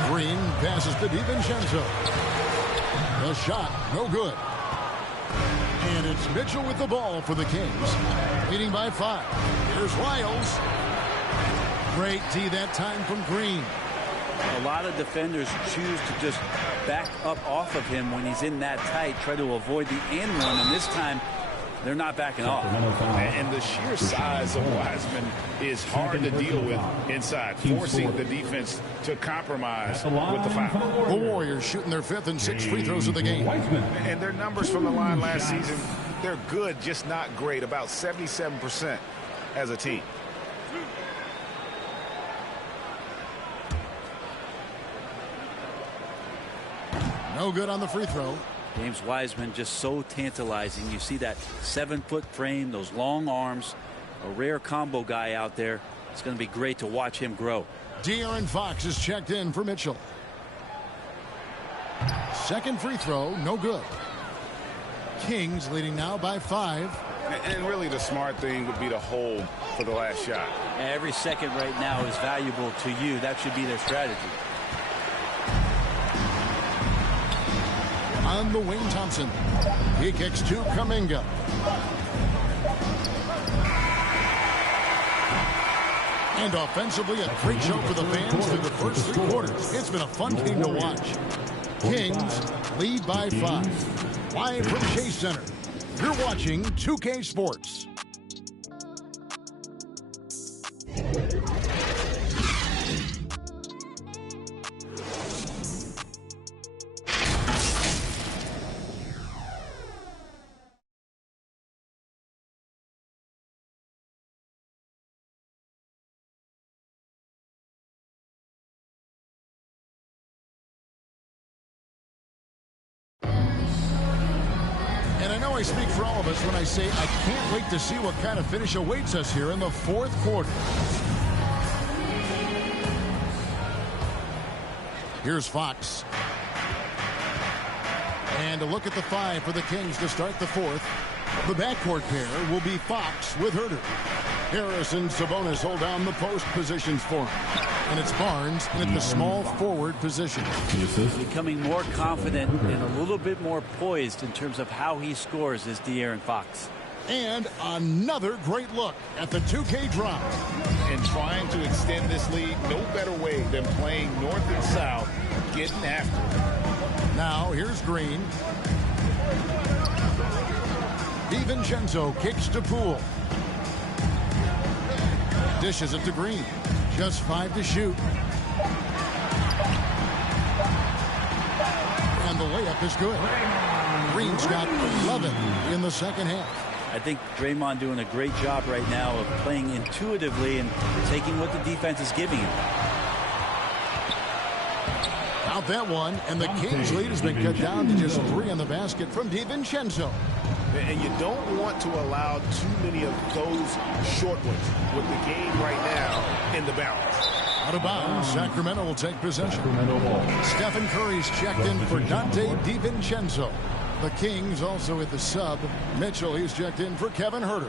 Green passes to DiVincenzo. The shot, no good. And it's Mitchell with the ball for the Kings. Leading by 5. Here's Riles. Great D that time from Green. A lot of defenders choose to just back up off of him when he's in that tight, try to avoid the and one, and this time they're not backing off. And the sheer size of Wiseman is hard to deal with inside, forcing the defense to compromise with the foul. The Warriors shooting their 5th and 6th free throws of the game. And their numbers from the line last season, they're good, just not great, about 77% as a team. No good on the free throw. James Wiseman just so tantalizing. You see that 7-foot frame, those long arms, a rare combo guy out there. It's going to be great to watch him grow. De'Aaron Fox is checked in for Mitchell. Second free throw, no good. Kings leading now by 5. And really the smart thing would be to hold for the last shot. Every second right now is valuable to you. That should be their strategy. On the wing, Thompson. He kicks to Kuminga. And offensively, a great show for the fans through the first 3 quarters. It's been a fun game to watch. Kings lead by 5. Live from Chase Center, you're watching 2K Sports. And I know I speak for all of us when I say I can't wait to see what kind of finish awaits us here in the 4th quarter. Here's Fox. And a look at the 5 for the Kings to start the 4th. The backcourt pair will be Fox with Herter. Harris and Sabonis hold down the post positions for him. And it's Barnes in at the small forward position. Becoming more confident and a little bit more poised in terms of how he scores is De'Aaron Fox. And another great look at the 2K drop. And trying to extend this lead, no better way than playing north and south, getting after it. Now here's Green. DiVincenzo kicks to Poole. Dishes it to Green. Just 5 to shoot. And the layup is good. Green's got 11 in the second half. I think Draymond doing a great job right now of playing intuitively and taking what the defense is giving him. Out that one, and the Kings' lead has been cut down to just 3 on the basket from DiVincenzo. And you don't want to allow too many of those short ones with the game right now in the balance. Out of bounds, Sacramento will take possession. Stephen Curry's checked in for Dante DiVincenzo. The Kings also at the sub. Mitchell, he's checked in for Kevin Herter.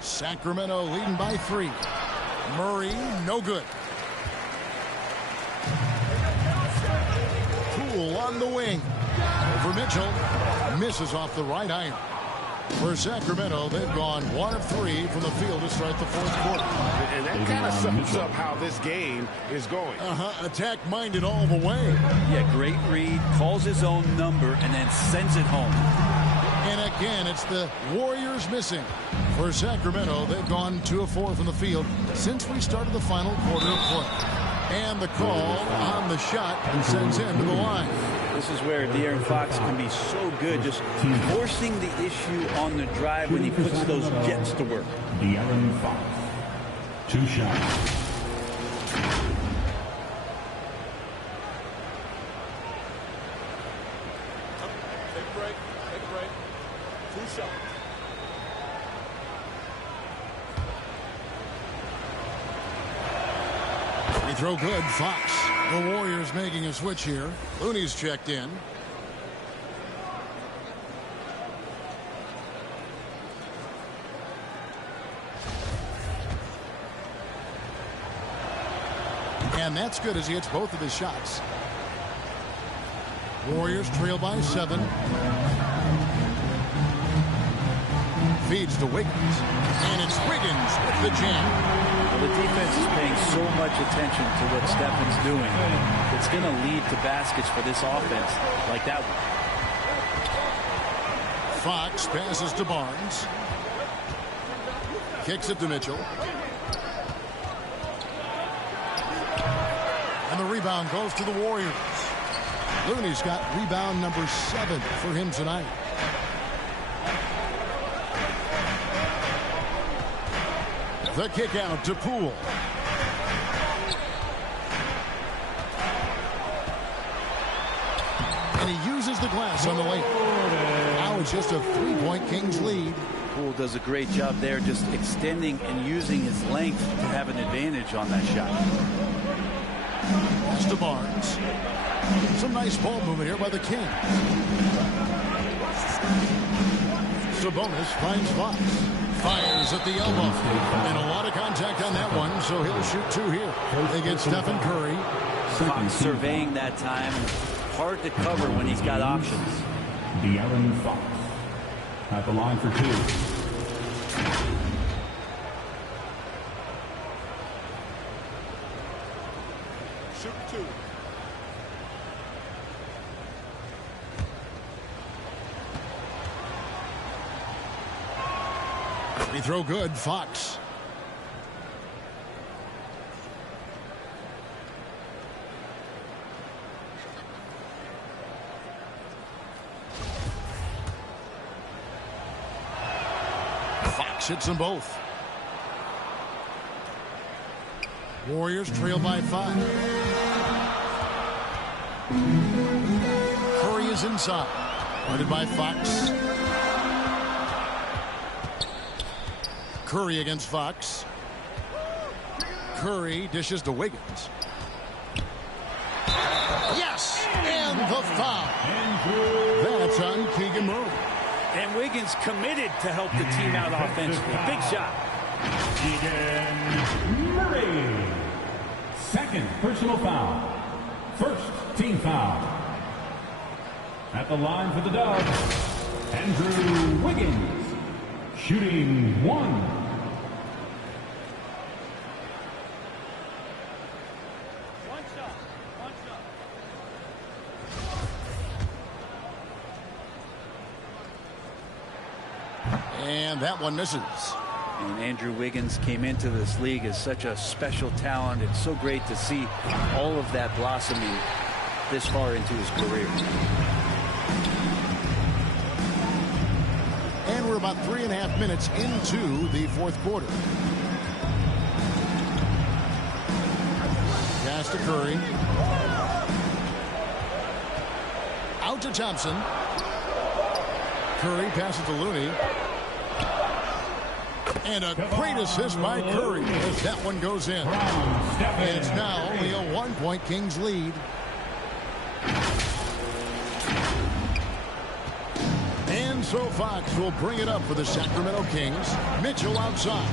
Sacramento leading by 3. Murray, no good. Poole on the wing. Over Mitchell. Misses off the right iron. For Sacramento, they've gone 1 of 3 from the field to start the fourth quarter. And that kind of sums up how this game is going. Attack-minded all the way. Yeah, great read. Calls his own number and then sends it home. And again, it's the Warriors missing. For Sacramento, they've gone 2 of 4 from the field since we started the final quarter of play. And the call on the shot and sends him to the line. This is where De'Aaron Fox can be so good, just forcing the issue on the drive when he puts those jets to work. De'Aaron Fox. 2 shots. Take a break. 2 shots. Free throw good, Fox. The Warriors making a switch here. Looney's checked in. And that's good as he hits both of his shots. Warriors trail by 7. Feeds to Wiggins. And it's Wiggins with the jam. Well, the defense is paying so much attention to what Stephen's doing. It's going to lead to baskets for this offense like that one. Fox passes to Barnes. Kicks it to Mitchell. And the rebound goes to the Warriors. Looney's got rebound number 7 for him tonight. The kick out to Poole. And he uses the glass on the way. Now it's just a 3-point Kings lead. Poole does a great job there, just extending and using his length to have an advantage on that shot. Pass to Barnes. Some nice ball movement here by the Kings. Sabonis finds Fox. Fires at the elbow. And a lot of contact on that one, so he'll shoot 2 here. They get Stephen Curry. Fox surveying that time. Hard to cover when he's got options. De'Aaron Fox at the line for 2. Shoot 2. Free throw good, Fox. Fox hits them both. Warriors trail by 5. Curry is inside. Guarded by Fox. Curry against Fox. Curry dishes to Wiggins. Yes! And the foul. That's on Keegan Murray. And Wiggins committed to help the team out offensively. Big shot. Keegan Murray. Second personal foul. First team foul. At the line for the Dubs, Andrew Wiggins. Shooting 1. And that one misses. And Andrew Wiggins came into this league as such a special talent. It's so great to see all of that blossoming this far into his career. And we're about 3.5 minutes into the fourth quarter. Pass to Curry. Out to Thompson. Curry passes to Looney. And a great assist by Curry as that one goes in. And it's now only a 1-point Kings lead. And so Fox will bring it up for the Sacramento Kings. Mitchell outside.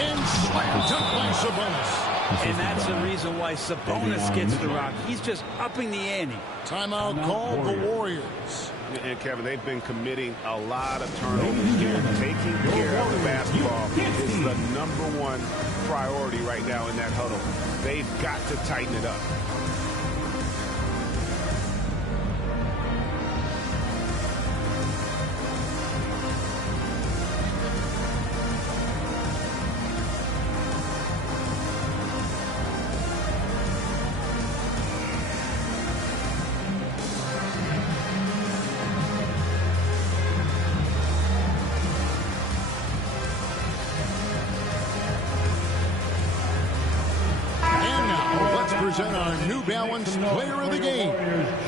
And slam dunk by Sabonis. And that's the reason why Sabonis gets the rock. He's just upping the ante. Timeout called the Warriors. And Kevin, they've been committing a lot of turnovers here. Taking care of the basketball is the #1 priority right now in that huddle. They've got to tighten it up. Present our New Balance player of the game,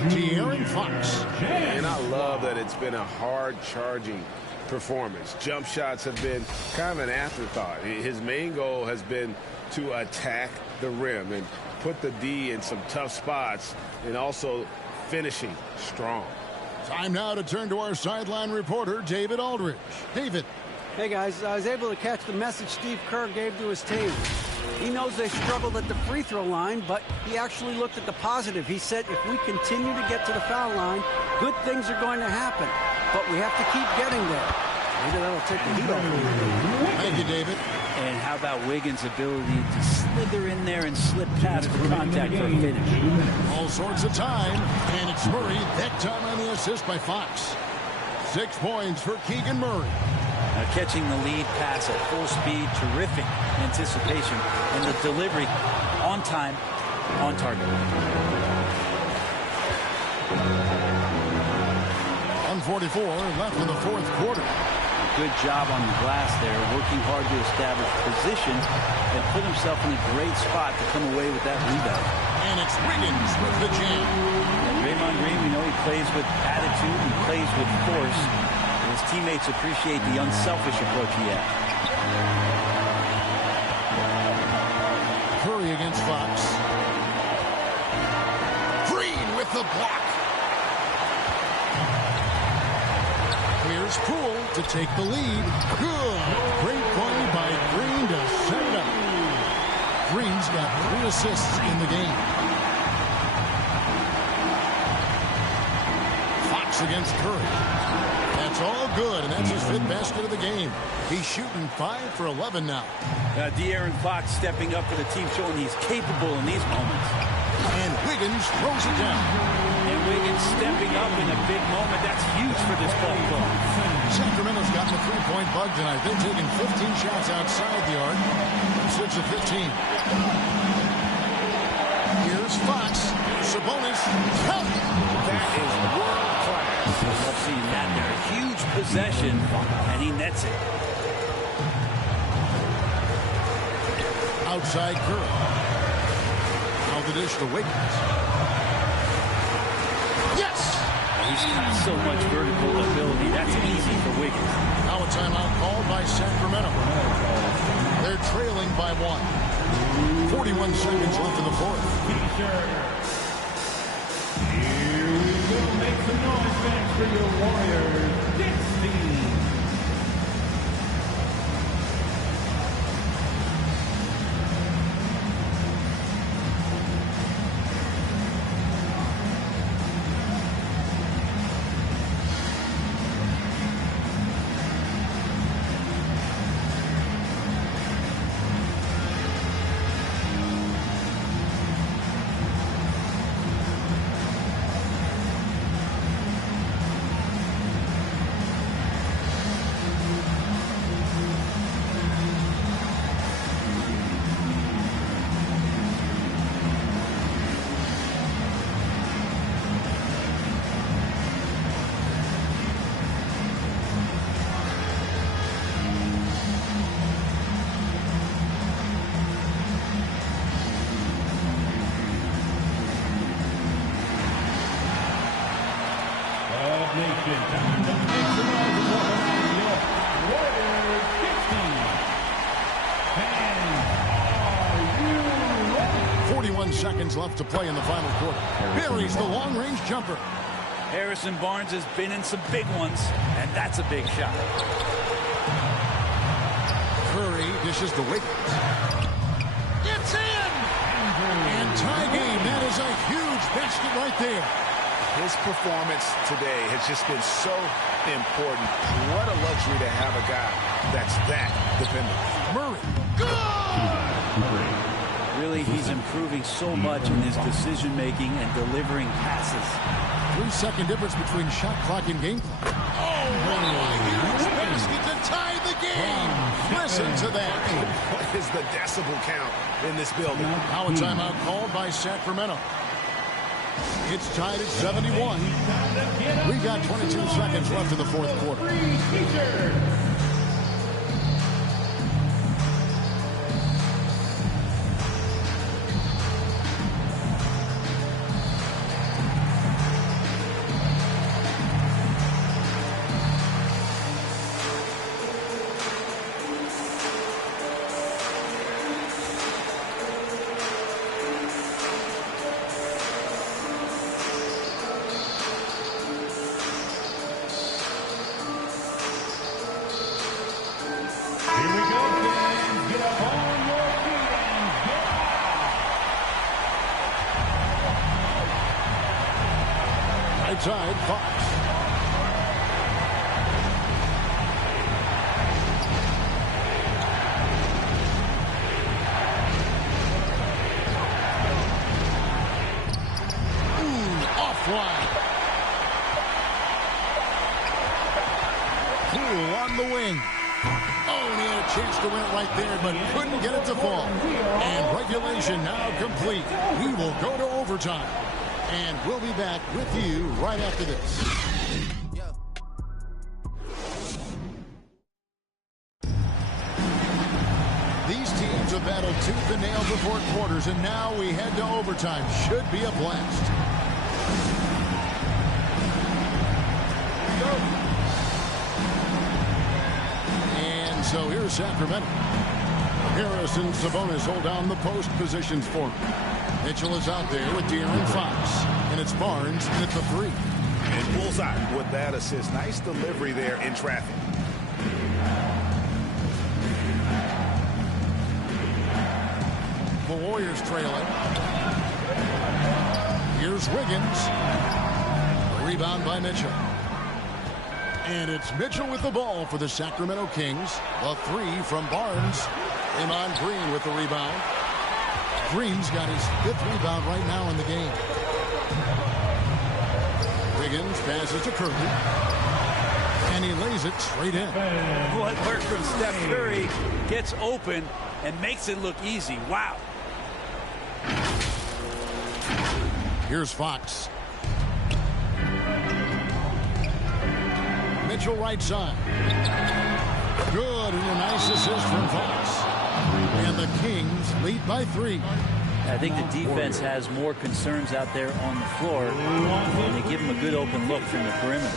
De'Aaron Fox. And I love that it's been a hard-charging performance. Jump shots have been kind of an afterthought. His main goal has been to attack the rim and put the D in some tough spots and also finishing strong. Time now to turn to our sideline reporter, David Aldridge. David. Hey, guys. I was able to catch the message Steve Kerr gave to his team. He knows they struggled at the free throw line, but he actually looked at the positive. He said, if we continue to get to the foul line, good things are going to happen. But we have to keep getting there. Maybe that'll take the heat off. Thank you, David. And how about Wiggins' ability to slither in there and slip past the contact for a finish? All sorts of time. And it's Murray, that time on the assist by Fox. 6 points for Keegan Murray. Catching the lead pass at full speed, terrific anticipation, and the delivery on time, on target. 1:44 left in the fourth quarter. Good job on the glass there, working hard to establish position and put himself in a great spot to come away with that rebound. And it's Wiggins with the jam. And Draymond Green, we know he plays with attitude, he plays with force. His teammates appreciate the unselfish approach he has. Curry against Fox. Green with the block. Here's Poole to take the lead. Good. Great play by Green to set it up. Green's got 3 assists in the game. Fox against Curry. That's all good, and that's his 5th basket of the game. He's shooting 5 for 11 now. De'Aaron Fox stepping up for the team, showing he's capable in these moments. And Wiggins throws it down. And Wiggins stepping up in a big moment. That's huge for this ball club. Sacramento's gotten a 3-point bug tonight. They're taking 15 shots outside the arc. 6 of 15. Here's Fox. Sabonis. Help! That is world class. I've seen that there. Huge possession, and he nets it. Outside Curry. Now the dish to Wiggins. Yes! He's got so much vertical ability. That's easy for Wiggins. Now a timeout called by Sacramento. They're trailing by 1. 41 seconds left in the fourth. Here we go. Make some noise, fans, for your Warriors. 16. Nation. Time to make some noise and welcome out your Warriors 16. Fans, are you ready? 41 seconds left to play in the final quarter. Buries the long-range jumper. Harrison Barnes has been in some big ones, and that's a big shot. Curry dishes the Wiggins. It's in! And tie game. That is a huge basket right there. His performance today has just been so important. What a luxury to have a guy that's that dependent. Murray. Good! Really, he's improving so much in his decision-making and delivering passes. 3-second difference between shot clock and game clock. Oh, a huge basket to tie the game. Listen to that. What is the decibel count in this building? Now a timeout called by Sacramento. It's tied at 71. We got 22 seconds left in the fourth quarter. Side Fox. Offline. Poole on the wing. Oh, and he had a chance to win it right there, but couldn't get it to fall. And regulation now complete. We will go to overtime. And we'll be back with you right after this. These teams have battled tooth and nail before quarters, and now we head to overtime. Should be a blast. And so here's Sacramento. Harris and Sabonis hold down the post positions for him. Mitchell is out there with De'Aaron Fox. And it's Barnes at the 3. And bullseye with that assist. Nice delivery there in traffic. The Warriors trailing. Here's Wiggins. Rebound by Mitchell. And it's Mitchell with the ball for the Sacramento Kings. The 3 from Barnes. Iman Green with the rebound. Green's got his 5th rebound right now in the game. Wiggins passes to Curry. And he lays it straight in. What work from Steph Curry gets open and makes it look easy. Wow. Here's Fox. Mitchell right side. Good, and a nice assist from Fox. And the Kings lead by 3. I think the defense has more concerns out there on the floor, and they give them a good open look from the perimeter.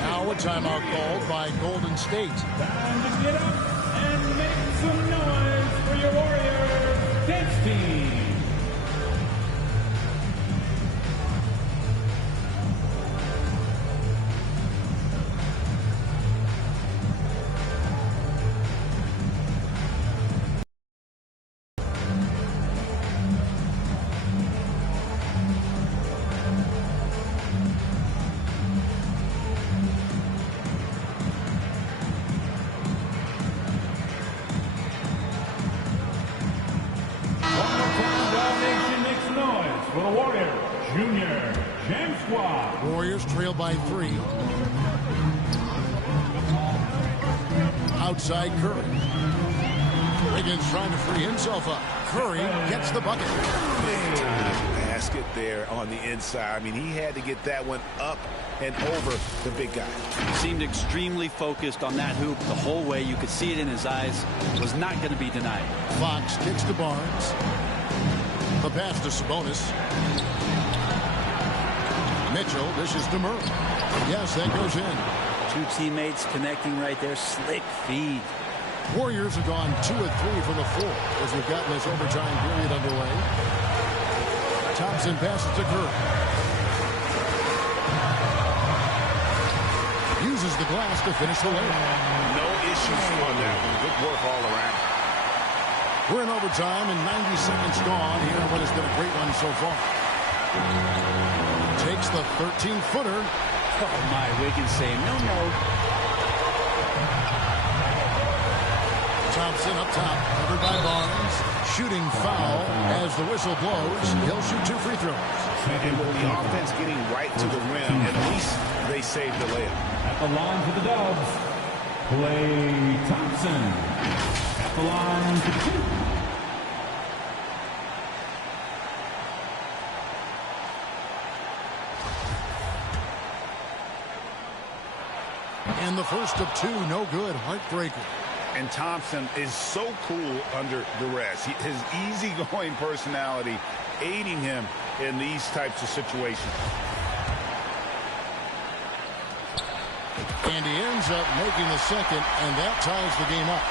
Now a timeout called by Golden State. Time to get up and make some noise for your Warriors dance team. Warriors trail by 3. Outside Curry. Wiggins trying to free himself up. Curry gets the bucket. Big time basket there on the inside. I mean, he had to get that one up and over the big guy. He seemed extremely focused on that hoop the whole way. You could see it in his eyes. Was not going to be denied. Fox kicks to Barnes. The pass to Sabonis. Mitchell dishes to Murray. Yes, that goes in. Two teammates connecting right there. Slick feed. Warriors have gone 2 of 3 from the floor as we've got this overtime period underway. Thompson passes to Curry. Uses the glass to finish the layup. No issues on that one. Good work all around. We're in overtime and 90 seconds gone here in what has been a great run so far. Takes the 13-footer. Oh, my. Wiggins saying no, no. Thompson up top, covered by Barnes. Shooting foul as the whistle blows. He'll shoot 2 free throws. And with the offense getting right to the rim, at least they saved the layup. At the line for the Dubs, Klay Thompson. At the line for 2. And the first of 2, no good. Heartbreaker. And Thompson is so cool under duress. His easygoing personality aiding him in these types of situations. And he ends up making the second, and that ties the game up.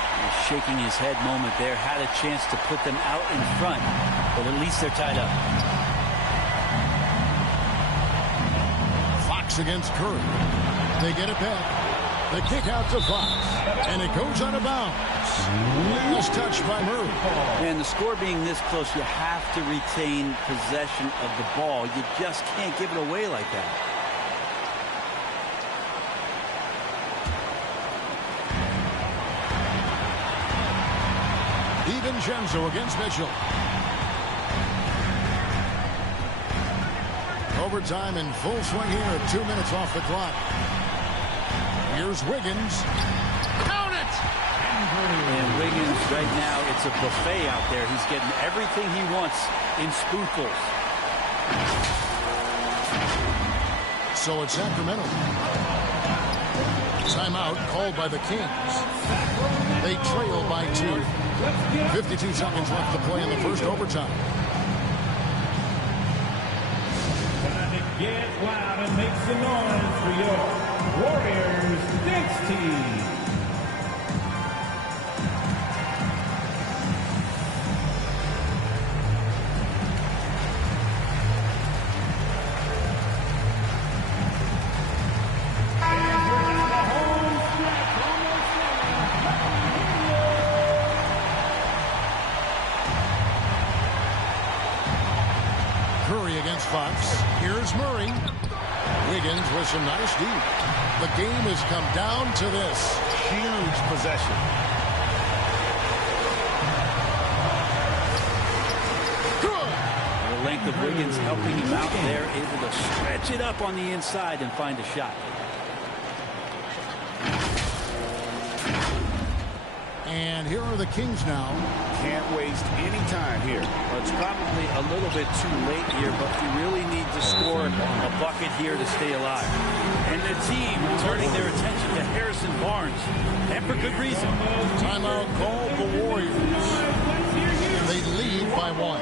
Shaking his head moment there. Had a chance to put them out in front, but at least they're tied up. Fox against Curry. They get it back. The kick out to Fox, and it goes out of bounds. Last touch by Murray. And the score being this close, you have to retain possession of the ball. You just can't give it away like that. DiVincenzo against Mitchell. Overtime in full swing here. 2 minutes off the clock. Here's Wiggins. Count it! And Wiggins right now, it's a buffet out there. He's getting everything he wants in spoonfuls. So it's Sacramento. Timeout called by the Kings. They trail by 2. 52 seconds left to play in the first overtime. Time to get loud and make some noise for your Warriors dance team. Curry against Fox. Here's Murray. Wiggins with some nice D. The game has come down to this. Huge possession. Good. The length of Wiggins helping him out there, able to stretch it up on the inside and find a shot. And here are the Kings now. Can't waste any time here. Well, it's probably a little bit too late here, but you really need to score a bucket here to stay alive. And the team turning their attention to Harrison Barnes, and for good reason. Timeout called the Warriors. They lead by 1.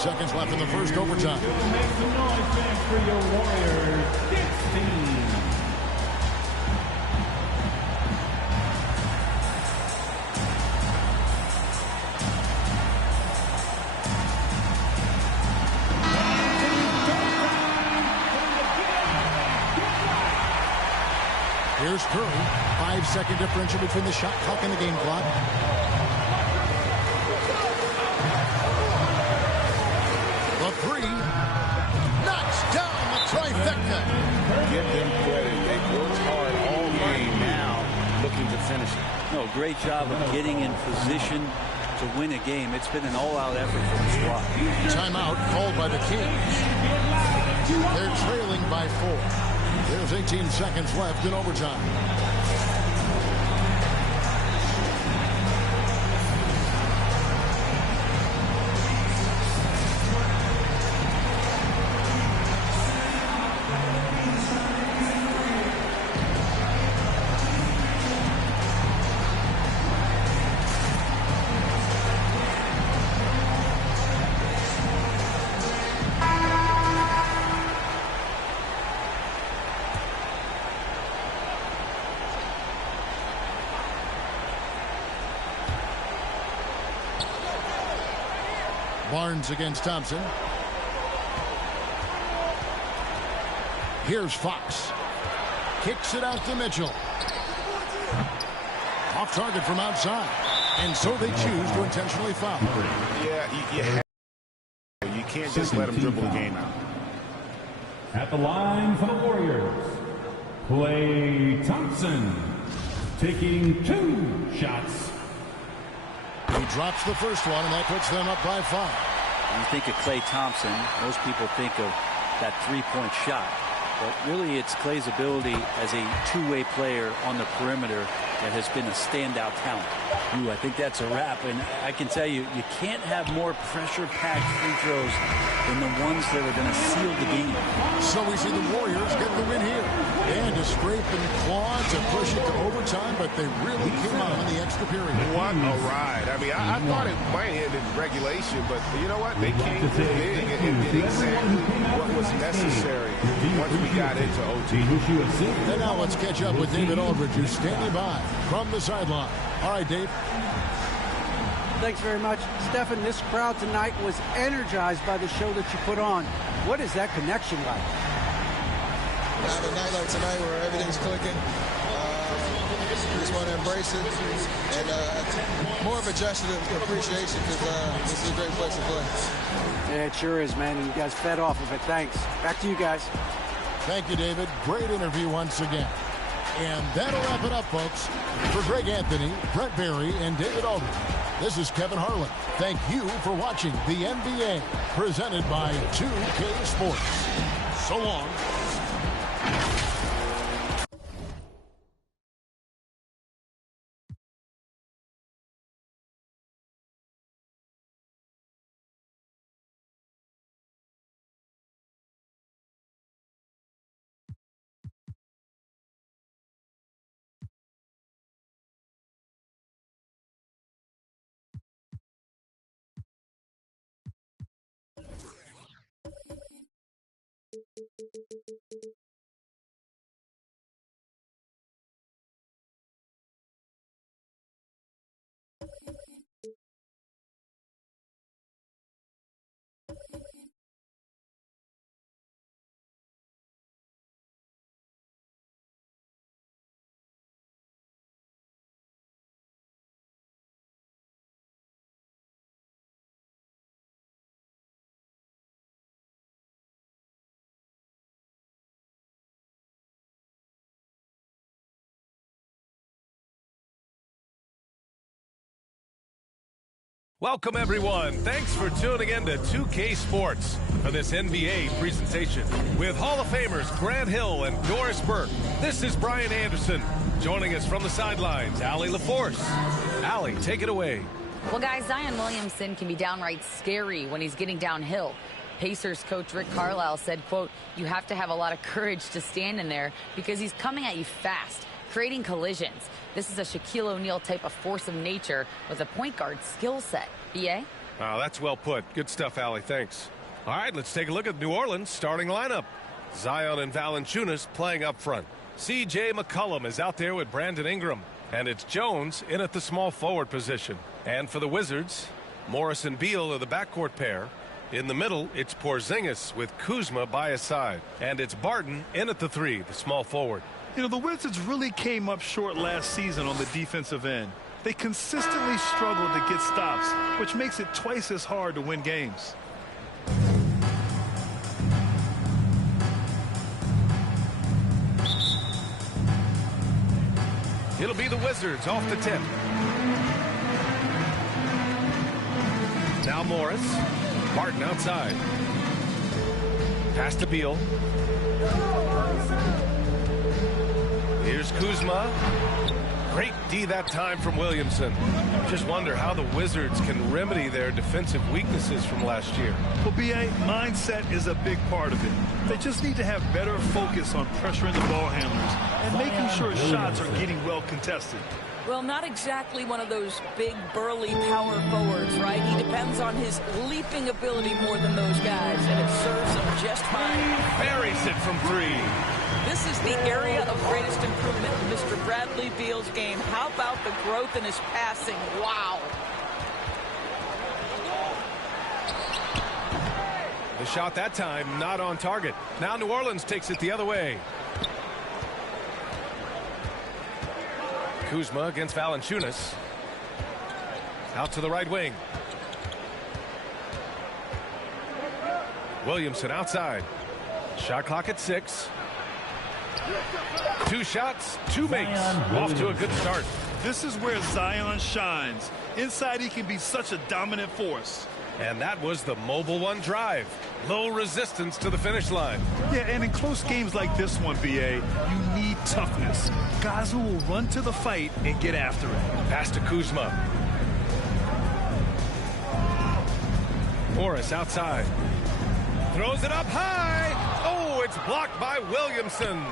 seconds left in the first overtime. Make some noise, fans, for your Warriors. 16. Here's Curry. 5-second differential between the shot clock and the game clock. The three. Knocks down the trifecta. Give them credit. They've worked hard all game, now looking to finish it. No, great job of getting in position to win a game. It's been an all-out effort from the squad. Timeout called by the Kings. They're trailing by 4. There's 18 seconds left in overtime. Barnes against Thompson. Here's Fox. Kicks it out to Mitchell. Off target from outside. And so they choose to intentionally foul. Yeah, you can't just let them dribble the game out. At the line for the Warriors, Klay Thompson, taking 2 shots. He drops the first one, and that puts them up by 5. When you think of Klay Thompson, most people think of that three-point shot. But really, it's Klay's ability as a two-way player on the perimeter that has been a standout talent. Ooh, I think that's a wrap. And I can tell you, you can't have more pressure-packed free throws than the ones that are going to seal the game. So we see the Warriors get the win here. They had to scrape and claw to push it to overtime, but they really came out in the extra period. What a ride. I mean, I thought it might end in regulation, but you know what? They came through big and did exactly what was necessary once we got into OT. And now let's catch up with David Aldridge, who's standing by from the sideline. All right, Dave. Thanks very much. Stephen, this crowd tonight was energized by the show that you put on. What is that connection like? On a night like tonight where everything's clicking, we just want to embrace it. And more of a gesture of appreciation because this is a great place to play. Yeah, it sure is, man. And you guys fed off of it. Thanks. Back to you guys. Thank you, David. Great interview once again. And that'll wrap it up, folks. For Greg Anthony, Brett Barry, and David Aldridge, this is Kevin Harlan. Thank you for watching the NBA, presented by 2K Sports. So long. Welcome, everyone. Thanks for tuning in to 2K Sports for this NBA presentation. With Hall of Famers Grant Hill and Doris Burke, this is Brian Anderson. Joining us from the sidelines, Allie LaForce. Allie, take it away. Well, guys, Zion Williamson can be downright scary when he's getting downhill. Pacers coach Rick Carlisle said, quote, "You have to have a lot of courage to stand in there because he's coming at you fast, creating collisions. This is a Shaquille O'Neal type of force of nature with a point guard skill set." BA? Oh, that's well put. Good stuff, Allie. Thanks. All right, let's take a look at New Orleans' starting lineup. Zion and Valanciunas playing up front. C.J. McCollum is out there with Brandon Ingram. And it's Jones in at the small forward position. And for the Wizards, Morris and Beal are the backcourt pair. In the middle, it's Porzingis with Kuzma by his side. And it's Barton in at the 3, the small forward. You know, the Wizards really came up short last season on the defensive end. They consistently struggled to get stops, which makes it twice as hard to win games. It'll be the Wizards off the tip. Now Morris. Barton outside. Pass to Beal. Here's Kuzma. Great D that time from Williamson. Just wonder how the Wizards can remedy their defensive weaknesses from last year. Well, B.A., mindset is a big part of it. They just need to have better focus on pressuring the ball handlers and making sure shots are getting well contested. Well, not exactly one of those big, burly power forwards, right? He depends on his leaping ability more than those guys, and it serves him just fine. Buries it from 3. This is the area of greatest improvement in Mr. Bradley Beal's game. How about the growth in his passing? Wow. The shot that time not on target. Now New Orleans takes it the other way. Kuzma against Valanciunas. Out to the right wing. Williamson outside. Shot clock at 6. 2 shots, 2 makes. Off to a good start. This is where Zion shines. Inside, he can be such a dominant force. And that was the mobile one drive. Low resistance to the finish line. Yeah, and in close games like this one, B.A., you need toughness. Guys who will run to the fight and get after it. Pass to Kuzma. Morris outside. Throws it up high. Oh, it's blocked by Williamson.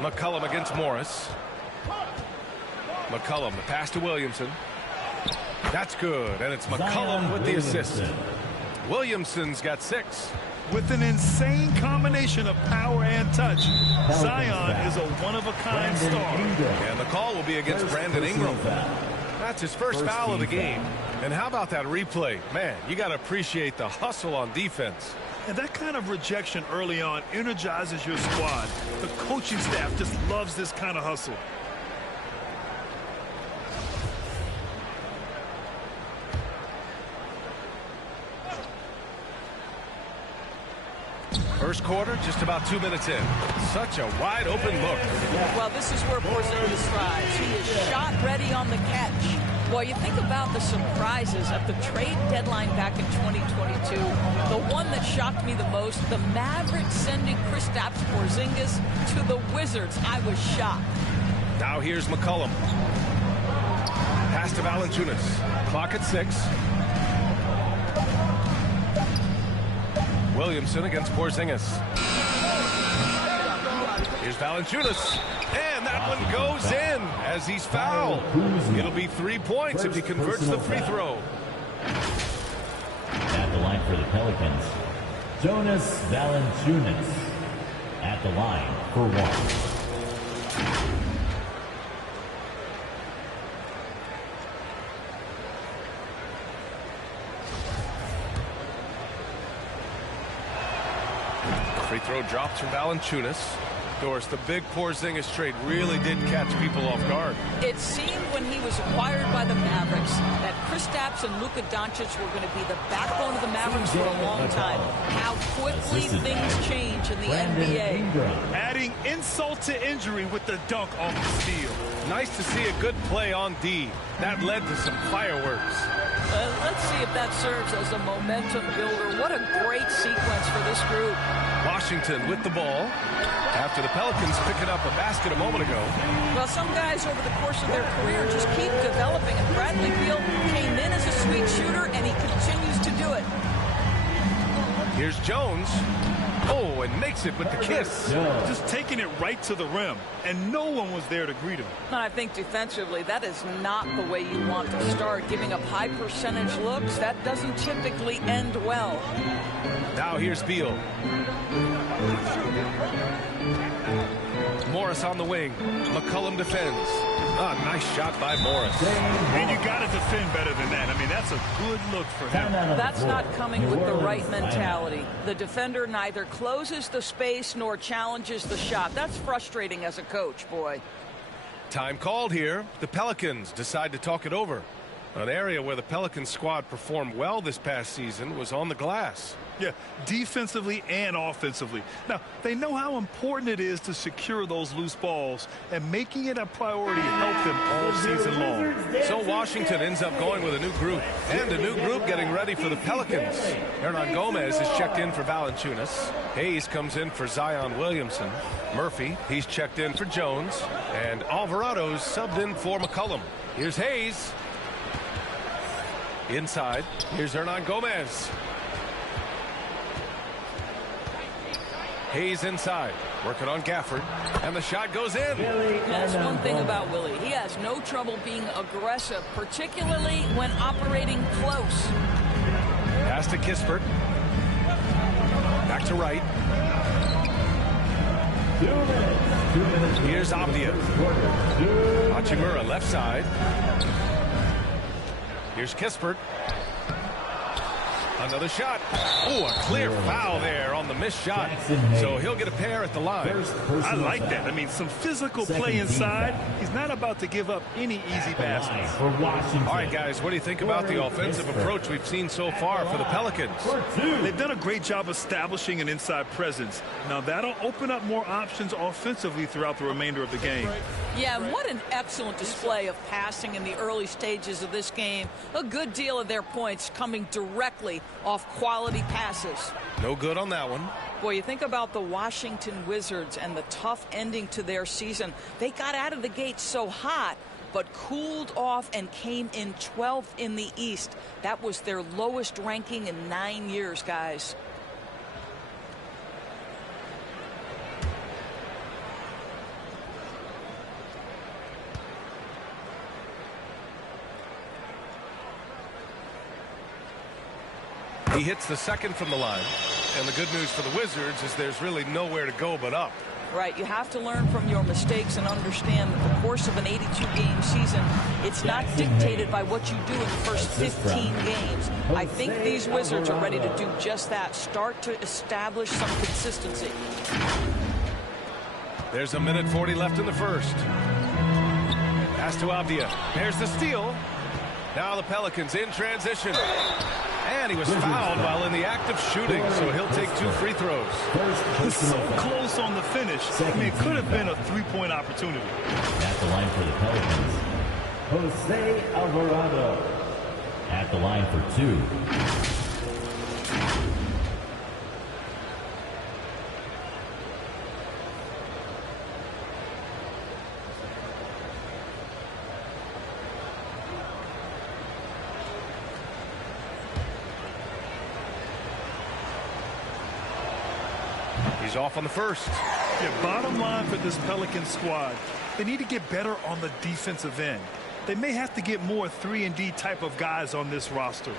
McCollum against Morris. McCollum, the pass to Williamson. That's good, and it's McCollum with the assist. Williamson's got 6. With an insane combination of power and touch, Zion is a one-of-a-kind star. And the call will be against Brandon Ingram. That's his first foul of the game. And how about that replay? Man, you got to appreciate the hustle on defense. And that kind of rejection early on energizes your squad. The coaching staff just loves this kind of hustle. First quarter, just about 2 minutes in. Such a wide open look. Well, this is where Porzingis thrives. He is shot ready on the catch. Well, you think about the surprises at the trade deadline back in 2022. The one that shocked me the most, the Mavericks sending Kristaps Porzingis to the Wizards. I was shocked. Now here's McCollum. Pass to Valanciunas. Clock at 6. Williamson against Porzingis. Here's Valanciunas. And that one goes in as he's fouled. It'll be 3 points if he converts the free throw. At the line for the Pelicans, Jonas Valanciunas. At the line for 1. Free throw drops from Valanciunas. Doris, the big Porzingis trade really did catch people off guard. It seemed when he was acquired by the Mavericks that Kristaps and Luka Doncic were going to be the backbone of the Mavericks for a long time. How quickly things change in the NBA. Adding insult to injury with the dunk off the steal. Nice to see a good play on D. That led to some fireworks. Let's see if that serves as a momentum builder. What a great sequence for this group. Washington with the ball. After the Pelicans picking up a basket a moment ago. Well, some guys over the course of their career just keep developing. And Bradley Beal came in as a sweet shooter, and he continues to do it. Here's Jones. Oh, and makes it with the kiss. Just taking it right to the rim, and no one was there to greet him. And I think defensively, that is not the way you want to start. Giving up high percentage looks, that doesn't typically end well. Now here's Beal. Morris on the wing. McCollum defends. Ah, nice shot by Morris. And you got to defend better than that. I mean, that's a good look for him. That's not coming with the right mentality. The defender neither closes the space nor challenges the shot. That's frustrating as a coach, boy. Time called here. The Pelicans decide to talk it over. An area where the Pelicans squad performed well this past season was on the glass. Yeah, defensively and offensively. Now, they know how important it is to secure those loose balls, and making it a priority helped them all season long. So Washington ends up going with a new group, and a new group getting ready for the Pelicans. Hernan Gomez is checked in for Valanciunas. Hayes comes in for Zion Williamson. Murphy, he's checked in for Jones. And Alvarado's subbed in for McCollum. Here's Hayes. Inside, here's Hernan Gomez. Hayes inside, working on Gafford, and the shot goes in. That's one thing about Willie. He has no trouble being aggressive, particularly when operating close. Pass to Kispert. Back to Wright. 2 minutes. Here's Abdia. Hachimura left side. Here's Kispert. Another shot. Oh, a clear foul there on the missed shot. So he'll get a pair at the line. I like that. I mean, some physical play inside. He's not about to give up any easy baskets. All right, guys, what do you think about the offensive approach we've seen so far for the Pelicans? They've done a great job establishing an inside presence. Now, that'll open up more options offensively throughout the remainder of the game. Yeah, what an excellent display of passing in the early stages of this game. A good deal of their points coming directly off quality passes. No good on that one. Boy, you think about the Washington Wizards and the tough ending to their season. They got out of the gate so hot, but cooled off and came in 12th in the East. That was their lowest ranking in 9 years, guys. He hits the second from the line. And the good news for the Wizards is there's really nowhere to go but up. Right, you have to learn from your mistakes and understand that the course of an 82-game season, it's not dictated by what you do in the first 15 games. I think these Wizards are ready to do just that, start to establish some consistency. There's 1:40 left in the first. Pass to Abdia. There's the steal. Now the Pelicans in transition. And he was fouled while in the act of shooting, so he'll take 2 free throws. He's so close on the finish. I mean, it could have been a three-point opportunity. At the line for the Pelicans, Jose Alvarado. At the line for 2. He's off on the first. Yeah, bottom line for this Pelican squad, they need to get better on the defensive end. They may have to get more 3-and-D type of guys on this roster.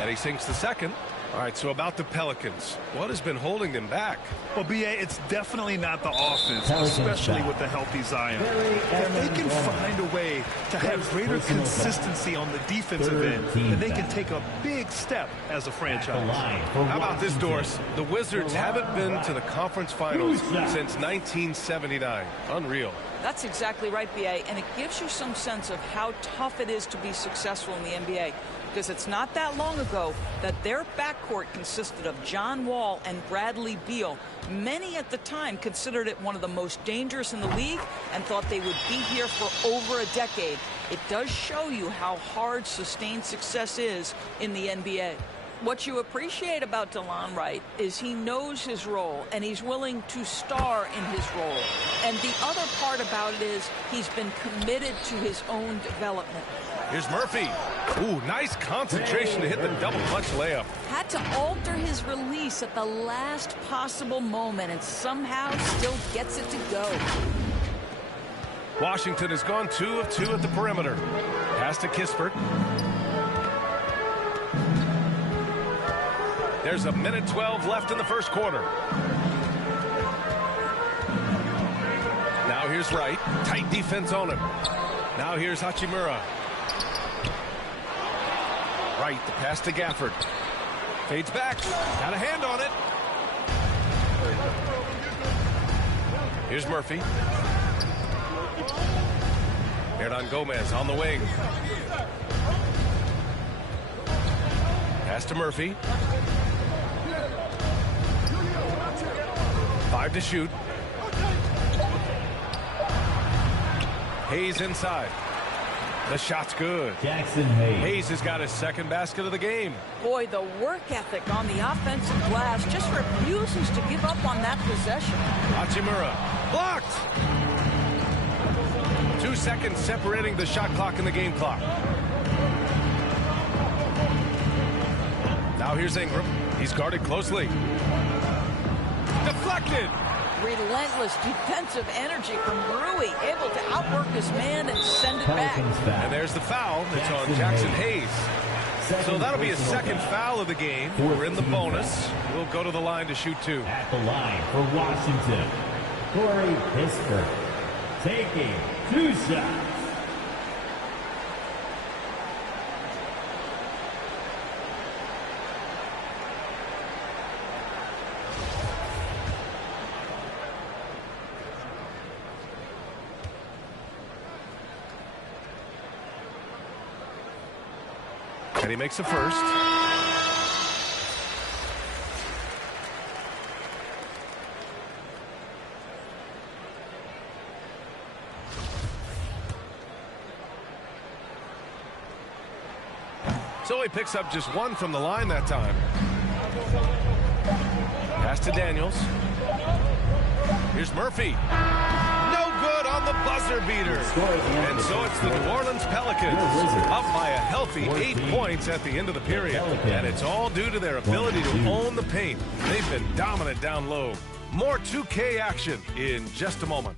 And he sinks the second. All right, so about the Pelicans, what has been holding them back? Well, B.A., it's definitely not the offense, especially with the healthy Zion. If they can find a way to have greater consistency on the defensive end, then they can take a big step as a franchise. How about this, Doris? The Wizards haven't been to the conference finals since 1979. Unreal. That's exactly right, B.A., and it gives you some sense of how tough it is to be successful in the NBA. Because it's not that long ago that their backcourt consisted of John Wall and Bradley Beal. Many at the time considered it one of the most dangerous in the league and thought they would be here for over a decade. It does show you how hard sustained success is in the NBA. What you appreciate about DeLon Wright is he knows his role, and he's willing to star in his role. And the other part about it is he's been committed to his own development. Here's Murphy. Ooh, nice concentration to hit the double clutch layup. Had to alter his release at the last possible moment and somehow still gets it to go. Washington has gone 2 of 2 at the perimeter. Pass to Kispert. There's a minute 12 left in the first quarter. Now here's Wright. Tight defense on him. Now here's Hachimura. Wright, the pass to Gafford. Fades back. Got a hand on it. Here's Murphy. Hernan Gomez on the wing. Pass to Murphy. 5 to shoot. Hayes inside. The shot's good. Jackson Hayes. Hayes has got his second basket of the game. Boy, the work ethic on the offensive glass just refuses to give up on that possession. Hachimura blocked. 2 seconds separating the shot clock and the game clock. Now here's Ingram. He's guarded closely. Deflected. Relentless defensive energy from Rui, able to outwork his man and send it back. And there's the foul. It's on Jackson Hayes. So that'll be a second foul of the game. We're in the bonus. We'll go to the line to shoot 2. At the line for Washington, Corey Kispert taking 2 shots. And he makes the first. So he picks up just 1 from the line that time. Pass to Daniels. Here's Murphy. No good on the buzzer beater. And so it's the New Orleans Pelicans up by a healthy 8 points at the end of the period. And it's all due to their ability to own the paint. They've been dominant down low. More 2K action in just a moment.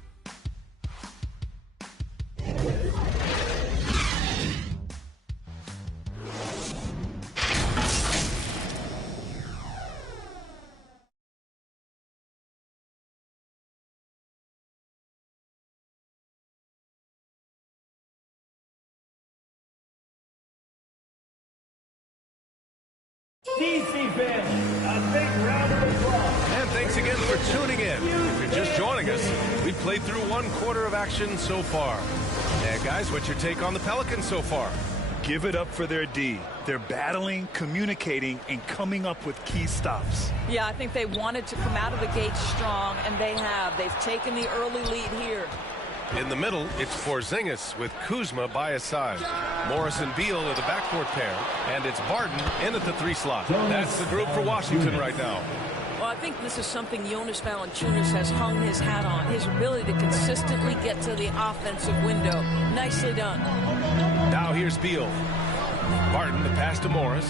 DC fans, a big round of applause. And thanks again for tuning in. If you're just joining us, we've played through 1 quarter of action so far. And guys, what's your take on the Pelicans so far? Give it up for their D. They're battling, communicating, and coming up with key stops. Yeah, I think they wanted to come out of the gate strong, and they have. They've taken the early lead here. In the middle, it's Porzingis with Kuzma by his side. Morris and Beal are the backcourt pair, and it's Barton in at the 3 slot. That's the group for Washington right now. Well, I think this is something Jonas Valanciunas has hung his hat on, his ability to consistently get to the offensive window. Nicely done. Now here's Beal. Barton, the pass to Morris.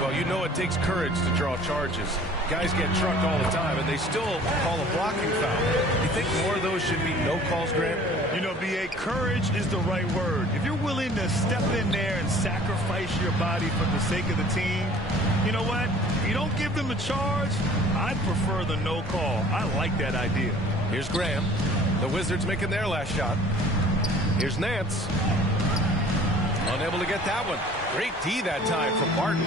Well, you know it takes courage to draw charges. Guys get trucked all the time, and they still call a blocking foul. You think more of those should be no calls, Grant? You know, B.A., courage is the right word. If you're willing to step in there and sacrifice your body for the sake of the team, you know what? If you don't give them a charge, I prefer the no call. I like that idea. Here's Graham. The Wizards making their last shot. Here's Nance. Unable to get that one. Great D that time from Barton.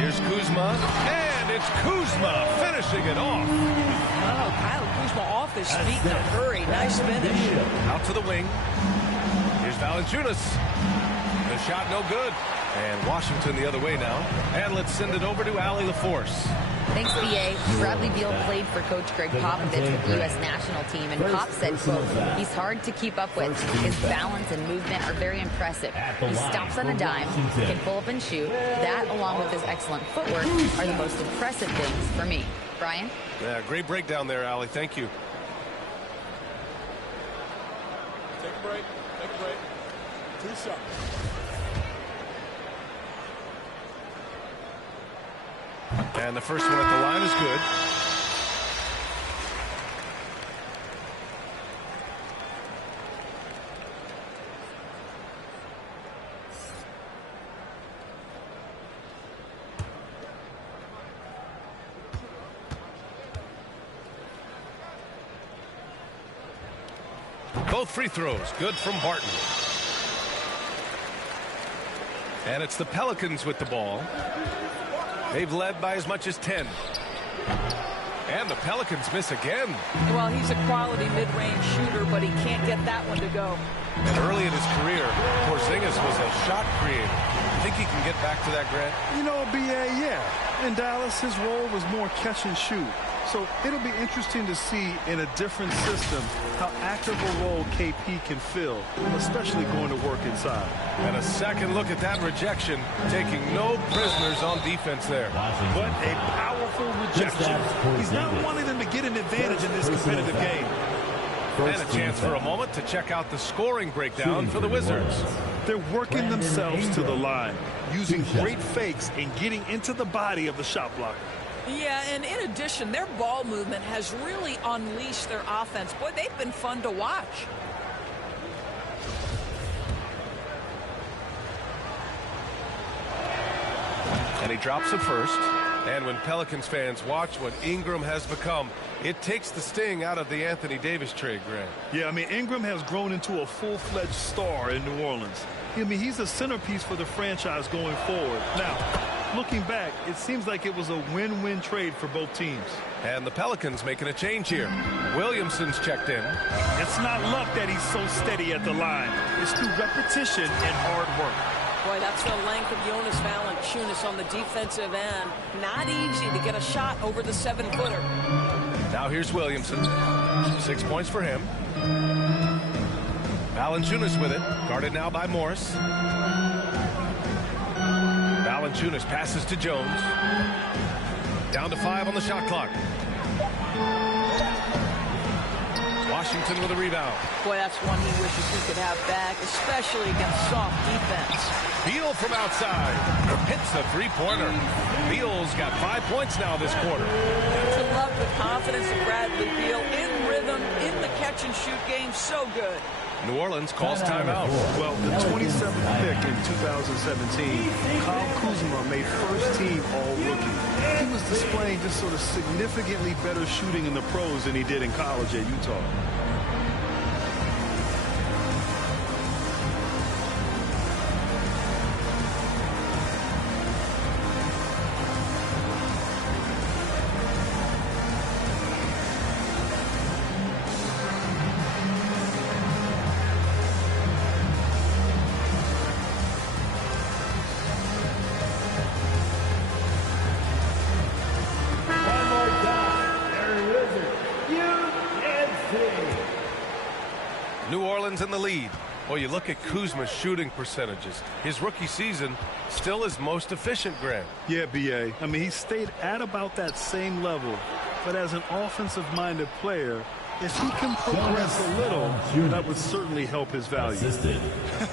Here's Kuzma, and it's Kuzma finishing it off. Oh, Kyle Kuzma off his feet in a hurry. Nice finish. Out to the wing. Here's Valanciunas. The shot no good. And Washington the other way now. And let's send it over to Allie LaForce. Thanks, B.A. Bradley Beal played for Coach Greg Popovich with the U.S. national team, and Pop said, quote, he's hard to keep up with. His balance and movement are very impressive. He stops on a dime, can pull up and shoot. That, along with his excellent footwork, are the most impressive things for me. Brian? Yeah, great breakdown there, Allie. Thank you. Take a break. Take a break. 2 shots. And the first one at the line is good. Both free throws good from Barton. And it's the Pelicans with the ball. They've led by as much as 10. And the Pelicans miss again. Well, he's a quality mid-range shooter, but he can't get that one to go. And early in his career, Porzingis was a shot creator. You think he can get back to that, Grant? You know, B.A., yeah. In Dallas, his role was more catch and shoot. So it'll be interesting to see in a different system how active a role KP can fill, especially going to work inside. And a second look at that rejection, taking no prisoners on defense there. But a powerful rejection. He's not wanting them to get an advantage in this competitive game. And a chance for a moment to check out the scoring breakdown for the Wizards. They're working themselves to the line, using great fakes and getting into the body of the shot blocker. Yeah, and in addition, their ball movement has really unleashed their offense. Boy, they've been fun to watch. And he drops it first. And when Pelicans fans watch what Ingram has become, it takes the sting out of the Anthony Davis trade, Grant. Yeah, I mean, Ingram has grown into a full-fledged star in New Orleans. I mean, he's a centerpiece for the franchise going forward. Now, looking back, it seems like it was a win-win trade for both teams. And the Pelicans making a change here. Williamson's checked in. It's not luck that he's so steady at the line. It's through repetition and hard work. Boy, that's the length of Jonas Valanciunas on the defensive end. Not easy to get a shot over the 7-footer. Now here's Williamson. 6 points for him. Valanciunas with it. Guarded now by Morris. Valanciunas passes to Jones. Down to 5 on the shot clock. Washington with a rebound. Boy, that's one he wishes he could have back, especially against soft defense. Beal from outside. Hits a three-pointer. Beal's got 5 points now this quarter. To love the confidence of Bradley Beal in rhythm, in the catch-and-shoot game, so good. New Orleans calls timeout. Well, the 27th pick in 2017, Kyle Kuzma made first-team All-Rookie. He was displaying just sort of significantly better shooting in the pros than he did in college at Utah. New Orleans in the lead. Well, you look at Kuzma's shooting percentages. His rookie season still his most efficient, Grant. Yeah, B.A. I mean, he stayed at about that same level. But as an offensive-minded player, if he can progress a little, that would certainly help his value.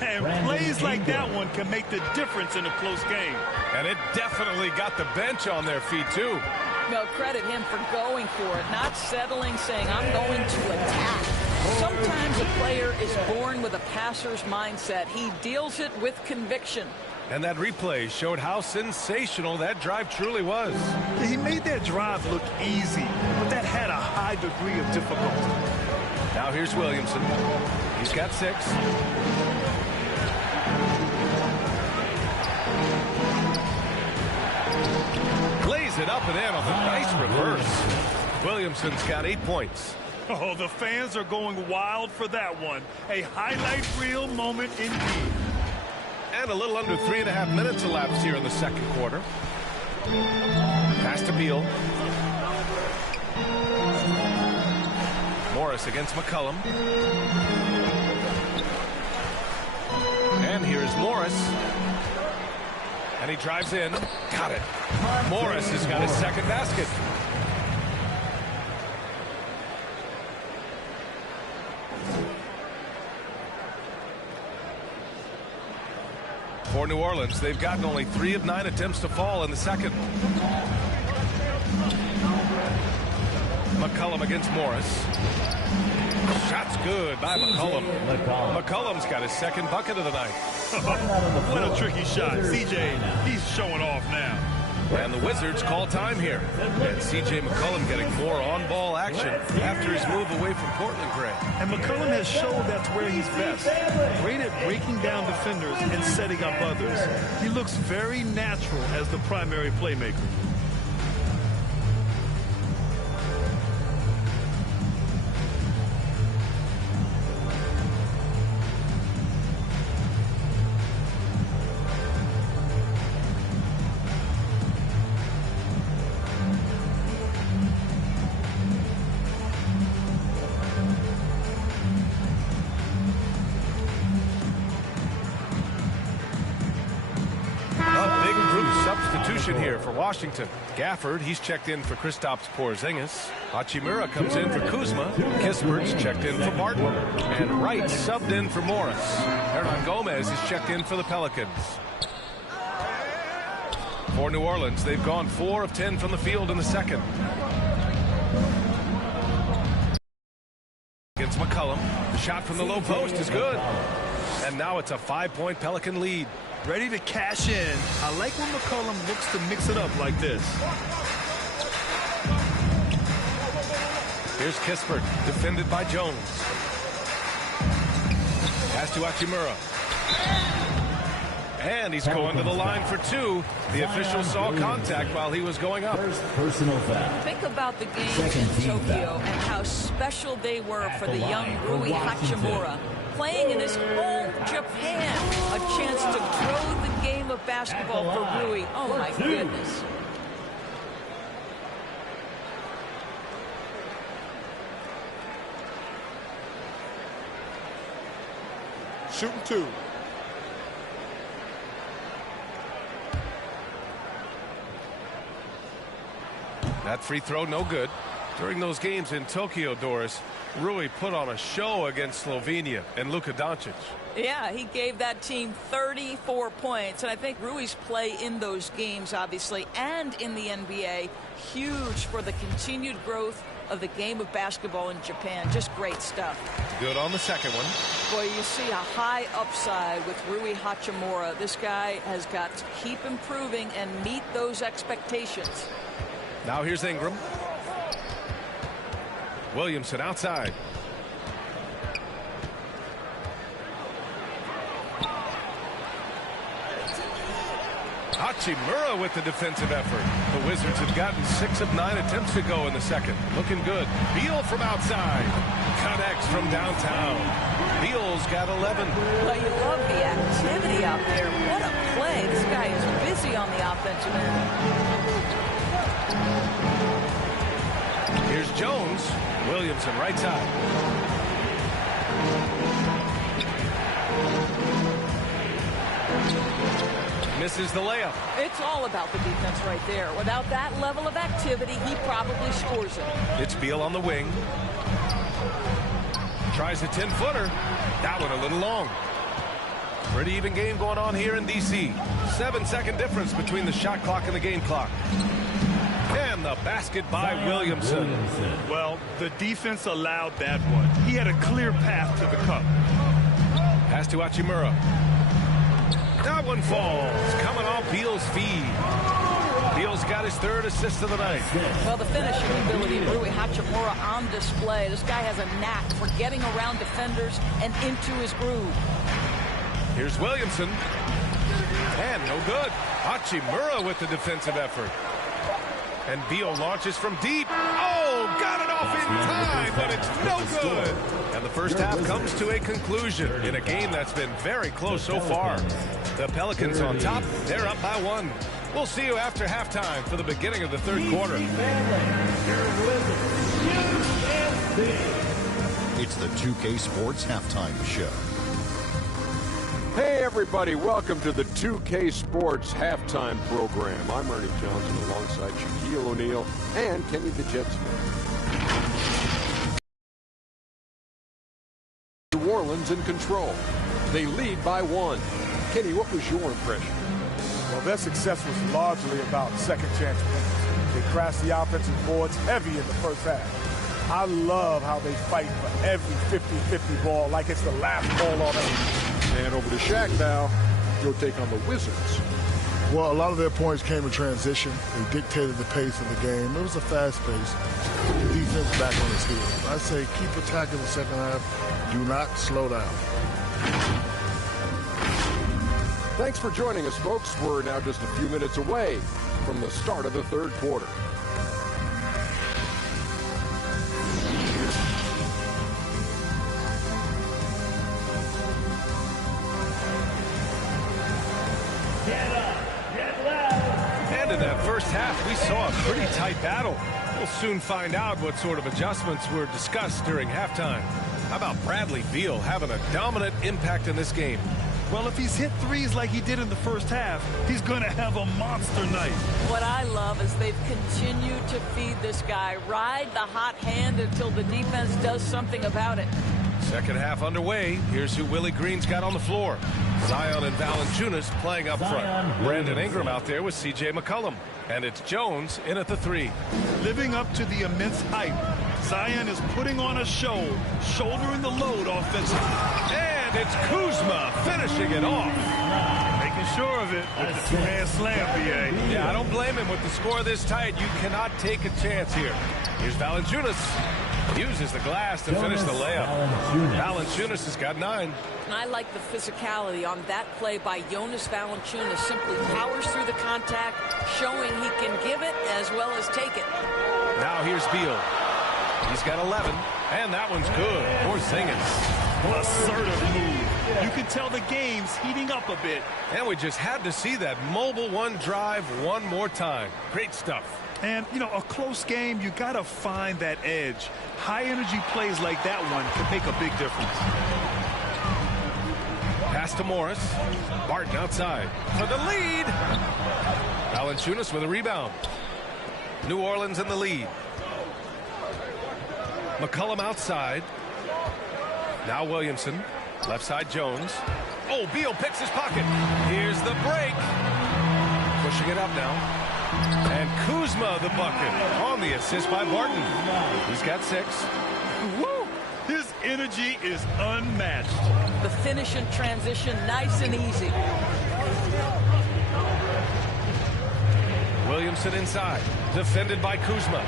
And plays like that one can make the difference in a close game. And it definitely got the bench on their feet, too. No, credit him for going for it, not settling, saying, I'm going to attack. Sometimes a player is born with a passer's mindset. He deals it with conviction. And that replay showed how sensational that drive truly was. Yeah, he made that drive look easy, but that had a high degree of difficulty. Now here's Williamson. He's got 6. Lays it up and in on the nice reverse. Williamson's got 8 points. Oh, the fans are going wild for that one. A highlight reel moment indeed. And a little under 3.5 minutes elapsed here in the second quarter. Pass to Beal. Morris against McCollum. And here's Morris. And he drives in. Got it. Morris has got his second basket. For New Orleans, they've gotten only 3 of 9 attempts to fall in the second. McCollum against Morris. Shot's good by McCollum. McCollum's got his second bucket of the night. What a tricky shot. CJ, he's showing off now. And the Wizards call time here. And C.J. McCollum getting more on-ball action after his move away from Portland, Greg. And McCollum has showed that's where he's best. Great at breaking down defenders and setting up others. He looks very natural as the primary playmaker. Here for Washington. Gafford, he's checked in for Kristaps Porzingis. Hachimura comes in for Kuzma. Kispert's checked in for Martin. And Wright subbed in for Morris. Hernan Gomez is checked in for the Pelicans. For New Orleans, they've gone 4 of 10 from the field in the second. Against McCollum. The shot from the low post is good. And now it's a 5-point Pelican lead. Ready to cash in. I like when McCollum looks to mix it up like this. Here's Kispert, defended by Jones. Pass to Hachimura. And he's going to the line for 2. The official saw contact while he was going up. Personal foul. Think about the games in Tokyo and how special they were for the young Rui Hachimura. Playing in his home Japan, a chance to grow the game of basketball for Rui. Oh my goodness. Shooting 2. That free throw no good. During those games in Tokyo, Doris, Rui put on a show against Slovenia and Luka Doncic. Yeah, he gave that team 34 points. And I think Rui's play in those games, obviously, and in the NBA, huge for the continued growth of the game of basketball in Japan. Just great stuff. Good on the second one. Boy, you see a high upside with Rui Hachimura. This guy has got to keep improving and meet those expectations. Now here's Ingram. Williamson outside. Hachimura with the defensive effort. The Wizards have gotten 6 of 9 attempts to go in the second. Looking good. Beal from outside. Connects from downtown. Beal's got 11. Well, you love the activity out there. What a play. This guy is busy on the offensive end. Here's Jones. Williamson right side. Misses the layup. It's all about the defense right there. Without that level of activity, he probably scores it. It's Beal on the wing. Tries a 10-footer. That one a little long. Pretty even game going on here in D.C. 7-second difference between the shot clock and the game clock. And the basket by Williamson. Well, the defense allowed that one. He had a clear path to the cup. Pass to Hachimura. That one falls. Coming off Beal's feed. Beal's got his 3rd assist of the night. Well, the finishing ability of Rui Hachimura on display. This guy has a knack for getting around defenders and into his groove. Here's Williamson. And no good. Hachimura with the defensive effort. And Beal launches from deep. Oh, got it off time, but it's no good. And the first half comes to a conclusion in a game that's been very close so far. The Pelicans on top, they're up by 1. We'll see you after halftime for the beginning of the third quarter. It's the 2K Sports Halftime Show. Hey, everybody. Welcome to the 2K Sports Halftime Program. I'm Ernie Johnson alongside Shaquille O'Neal and Kenny the Jet Smith. New Orleans in control. They lead by 1. Kenny, what was your impression? Well, their success was largely about second chance wins. They crashed the offensive boards heavy in the first half. I love how they fight for every 50-50 ball like it's the last ball on earth. And over to Shaq now. He'll take on the Wizards. Well, a lot of their points came in transition. They dictated the pace of the game. It was a fast pace. Put the defense back on its heels. I say keep attacking the second half. Do not slow down. Thanks for joining us, folks. We're now just a few minutes away from the start of the third quarter. And in that first half, we saw a pretty tight battle. We'll soon find out what sort of adjustments were discussed during halftime. How about Bradley Beal having a dominant impact in this game? Well, if he's hit threes like he did in the first half, he's going to have a monster night. What I love is they've continued to feed this guy, ride the hot hand until the defense does something about it. Second half underway. Here's who Willie Green's got on the floor. Zion and Valanciunas playing up front. Brandon Ingram out there with C.J. McCollum. And it's Jones in at the 3. Living up to the immense hype, Zion is putting on a show, shouldering the load offensively. And it's Kuzma finishing it off. Making sure of it with the two-hand slam, B.A. Yeah, I don't blame him with the score this tight. You cannot take a chance here. Here's Valanciunas. Uses the glass to finish the layup. Valanciunas has got 9. And I like the physicality on that play by Jonas Valanciunas. Simply powers through the contact, showing he can give it as well as take it. Now here's Beal. He's got 11, and that one's good. Porzingis. Assertive move. You can tell the game's heating up a bit. And we just had to see that mobile one drive one more time. Great stuff. And, you know, a close game, you got to find that edge. High-energy plays like that one can make a big difference. Pass to Morris. Barton outside for the lead. Valanciunas with a rebound. New Orleans in the lead. McCollum outside. Now Williamson. Left side Jones. Oh, Beal picks his pocket. Here's the break. Pushing it up now. And Kuzma the bucket on the assist by Barton. He's got 6. Woo! His energy is unmatched. The finish in transition, nice and easy. Williamson inside, defended by Kuzma.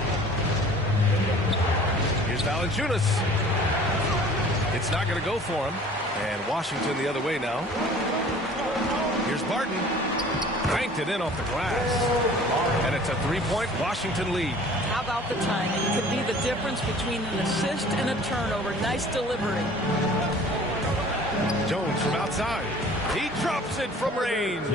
Here's Valanciunas. It's not going to go for him. And Washington the other way now. Here's Barton. Banked it in off the glass. And it's a 3-point Washington lead. How about the timing? Could be the difference between an assist and a turnover. Nice delivery. Jones from outside. He drops it from range.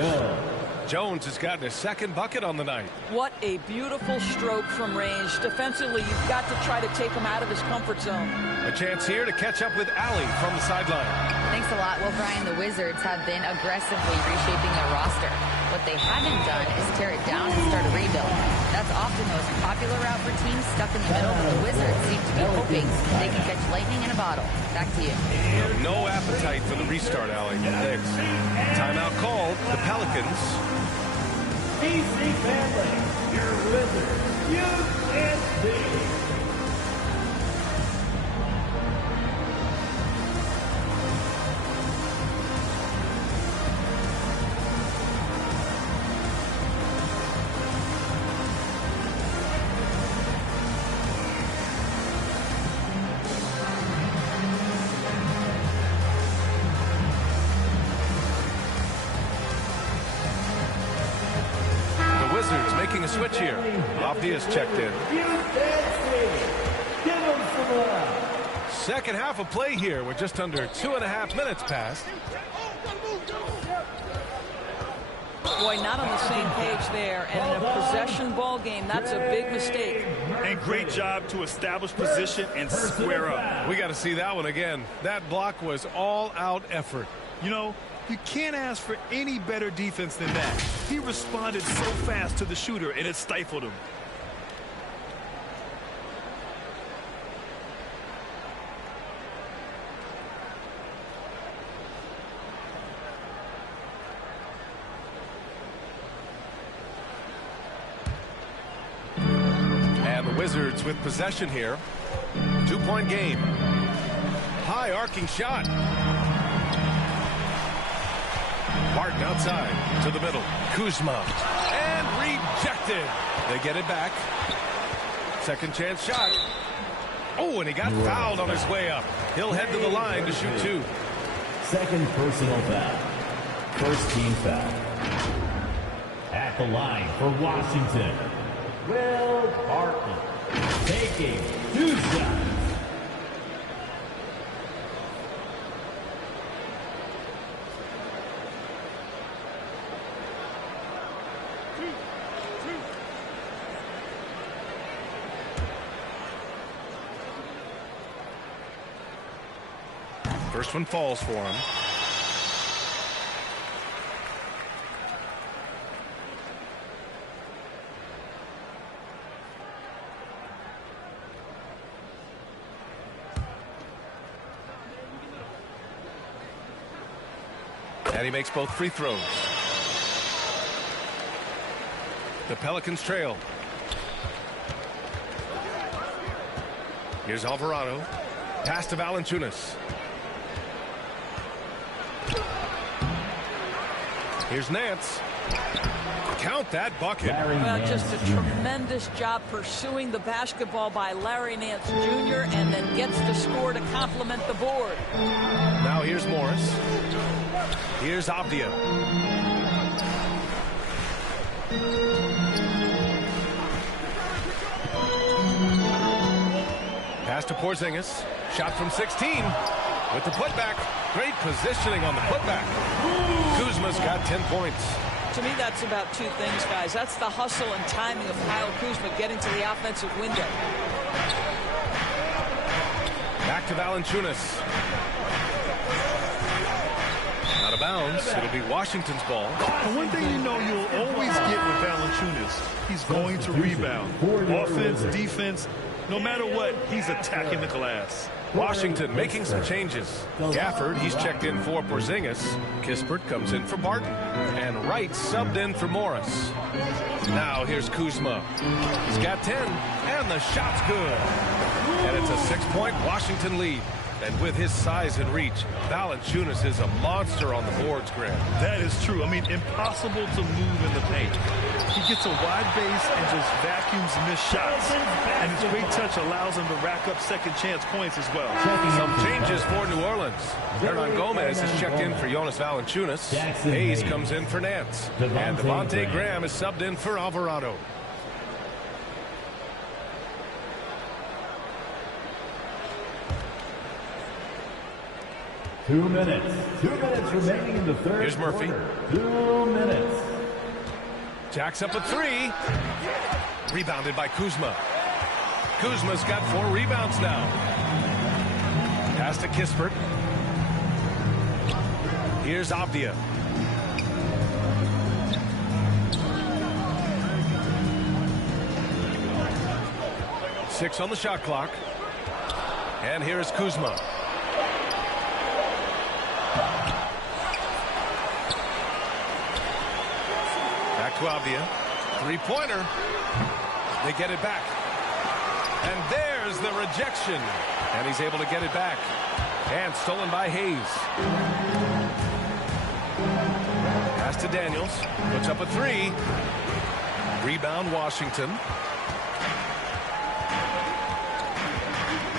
Jones has gotten his second bucket on the night. What a beautiful stroke from range. Defensively, you've got to try to take him out of his comfort zone. A chance here to catch up with Allie from the sideline. Thanks a lot. Well, Brian, the Wizards have been aggressively reshaping their roster. What they haven't done is tear it down and start a rebuild. That's often the most popular route for teams stuck in the middle, but the Wizards seem to be hoping they can catch lightning in a bottle. Back to you. No appetite for the restart, Allie. Thanks. Timeout called. The Pelicans. PC Family, your Wizards, USC. Making a switch here. Avdia's checked in. Second half of play here with just under 2.5 minutes passed. Boy, not on the same page there. And in a possession ball game, that's a big mistake. And great job to establish position and square up. We got to see that one again. That block was all-out effort. You know, you can't ask for any better defense than that. He responded so fast to the shooter, and it stifled him. Wizards with possession here. 2-point game. High arcing shot. Martin outside to the middle. Kuzma. And rejected. They get it back. Second chance shot. Oh, and he got fouled on his way up. He'll head to the line to shoot 2. Second personal foul. First team foul. At the line for Washington, Will Barton. Taking 2 shots. First one falls for him. And he makes both free throws. The Pelicans trail. Here's Alvarado. Pass to Valanciunas. Here's Nance. Count that bucket. Well, just a tremendous job pursuing the basketball by Larry Nance Jr. and then gets the score to complement the board. Now here's Morris. Here's Abdia. Pass to Porzingis. Shot from 16. With the putback. Great positioning on the putback. Kuzma's got 10 points. To me, that's about 2 things, guys. That's the hustle and timing of Kyle Kuzma getting to the offensive window. Back to Valanciunas. Out of bounds. It'll be Washington's ball. And one thing you know you'll always get with Valanciunas, he's going to rebound. Offense, defense, no matter what, he's attacking the glass. Washington making some changes. Gafford, he's checked in for Porzingis. Kispert comes in for Barton. And Wright subbed in for Morris. Now here's Kuzma. He's got 10, and the shot's good. And it's a 6-point Washington lead. And with his size and reach, Valanciunas is a monster on the boards, Grant. That is true. I mean, impossible to move in the paint. He gets a wide base and just vacuums missed shots. And his great touch allows him to rack up second chance points as well. Some changes for New Orleans. Hernan Gomez is checked in for Jonas Valanciunas. Hayes comes in for Nance. And Devontae Graham is subbed in for Alvarado. Two minutes remaining in the third. Here's Murphy. Quarter. 2 minutes. Jacks up a 3. Rebounded by Kuzma. Kuzma's got 4 rebounds now. Pass to Kispert. Here's Abdia. Six on the shot clock. And here is Kuzma. Back to Abdia. 3-pointer. They get it back. And there's the rejection. And he's able to get it back. And stolen by Hayes. Pass to Daniels. Puts up a 3. Rebound Washington.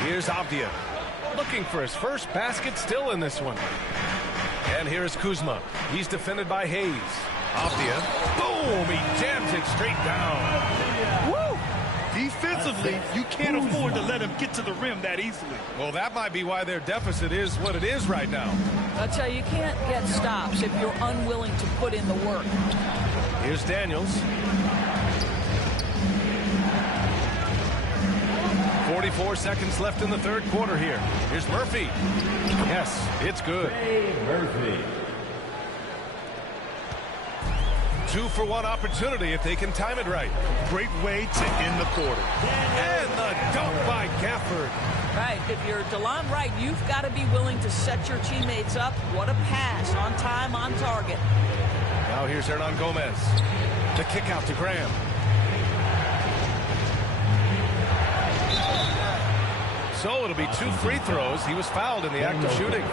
Here's Abdia. Looking for his first basket still in this one. And here's Kuzma. He's defended by Hayes. Abdia. Boom! He jams it straight down. Woo! Defensively, you can't afford to let him get to the rim that easily. Well, that might be why their deficit is what it is right now. I tell you, you can't get stops if you're unwilling to put in the work. Here's Daniels. 44 seconds left in the third quarter here. Here's Murphy. Yes, it's good. Ray Murphy. 2-for-1 opportunity if they can time it right. Great way to end the quarter. And the dunk by Gafford. Right, if you're DeLon Wright, you've got to be willing to set your teammates up. What a pass, on time, on target. Now here's Hernan Gomez. The kick out to Graham. So it'll be 2 free throws. He was fouled in the act of shooting.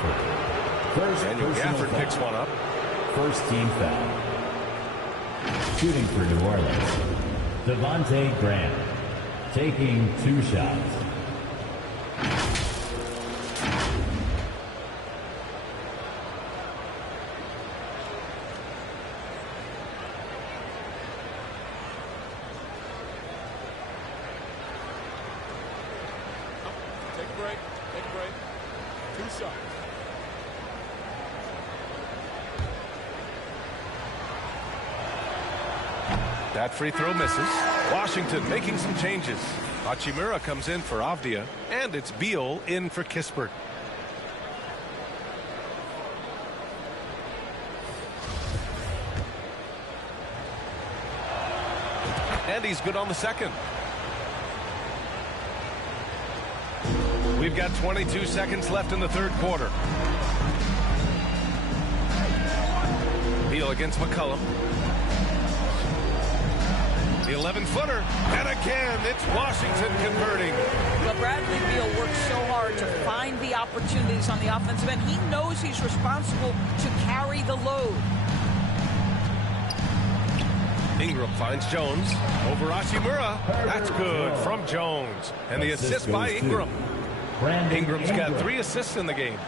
Daniel Gafford picks one up. First team foul. Shooting for New Orleans, Devontae Graham, taking 2 shots. Take a break. Take a break. 2 shots. That free throw misses. Washington making some changes. Hachimura comes in for Avdia, and it's Beal in for Kispert. And he's good on the second. We've got 22 seconds left in the third quarter. Beal against McCollum. The 11-footer, and again, it's Washington converting. But Bradley Beal works so hard to find the opportunities on the offensive end. He knows he's responsible to carry the load. Ingram finds Jones over Hachimura. That's good from Jones. And the assist by Ingram. Ingram's got 3 assists in the game.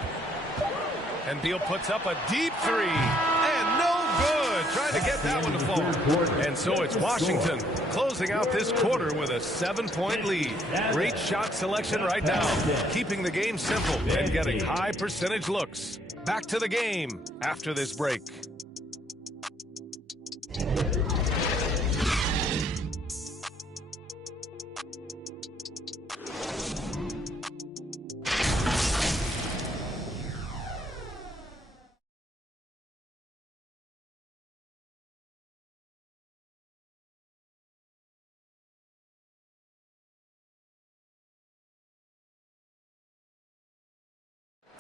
And Beal puts up a deep 3. And no good. Trying to get that one to fall. And so it's Washington closing out this quarter with a 7-point lead. Great shot selection right now. Keeping the game simple and getting high percentage looks. Back to the game after this break.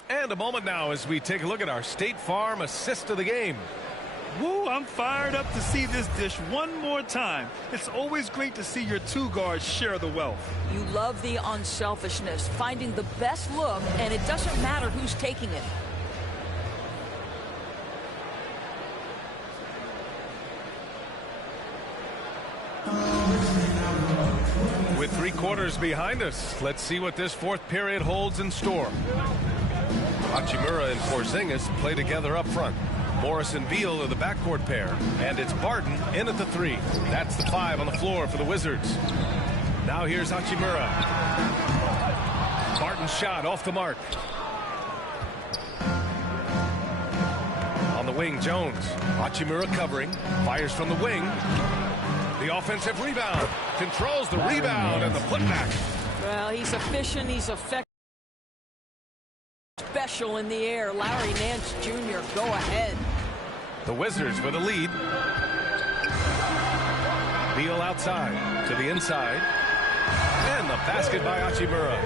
And a moment now as we take a look at our State Farm assist of the game. Woo, I'm fired up to see this dish one more time. It's always great to see your 2 guards share the wealth. You love the unselfishness, finding the best look, and it doesn't matter who's taking it. With 3 quarters behind us, let's see what this 4th period holds in store. Hachimura and Porzingis play together up front. Morris and Beal are the backcourt pair, and it's Barton in at the 3. That's the 5 on the floor for the Wizards. Now here's Hachimura. Barton's shot off the mark. On the wing, Jones. Hachimura covering, fires from the wing. The offensive rebound, controls the rebound and the putback. Well, he's efficient, he's effective. Special in the air. Larry Nance Jr. go ahead. The Wizards with a lead. Beal outside to the inside. And the basket by Hachimura.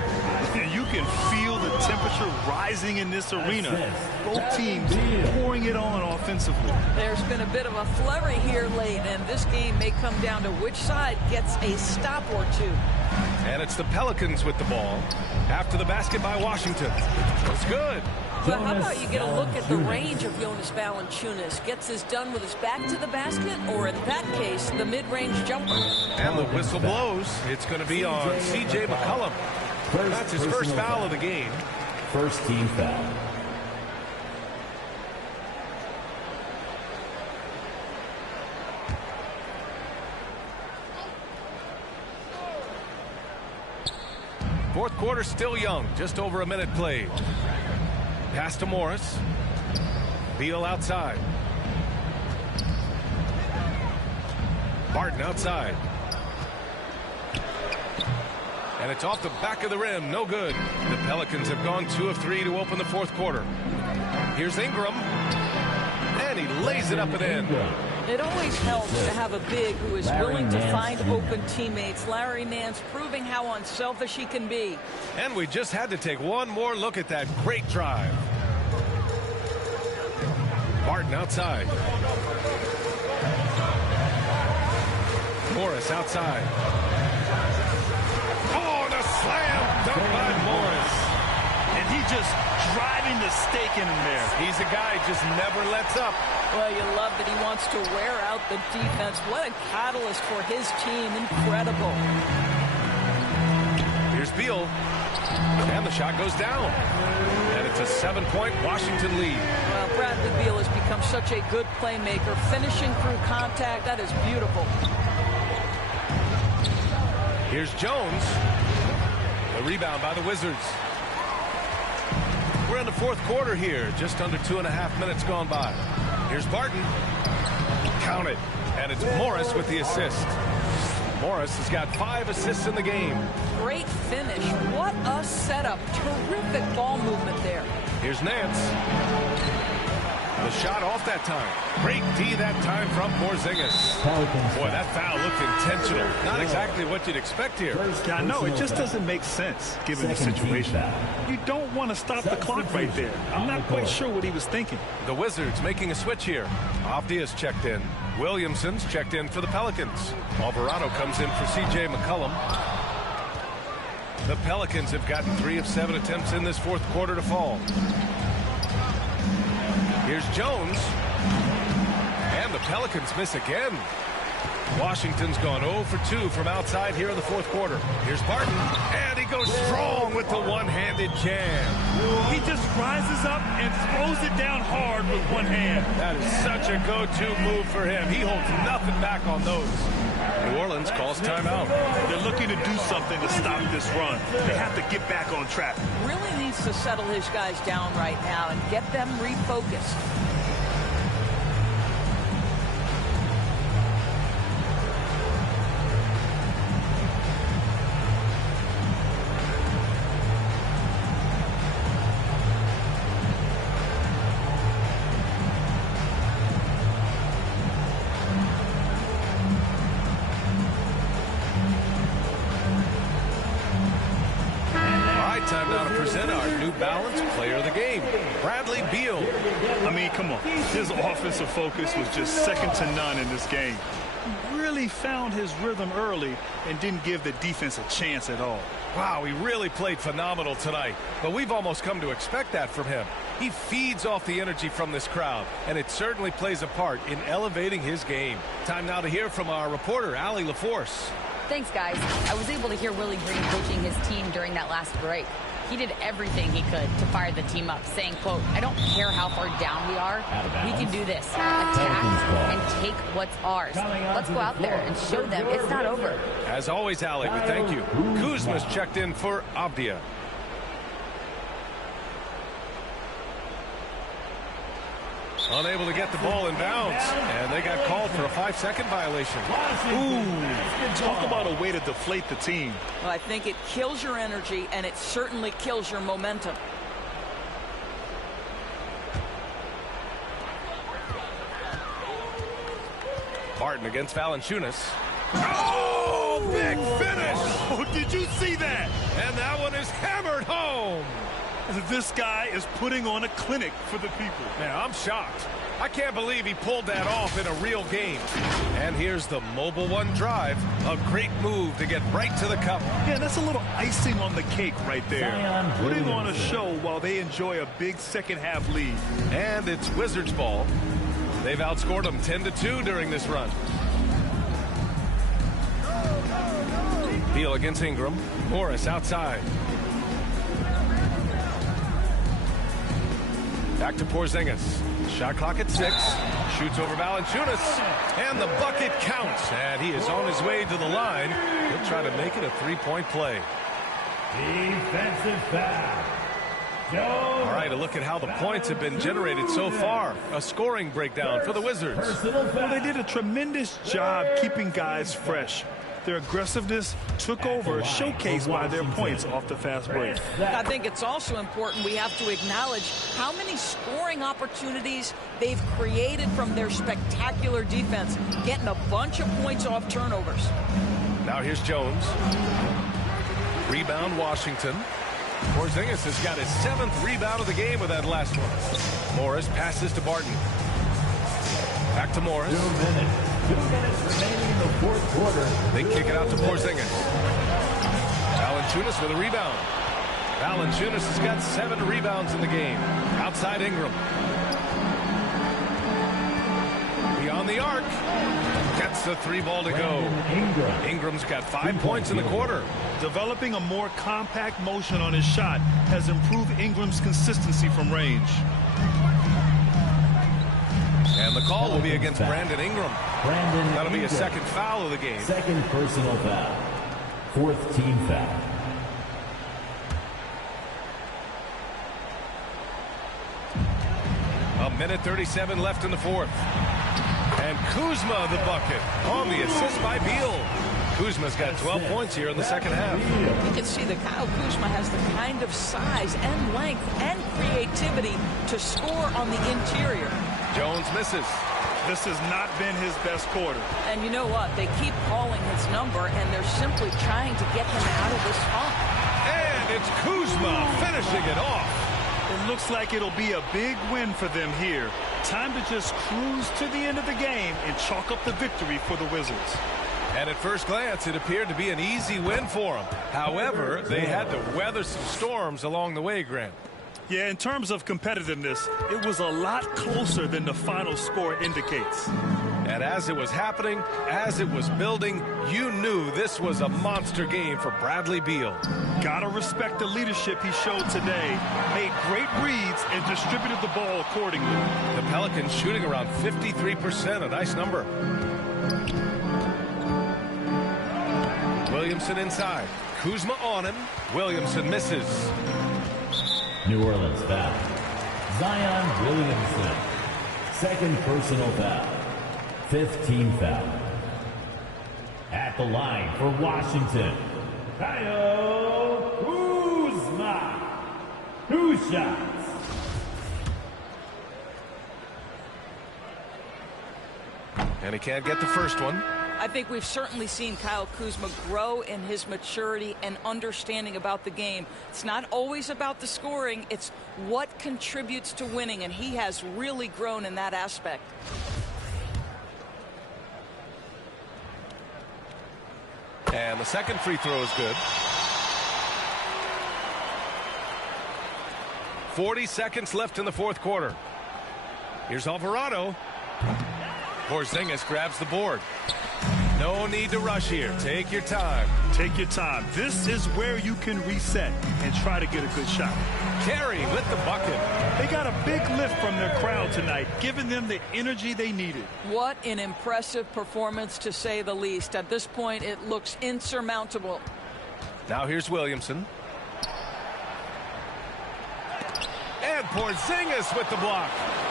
You can feel the temperature rising in this arena. Both teams pouring it on offensively. There's been a bit of a flurry here late, and this game may come down to which side gets a stop or 2. And it's the Pelicans with the ball after the basket by Washington. It's good. But how about you get a look at the range of Jonas Valanciunas? Gets this done with his back to the basket, or in that case, the mid-range jumper. And the whistle blows. It's going to be on C.J. McCollum. That's his first foul of the game. First team foul. Fourth quarter still young, just over a minute played. Pass to Morris. Beal outside. Barton outside. And it's off the back of the rim. No good. The Pelicans have gone 2 of 3 to open the fourth quarter. Here's Ingram. And he lays it up and in. It always helps to have a big who is willing to find open teammates. Larry Nance proving how unselfish he can be. And we just had to take one more look at that great drive. Barton outside. Morris outside. Oh, the slam dunk by Morris. And he just driving the stake in him there. He's a guy who just never lets up. Well, you love that he wants to wear out the defense. What a catalyst for his team. Incredible. Here's Beal. And the shot goes down. And it's a 7-point Washington lead. Well, Bradley Beal has become such a good playmaker. Finishing through contact, that is beautiful. Here's Jones. The rebound by the Wizards. We're in the fourth quarter here. Just under 2.5 minutes gone by. Here's Barton. Count it. And it's Morris with the assist. Morris has got 5 assists in the game. Great finish. What a setup. Terrific ball movement there. Here's Nance. The shot off that time. Great D that time from Porzingis. Boy, that foul looked intentional. Not exactly what you'd expect here. Yeah, no, it just doesn't make sense given the situation. You don't want to stop the clock right there. I'm not quite sure what he was thinking. The Wizards making a switch here. Avdia's checked in. Williamson's checked in for the Pelicans. Alvarado comes in for C.J. McCollum. The Pelicans have gotten 3 of 7 attempts in this fourth quarter to fall. Here's Jones. And the Pelicans miss again. Washington's gone 0 for 2 from outside here in the fourth quarter. Here's Barton. And he goes strong with the one-handed jam. He just rises up and throws it down hard with one hand. That is such a go-to move for him. He holds nothing back on those. New Orleans calls timeout. They're looking to do something to stop this run. They have to get back on track. Really needs to settle his guys down right now and get them refocused. Time now to present our New Balance Player of the Game, Bradley Beal. I mean, come on. His offensive focus was just second to none in this game. He really found his rhythm early and didn't give the defense a chance at all. Wow, he really played phenomenal tonight, but we've almost come to expect that from him. He feeds off the energy from this crowd, and it certainly plays a part in elevating his game. Time now to hear from our reporter, Allie LaForce. Thanks, guys. I was able to hear Willie Green coaching his team during that last break. He did everything he could to fire the team up, saying, quote, "I don't care how far down we are. We can do this. Attack and take what's ours. Let's go out there and show them it's not over." As always, Allie, we thank you. Kuzma's checked in for Avdia. Unable to get the ball in bounds, and they got called for a 5-second violation. Ooh, talk about a way to deflate the team. Well, I think it kills your energy, and it certainly kills your momentum. Barton against Valanciunas. Oh, big finish! Oh, did you see that? And that one is hammered home. This guy is putting on a clinic for the people. Man, I'm shocked. I can't believe he pulled that off in a real game. And here's the mobile one drive. A great move to get right to the cup. Yeah, that's a little icing on the cake right there. Putting on a show while they enjoy a big second-half lead. And it's Wizards ball. They've outscored them 10-2 during this run. Beal against Ingram. Morris outside. Back to Porzingis. Shot clock at 6. Shoots over Valanciunas. And the bucket counts. And he is on his way to the line. He'll try to make it a 3-point play. Defensive foul. All right, a look at how the points have been generated so far. A scoring breakdown for the Wizards. Well, they did a tremendous job keeping guys fresh. Their aggressiveness took over, showcased by their points off the fast break. I think it's also important we have to acknowledge how many scoring opportunities they've created from their spectacular defense, getting a bunch of points off turnovers. Now here's Jones. Rebound, Washington. Porzingis has got his 7th rebound of the game with that last one. Morris passes to Barton. Back to Morris. 2 minutes remaining in the fourth quarter. They kick it out to Porzingis. Valanciunas with a rebound. Valanciunas has got 7 rebounds in the game. Outside Ingram. Beyond the arc. Gets the 3 ball to go. Ingram's got 5 points in the quarter. Developing a more compact motion on his shot has improved Ingram's consistency from range. And the call will be against Brandon Ingram. That'll be a second foul of the game. Second personal foul. 4th team foul. A minute 37 left in the fourth. And Kuzma the bucket on the assist by Beal. Kuzma's got 12 points here in the second half. You can see that Kyle Kuzma has the kind of size and length and creativity to score on the interior. Jones misses. This has not been his best quarter. And you know what? They keep calling his number, and they're simply trying to get him out of this funk. And it's Kuzma finishing it off. It looks like it'll be a big win for them here. Time to just cruise to the end of the game and chalk up the victory for the Wizards. And at first glance, it appeared to be an easy win for them. However, they had to weather some storms along the way, Grant. Yeah, in terms of competitiveness, it was a lot closer than the final score indicates. And as it was happening, as it was building, you knew this was a monster game for Bradley Beal. Gotta respect the leadership he showed today. Made great reads and distributed the ball accordingly. The Pelicans shooting around 53%, a nice number. Williamson inside. Kuzma on him. Williamson misses. New Orleans foul. Zion Williamson. Second personal foul. 5th team foul. At the line for Washington, Kyle Kuzma. 2 shots. And he can't get the first one. I think we've certainly seen Kyle Kuzma grow in his maturity and understanding about the game. It's not always about the scoring. It's what contributes to winning, and he has really grown in that aspect. And the second free throw is good. 40 seconds left in the fourth quarter. Here's Alvarado. Porzingis grabs the board. No need to rush here. Take your time. Take your time. This is where you can reset and try to get a good shot. Carey with the bucket. They got a big lift from their crowd tonight, giving them the energy they needed. What an impressive performance, to say the least. At this point, it looks insurmountable. Now here's Williamson. And Porzingis with the block.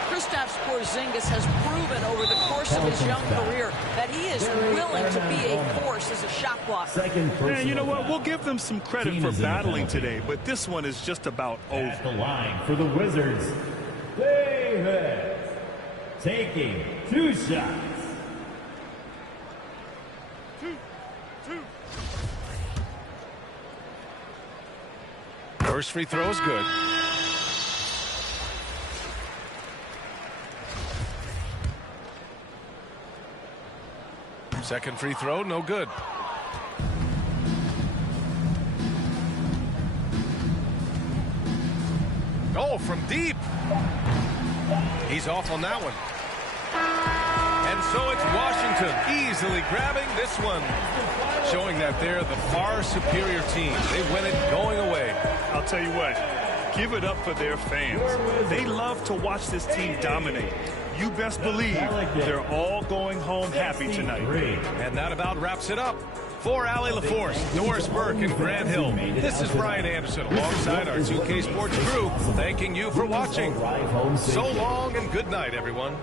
Kristaps Porzingis has proven over the course of his young career that he is willing to be a force as a shot blocker. And you know what? We'll give them some credit for battling today, but this one is just about over. At the line for the Wizards, Davis taking 2 shots. First free throw is good. Second free throw, no good. Oh, from deep. He's off on that one. And so it's Washington easily grabbing this one, showing that they're the far superior team. They win it going away. I'll tell you what, give it up for their fans. They love to watch this team dominate. You best believe they're all going home happy tonight. And that about wraps it up. For Allie LaForce, Doris Burke, and Grant Hill, this is Brian Anderson alongside our 2K Sports crew, thanking you for watching. So long and good night, everyone.